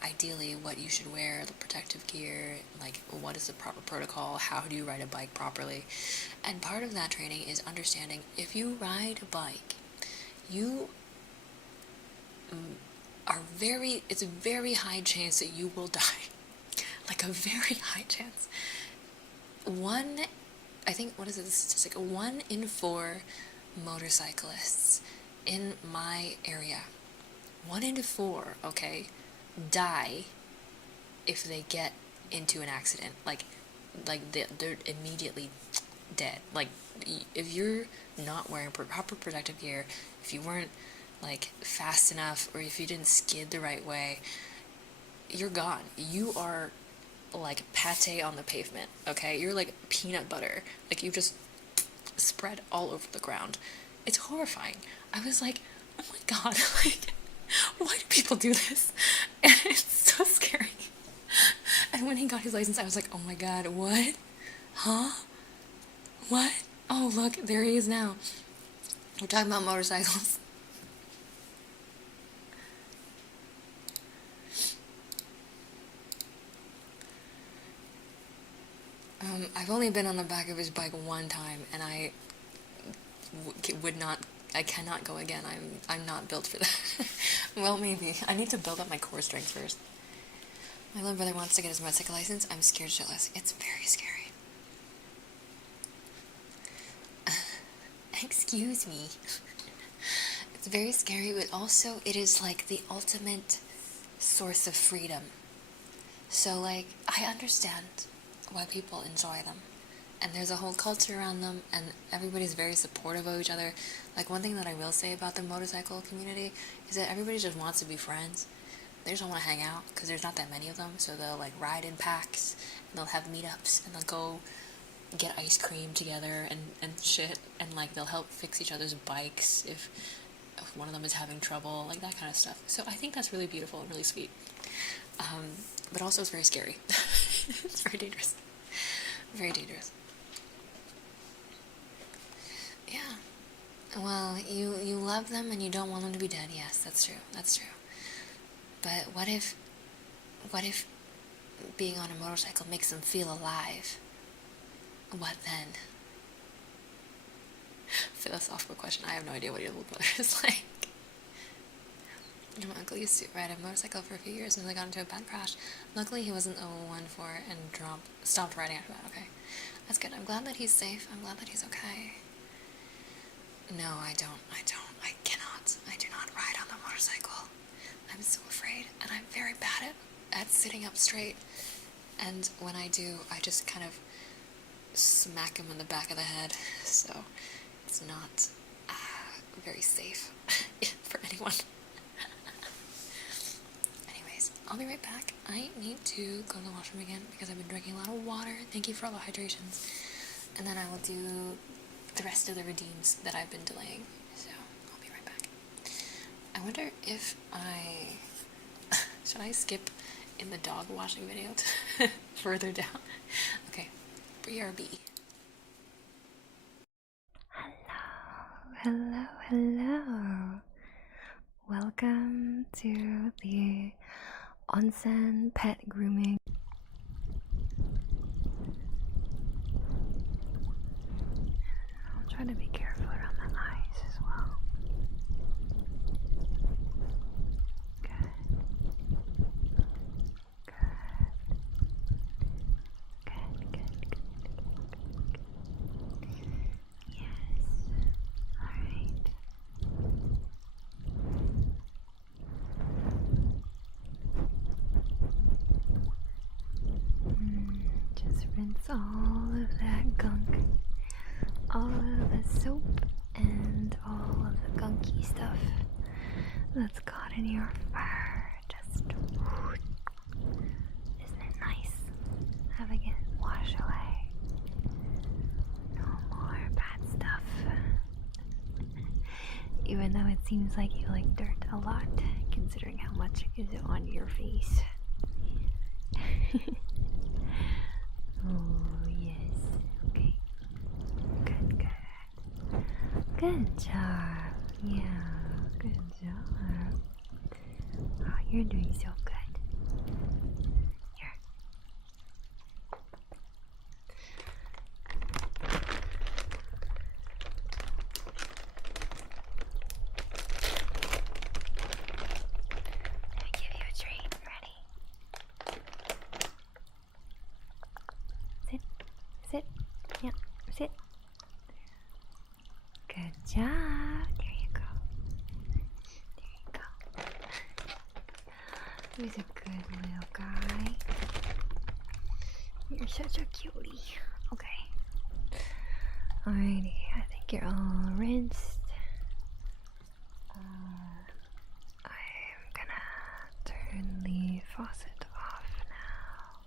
ideally what you should wear, the protective gear, like what is the proper protocol, how do you ride a bike properly. And part of that training is understanding if you ride a bike, you it's a very high chance that you will die. Like a very high chance. I think, what is the statistic? 1 in 4 motorcyclists in my area, 1 in 4, okay, die if they get into an accident. Like they're immediately dead. Like, if you're not wearing proper protective gear, if you weren't, like, fast enough, or if you didn't skid the right way, you're gone. You are like pate on the pavement, okay? You're like peanut butter. Like, you just spread all over the ground. It's horrifying. I was like, oh my god, like, why do people do this? And it's so scary. And when he got his license, I was like, oh my god, what? Huh? What? Oh, look, there he is now. We're talking about motorcycles. I've only been on the back of his bike one time, and I cannot go again. I'm not built for that. Well, maybe. I need to build up my core strength first. My little brother wants to get his motorcycle license. I'm scared shitless. It's very scary. Excuse me. It's very scary, but also it is like the ultimate source of freedom. So, like, I understand why people enjoy them, and there's a whole culture around them, and everybody's very supportive of each other. Like, one thing that I will say about the motorcycle community is that everybody just wants to be friends. They just don't want to hang out because there's not that many of them, so they'll, like, ride in packs, and they'll have meetups, and they'll go get ice cream together and shit, and, like, they'll help fix each other's bikes if one of them is having trouble, like, that kind of stuff. So I think that's really beautiful and really sweet. But also it's very scary. It's very dangerous. Very dangerous. Yeah. Well, you love them and you don't want them to be dead. Yes, that's true. That's true. But what if being on a motorcycle makes them feel alive? What then? Philosophical question. I have no idea what your little brother is like. My uncle used to ride a motorcycle for a few years until he got into a bad crash. Luckily, he wasn't the one for it and stopped riding after that. Okay, that's good. I'm glad that he's safe. I'm glad that he's okay. No, I cannot. I do not ride on the motorcycle. I'm so afraid, and I'm very bad at sitting up straight. And when I do, I just kind of smack him in the back of the head. So it's not very safe for anyone. Anyways, I'll be right back. I need to go to the washroom again because I've been drinking a lot of water. Thank you for all the hydrations. And then I will do the rest of the redeems that I've been delaying. So I'll be right back. I wonder if should I skip in the dog washing video to further down? Okay, BRB. Hello. Welcome to the onsen pet grooming. I'll try to be careful around the eyes as well. Good. Yes. Alright. Just rinse all of that gunk, all of the soap, and all of the gunky stuff that's got in your fur. Just, isn't it nice having it wash away? No more bad stuff. Even though it seems like you like dirt a lot, considering how much is on your face. Oh, yes. Okay. Good. Good job. Yeah, good job. Oh, you're doing so good. Here. Let me give you a treat. Ready? Sit. Yeah, sit. Good job. There you go. He's a good little guy. You're such a cutie. Okay. Alrighty, I think you're all rinsed. I'm gonna turn the faucet off now.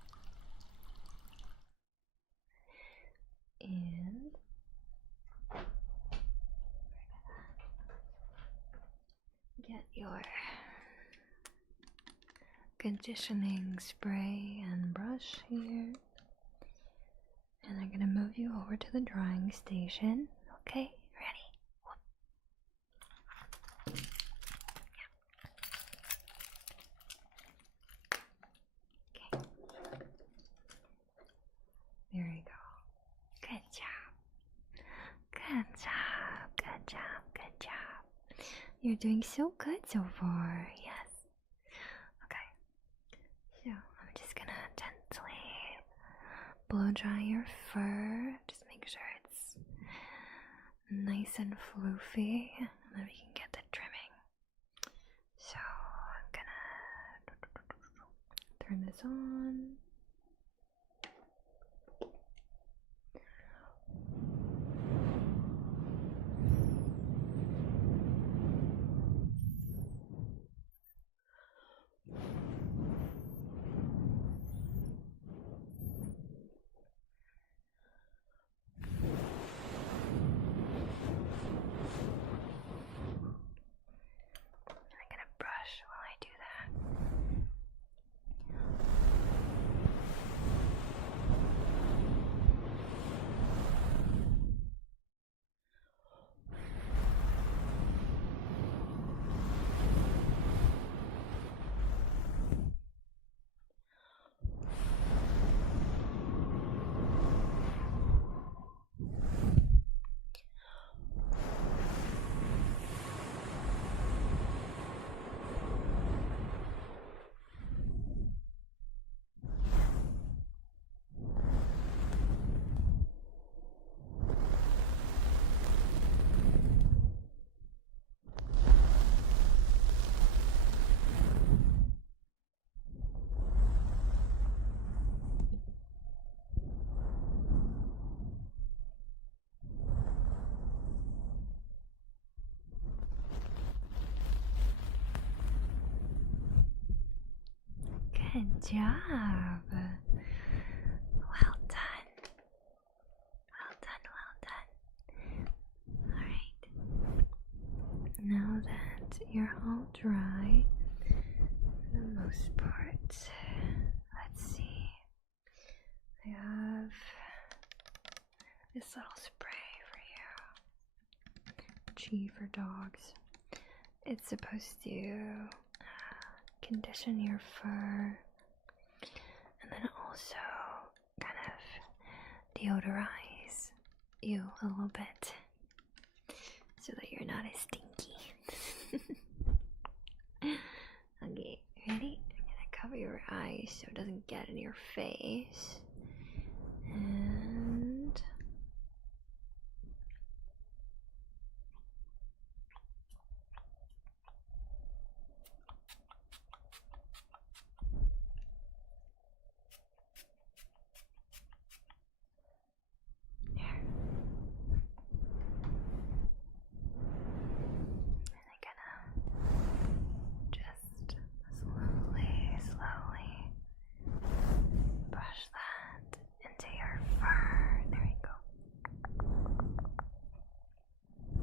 And get your conditioning spray and brush here. And I'm gonna move you over to the drying station. Okay, ready? Whoop. Yeah. Okay. There you go. Good job. Good job. You're doing so good so far. Yes. Okay. So I'm just gonna gently blow dry your fur. Just make sure it's nice and floofy, and then we can get the trimming. So I'm gonna turn this on. I'm gonna brush while I do that. Good job. Well done. Well done, well done. Alright. Now that you're all dry, for the most part, let's see. I have this little spray for you. G for dogs. It's supposed to condition your fur and then also kind of deodorize you a little bit so that you're not as stinky. Okay, ready? I'm gonna cover your eyes so it doesn't get in your face. And just slowly brush that into your fur. There you go.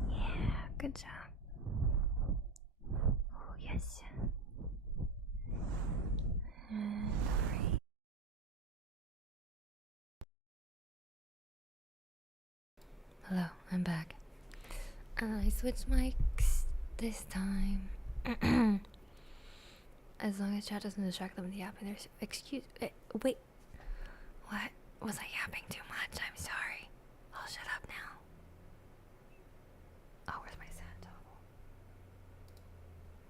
Yeah, good job. Oh, yes. And alright. Hello, I'm back. I switched mics this time. As long as chat doesn't distract them with yapping. There's wait. What? Was I yapping too much? I'm sorry. I'll shut up now. Oh, where's my sad toggle?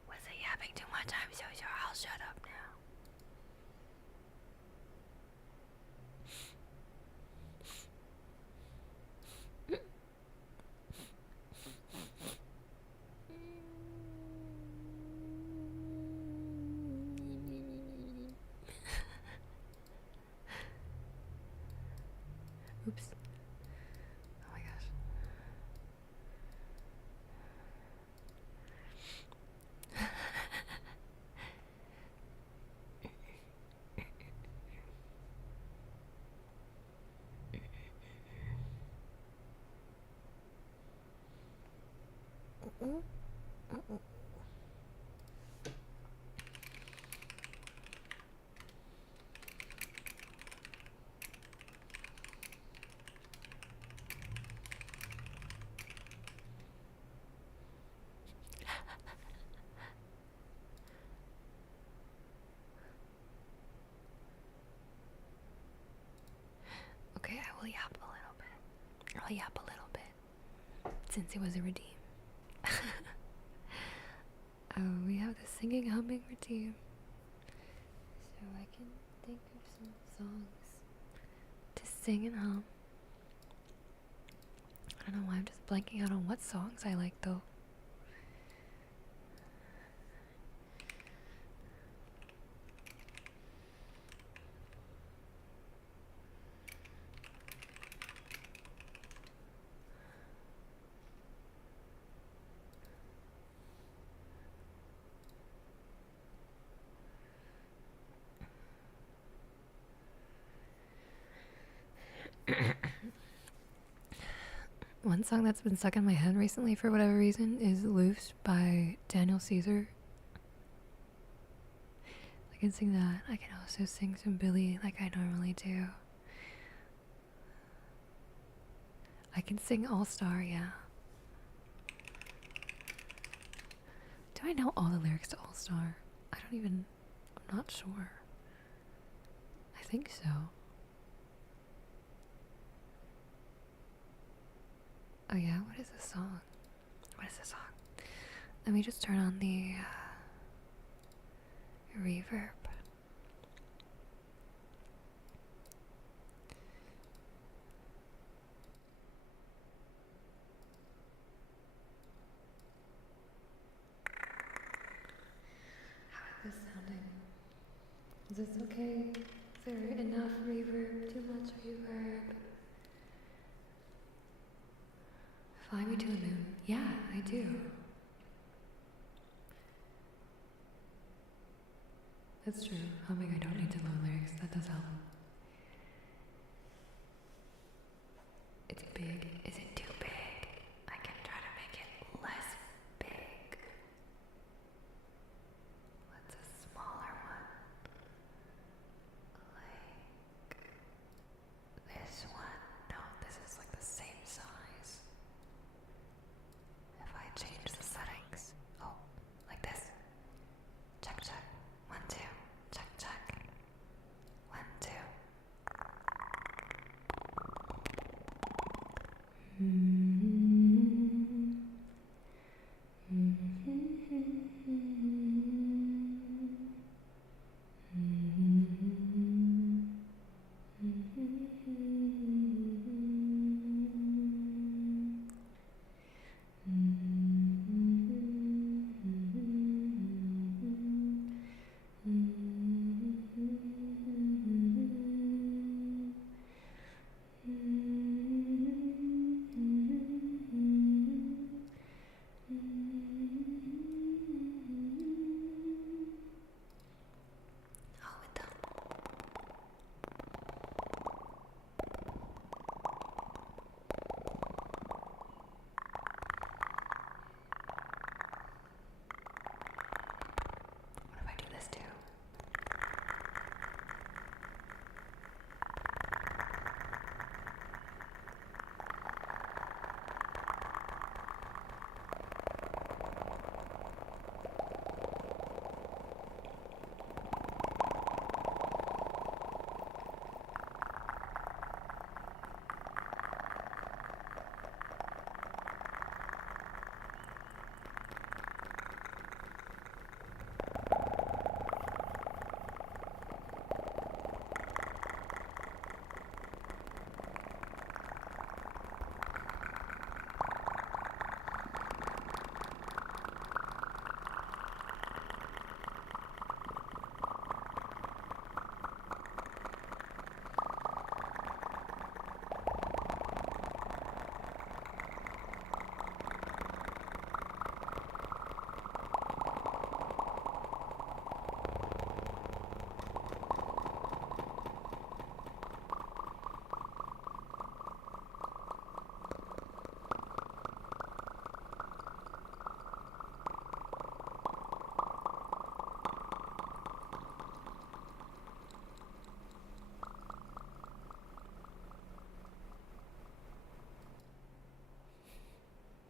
Was I yapping too much? I'm so sorry. I'll shut up now. Oops. Oh my gosh. Okay, I will yap a little bit. I'll yap a little bit. Since it was a redeem. We have the singing, humming redeem. So I can think of some songs to sing and hum. I don't know why I'm just blanking out on what songs I like though. One song that's been stuck in my head recently for whatever reason is Loose by Daniel Caesar. I can sing that. I can also sing some Billy like I normally do. I can sing All Star, yeah. Do I know all the lyrics to All Star? I'm not sure. I think so. Oh yeah, what is this song? What is this song? Let me just turn on the reverb. How is this sounding? Is this okay? Is there enough reverb? Too much reverb? Fly me to the moon. Yeah, I do. That's true. Humming, I don't need to learn lyrics. That does help. It's big. Is it too big? I can try to make it less big. What's a smaller one? Like this one? No, this is like the same size. If I change the settings. Oh, like this. Check, check. 1, 2. Check, check. 1, 2.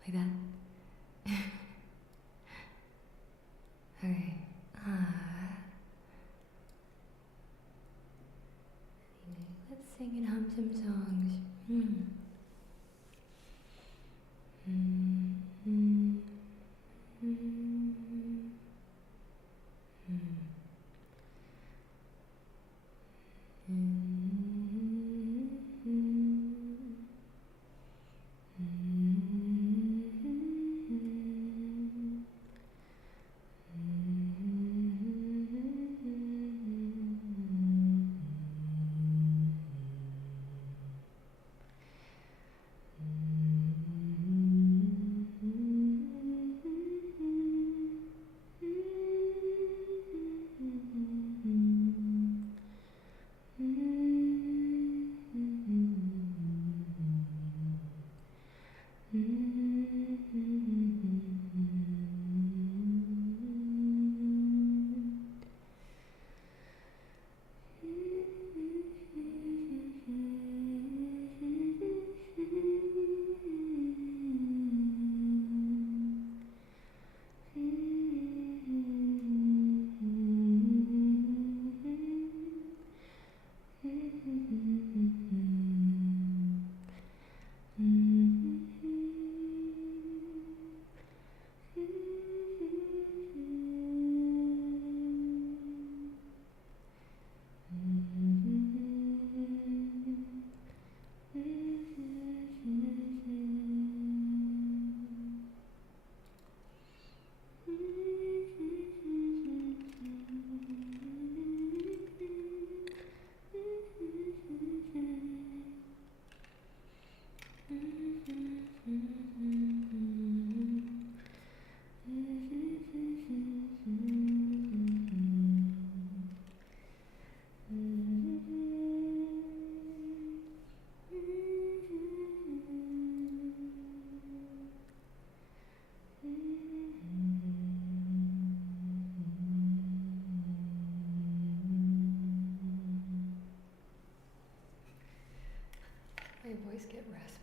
Like that? Okay. Anyway, let's sing and hum some songs.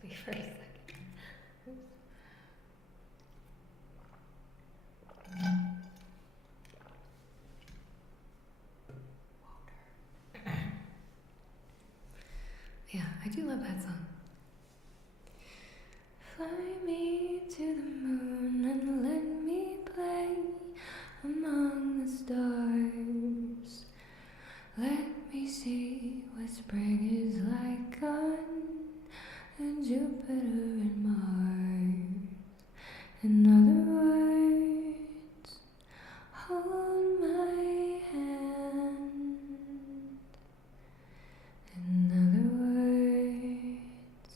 me for a second. Oops. Yeah, I do love that song. Fly me to the moon and let me play among the stars. Let me see what spring is like on Jupiter and Mars. In other words, hold my hand. In other words,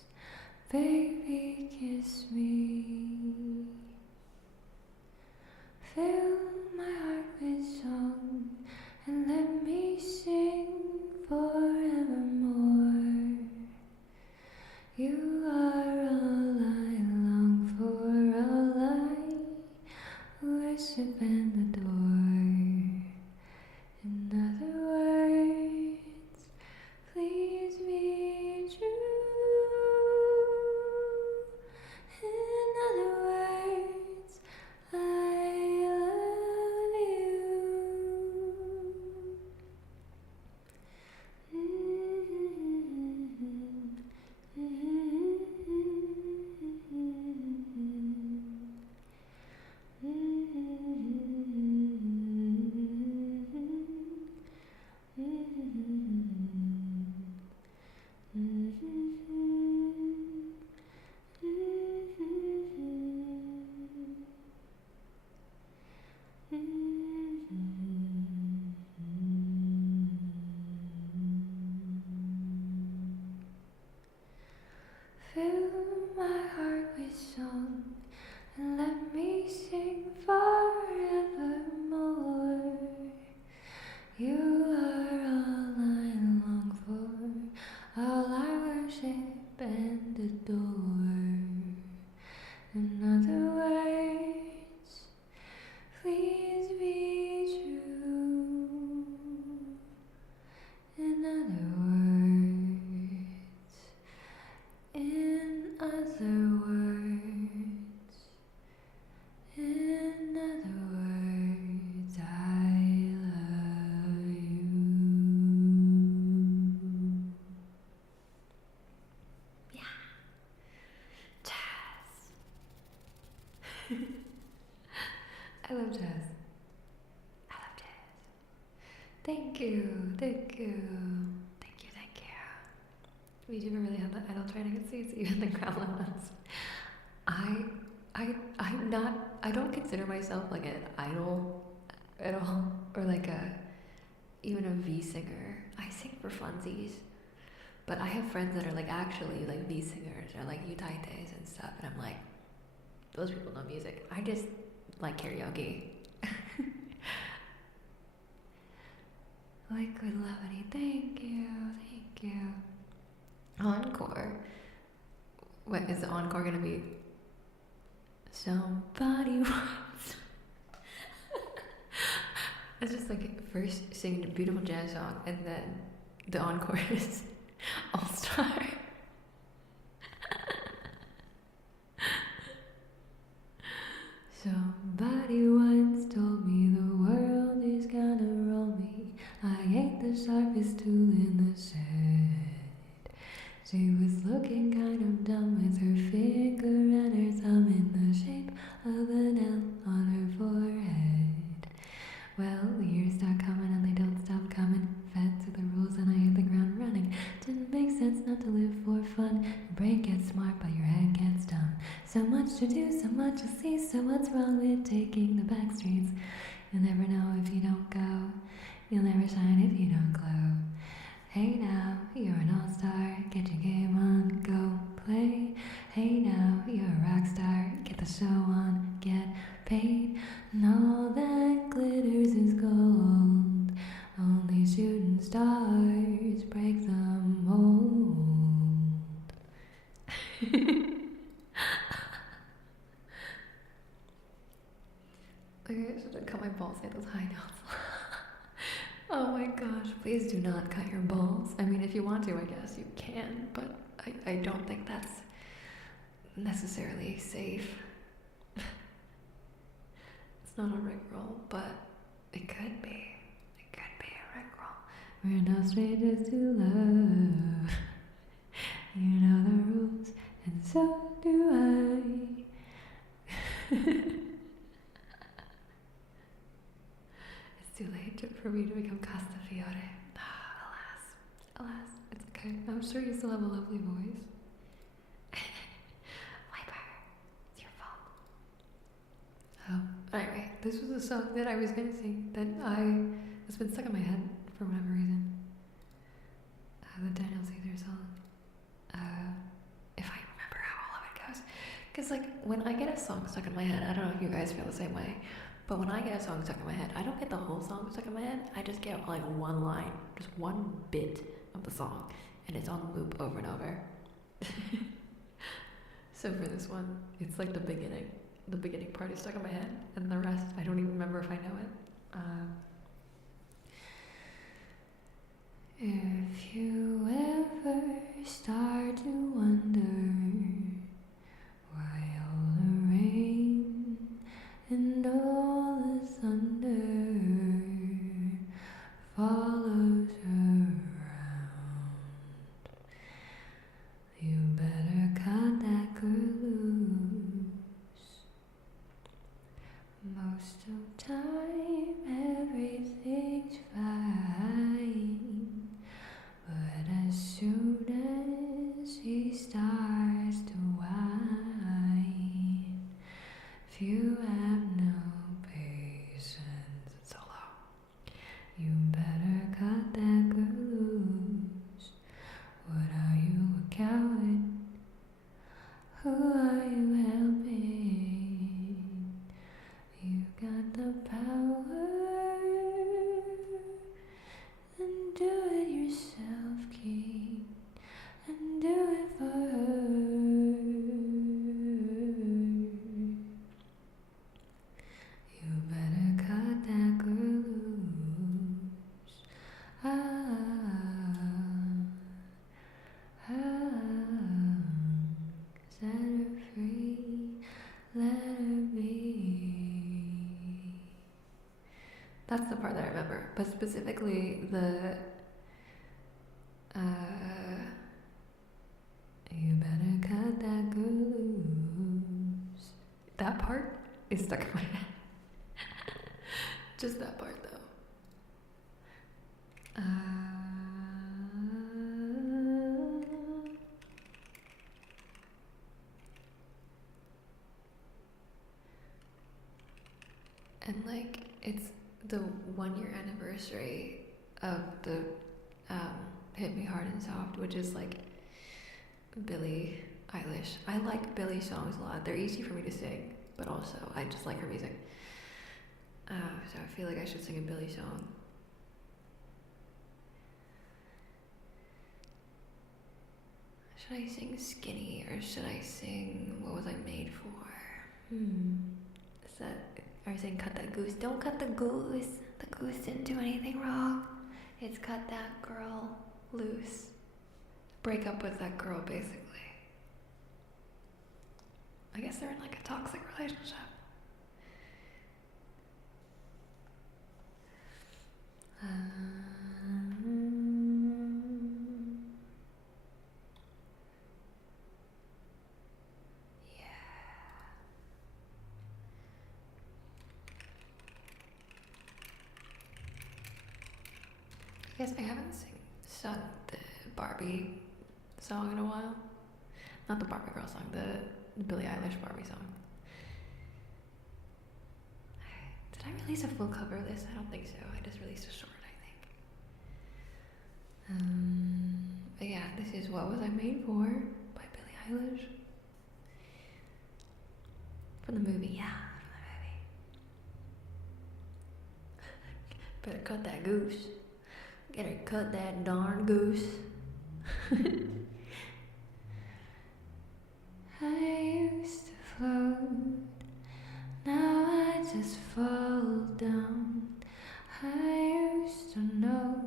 baby, kiss me. Fill my heart with song and let me sing forevermore. You are all I long for, all I worship and adore. In other words, please be true. In other words, I love you. Fill my heart with song and let me sing forevermore. You are all I long for, all I worship and adore. In other words, please be true. In other words, in other words, in other words, I love you. Yeah. Jazz. I love jazz. I love jazz. Thank you, thank you, thank you, thank you. We do really have that idol training at seats, even the growler ones. I don't consider myself like an idol at all, or like even a V singer. I sing for funsies, but I have friends that are like actually like V singers or like utaites and stuff, and I'm like, those people know music. I just like karaoke. Liquid Levity, thank you, thank you. Encore. What is the encore gonna be? Somebody wants. It's just like first singing a beautiful jazz song and then the encore is All Star. Somebody once told me the world is gonna roll me. I ain't the sharpest tool in the shed. She was looking kind of dumb with her finger and her thumb in the shape of an L on her forehead. Well, the years start coming and they don't stop coming. Fed to the rules and I hit the ground running. Didn't make sense not to live for fun. Your brain gets smart but your head gets dumb. So much to do, so much to see. So what's wrong with taking the back streets? You'll never know if you don't go. You'll never shine if you don't glow. Hey now, you're an all-star. Get your game on, go play. Hey now, you're a rock star. Get the show on, get paid. And all that glitters is gold. Only shooting stars break the mold. I should have cut my balls at those high notes. Oh my gosh, please do not cut your balls. I mean, if you want to, I guess you can, but I don't think that's necessarily safe. It's not a rickroll, but it could be. It could be a rickroll. We're no strangers to love. You know the rules, and so do I. It's too late for me to become Castafiore. Alas, alas, it's okay. I'm sure you still have a lovely voice. Viper, it's your fault. Anyway, this was a song that I was gonna sing that's been stuck in my head for whatever reason. The Daniel Caesar song. If I remember how all of it goes. Because, like, when I get a song stuck in my head, I don't know if you guys feel the same way, but when I get a song stuck in my head, I don't get the whole song stuck in my head. I just get, like, one line, just one bit of the song, and it's on loop over and over. So for this one, it's like the beginning. The beginning part is stuck in my head, and the rest, I don't even remember if I know it. If you ever start to wonder why all the rain and all the thunder follows around, you better cut that girl loose. Most of the time everything's fine, but as soon as he starts to whine, if you have no patience, it's so low, you better cut that girl loose. What are you, a coward? Who are you helping? You got the power, and do it yourself, king, and do it for her. You better cut that girl loose. Set her free, let her be. That's the part that I remember, but specifically the you better cut that girl loose. That part is stuck in my head. Just that part though. And like, it's the 1 year anniversary of the Hit Me Hard and Soft, which is like Billie Eilish. I like Billie's songs a lot. They're easy for me to sing, but also I just like her music. So I feel like I should sing a Billie song. Should I sing Skinny or should I sing What Was I Made For? Is that, are you saying cut that goose? Don't cut the goose. The goose didn't do anything wrong. It's cut that girl loose. Break up with that girl, basically. I guess they're in like a toxic relationship. I guess I haven't sung the Barbie song in a while. Not the Barbie girl song, the Billie Eilish Barbie song. Did I release a full cover of this? I don't think so. I just released a short, I think. But yeah, this is What Was I Made For by Billie Eilish. From the movie, yeah, from the movie. Better cut that goose. Better cut that darn goose. I used to float, now I just fall down. I used to know,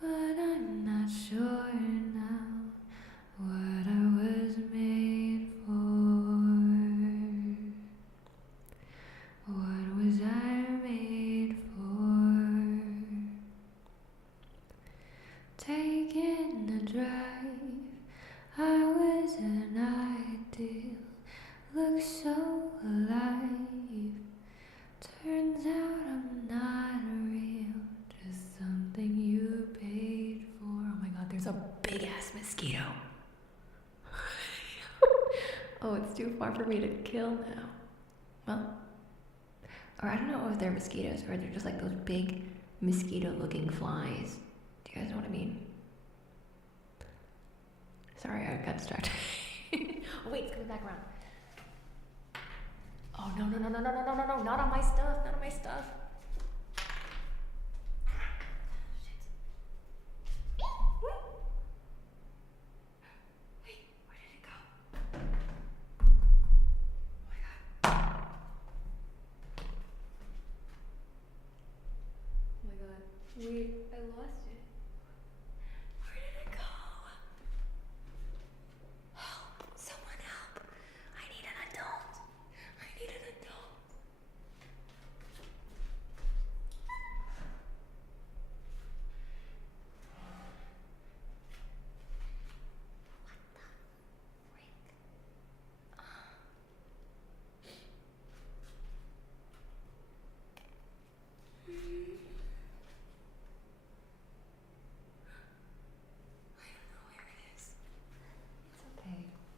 but I'm not sure now what I was made drive. I was an ideal, look so alive. Turns out I'm not real, just something you paid for. Oh my god, there's a big ass mosquito. Oh, it's too far for me to kill now. Well, or I don't know if they're mosquitoes or they're just like those big mosquito looking flies. Do you guys know what I mean? Sorry, I got distracted. Oh wait, it's coming back around. Oh no, not on my stuff, not on my stuff. Shit. Wait, where did it go? Oh my god. Oh my god. Wait, I lost it. Where did it go? Help! Someone help! I need an adult. I need an adult.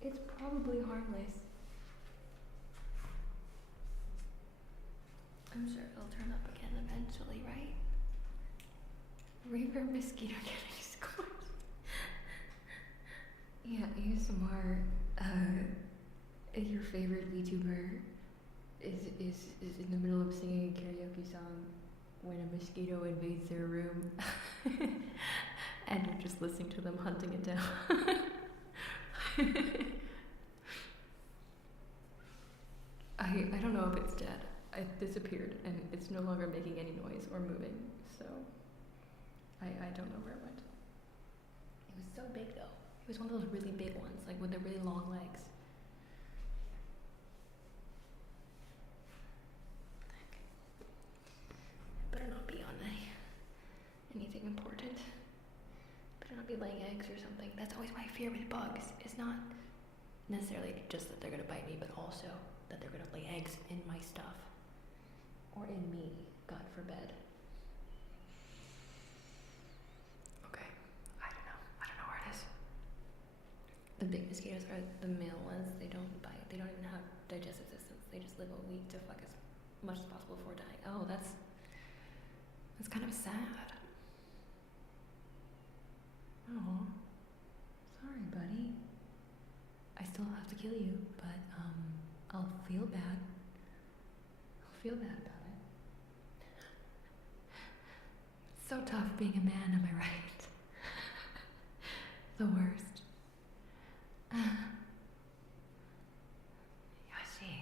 It's probably harmless. I'm sure it'll turn up again eventually, right? Reaper mosquito getting squished. Yeah, ASMR, your favorite VTuber is in the middle of singing a karaoke song when a mosquito invades their room and you're just listening to them hunting it down. I don't know if it's dead. It disappeared and it's no longer making any noise or moving, so I don't know where it went. It was so big though. It was one of those really big ones, like with the really long legs. It better not be on anything important. Better not be laying eggs or something. That's always my fear with bugs. It's not necessarily just that they're gonna bite me, but also that they're gonna lay eggs in my stuff. Or in me, God forbid. Okay, I don't know where it is. The big mosquitoes are the male ones. They don't bite. They don't even have digestive systems. They just live a week to fuck as much as possible before dying. Oh, that's kind of sad. Oh, sorry, buddy. I still have to kill you, but I'll feel bad. I'll feel bad about it. It's so tough being a man, am I right? The worst. Yoshi.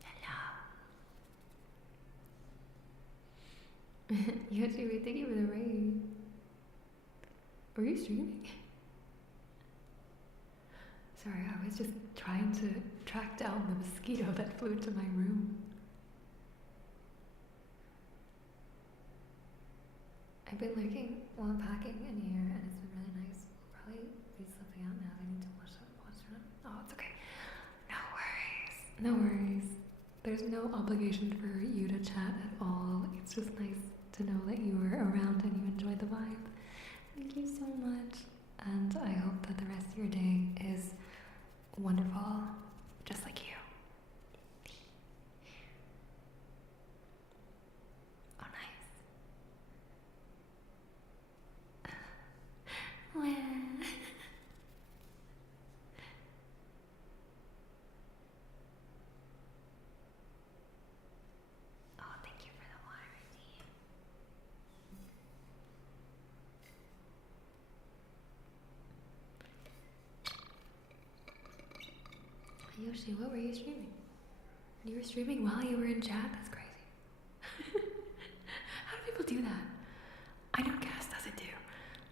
Hello. Yoshi, we thank you for the raid. Were you streaming? Sorry, I was just trying to track down the mosquito that flew into my room. I've been lurking while packing in here and it's been really nice. I'll probably be slipping out now. I need to watch it. Oh, it's okay. No worries. There's no obligation for you to chat at all. It's just nice to know that you were around and you enjoyed the vibe. Thank you so much, and I hope that the rest of your day is wonderful, just like you. Oh, nice. Well. Oh, thank you for the water, Dean. Yoshi, what were you streaming? You were streaming while you were in chat? That's crazy. How do people do that? I know Cass does it too,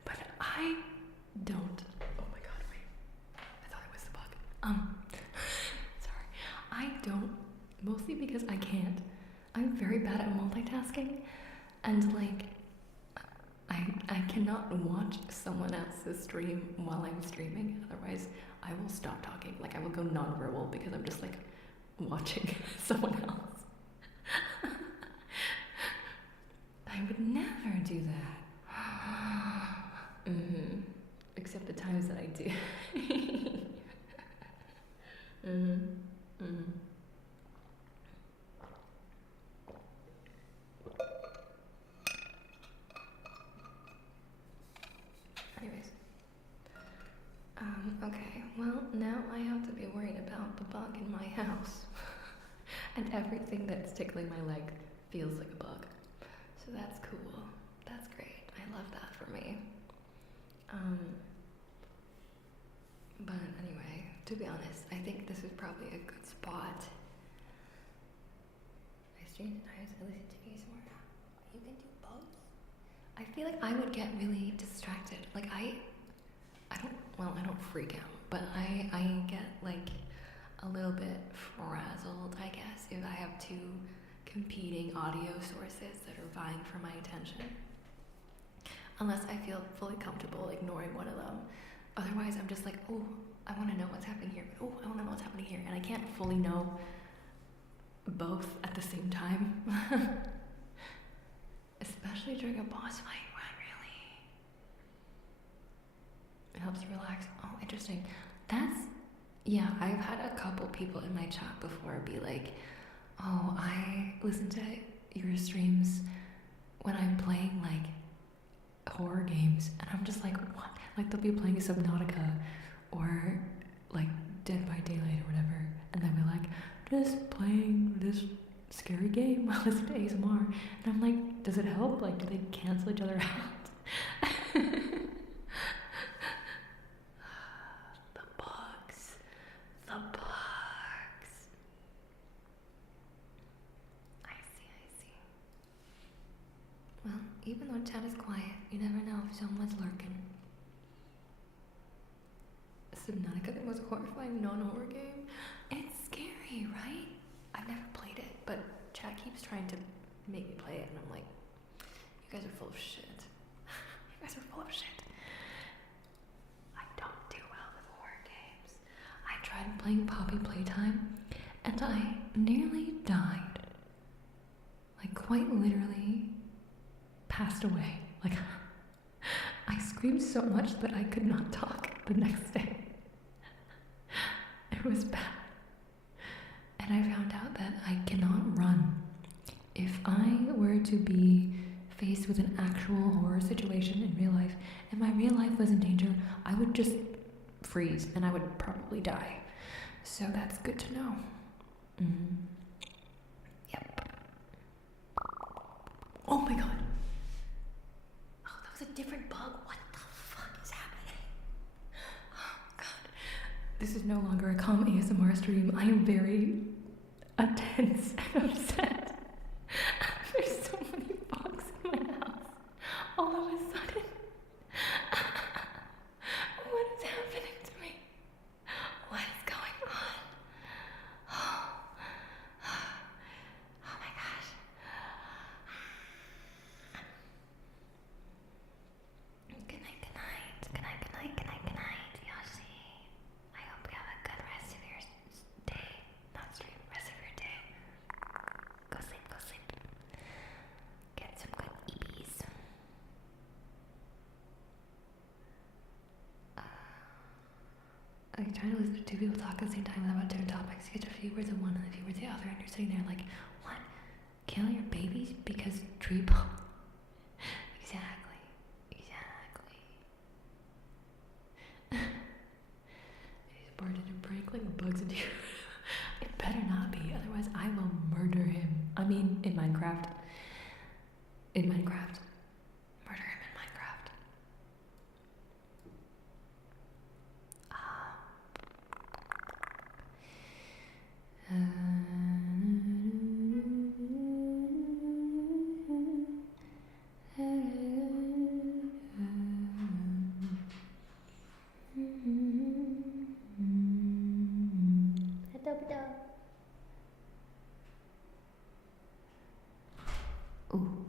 but I don't. Oh my god, wait. I thought it was the bug. Sorry. I don't, mostly because I can't. I'm very bad at multitasking, And like, I cannot watch someone else's stream while I'm streaming, otherwise I will stop talking. Like, I will go non-verbal because I'm just like watching someone else. I would never do that. Except the times that I do. Anyways. Okay, well, now I have to be worried about the bug in my house. And everything that's tickling my leg feels like a bug. So that's cool. That's great. I love that for me. But anyway, to be honest, I think this is probably a good spot. I stream tonight, I listen to ASMR. You can do both? I feel like I would get really distracted. Like I don't freak out, but I get like a little bit frazzled, I guess, if I have two competing audio sources that are vying for my attention. Unless I feel fully comfortable ignoring one of them. Otherwise, I'm just like, oh, I want to know what's happening here. Oh, I want to know what's happening here. And I can't fully know both at the same time. Especially during a boss fight, it helps you relax. Oh, interesting. Yeah, I've had a couple people in my chat before be like, oh, I listen to your streams when I'm playing like horror games, and I'm just like, what? Like, they'll be playing Subnautica or like Dead by Daylight or whatever, and then we're like, just playing this scary game while I listen to ASMR, and I'm like, does it help? Like, do they cancel each other out? The bugs. I see. Well, even though chat is quiet, you never know if someone's lurking. Subnautica, the most horrifying non-horror game? It's scary, right? I've never played it, but chat keeps trying to make me play it, and I'm like, you guys are full of shit. You guys are full of shit. I don't do well with horror games. I tried playing Poppy Playtime, and I nearly died. Like, quite literally passed away. Like, I screamed so much that I could not talk the next day. It was bad. And I found out that I cannot run. If I were to be faced with an actual horror situation in real life, and my real life was in danger, I would just freeze and I would probably die. So that's good to know. Yep. Oh my god. Oh, that was a different bug. What the fuck is happening? Oh god. This is no longer a calm ASMR stream. I am very tense and upset. There's so many bugs in my house. All of a sudden. What is happening to me? What is going on? Oh my gosh. Good night, good night. Good night, good night, good night, good night, Yoshi. I hope you have a good rest of your day. Not stream, rest of your day. Go sleep, go sleep. Get some good EBs. Like, trying to listen to two people talk at the same time about different topics. You get a few words of one and a few words of the other, and you're sitting there like, what? Kill your babies because tree bomb? Exactly. He's boarded and prankling the bugs into you. It better not be, otherwise I will murder him. I mean, in Minecraft. Murder him in Minecraft. Ooh.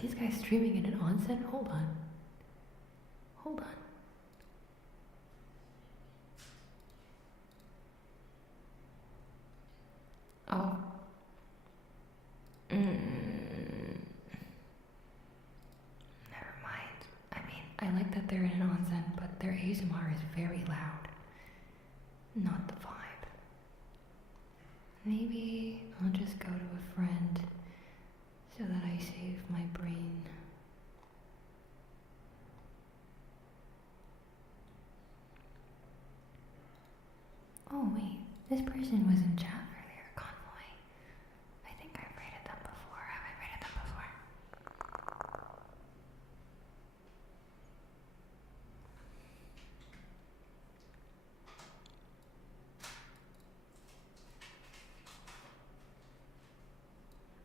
these guys streaming in an onsen? Hold on. Hold on. Oh. Never mind. I mean, I like that they're in an onsen, but their ASMR is very loud. Not the vibe. Maybe I'll just go to a friend so that I save my brain. Oh wait, this person was in chat earlier, Convoy. I think I've rated them before. Have I rated them before?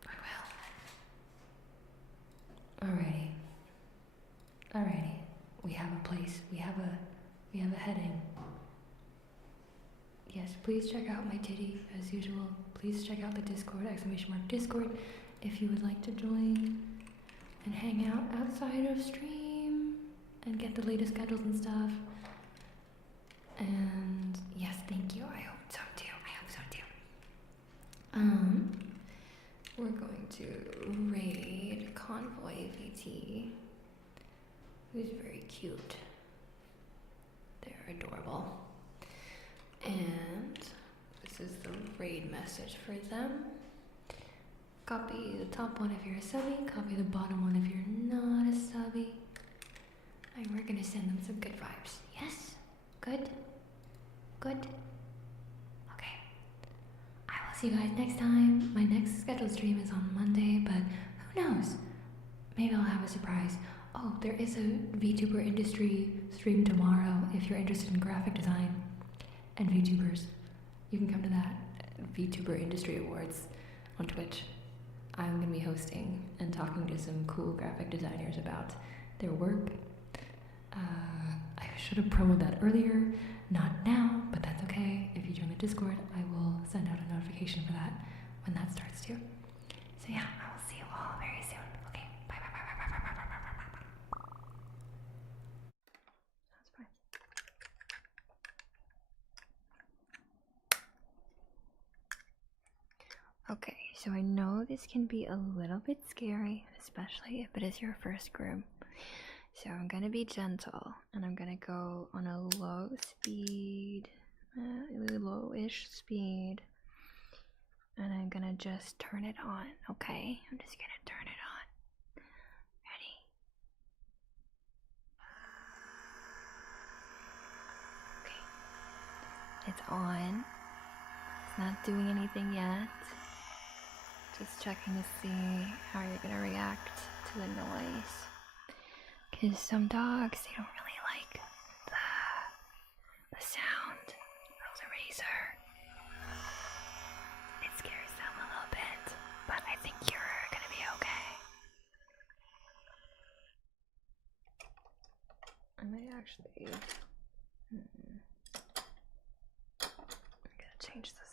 I will. Alrighty. We have a place. We have a heading. Yes, please check out my titty as usual. Please check out the Discord, !Discord, if you would like to join and hang out outside of stream and get the latest schedules and stuff. And yes, thank you. I hope so too. We're going to raid Convoy VT, who's very cute. They're adorable. And this is the raid message for them. Copy the top one if you're a subby, copy the bottom one if you're not a subby. And we're gonna send them some good vibes. Yes? Good? Good? Okay. I will see you guys next time. My next scheduled stream is on Monday, but who knows? Maybe I'll have a surprise. Oh, there is a VTuber industry stream tomorrow if you're interested in graphic design and VTubers. You can come to that VTuber Industry Awards on Twitch. I'm gonna be hosting and talking to some cool graphic designers about their work. I should have promoted that earlier, not now, but that's okay. If you join the Discord, I will send out a notification for that when that starts too. So yeah, I will see you all very soon. Okay, bye. That's fine. Okay, so I know this can be a little bit scary, especially if it is your first groom. So I'm gonna be gentle, and I'm gonna go on a low speed, low-ish speed, and I'm gonna just turn it on, okay? I'm just gonna turn it on. Ready? Okay. It's on. It's not doing anything yet. Just checking to see how you're gonna react to the noise. Because some dogs, they don't really like the sound of the razor. It scares them a little bit, but I think you're gonna be okay. I might actually... I'm gonna change this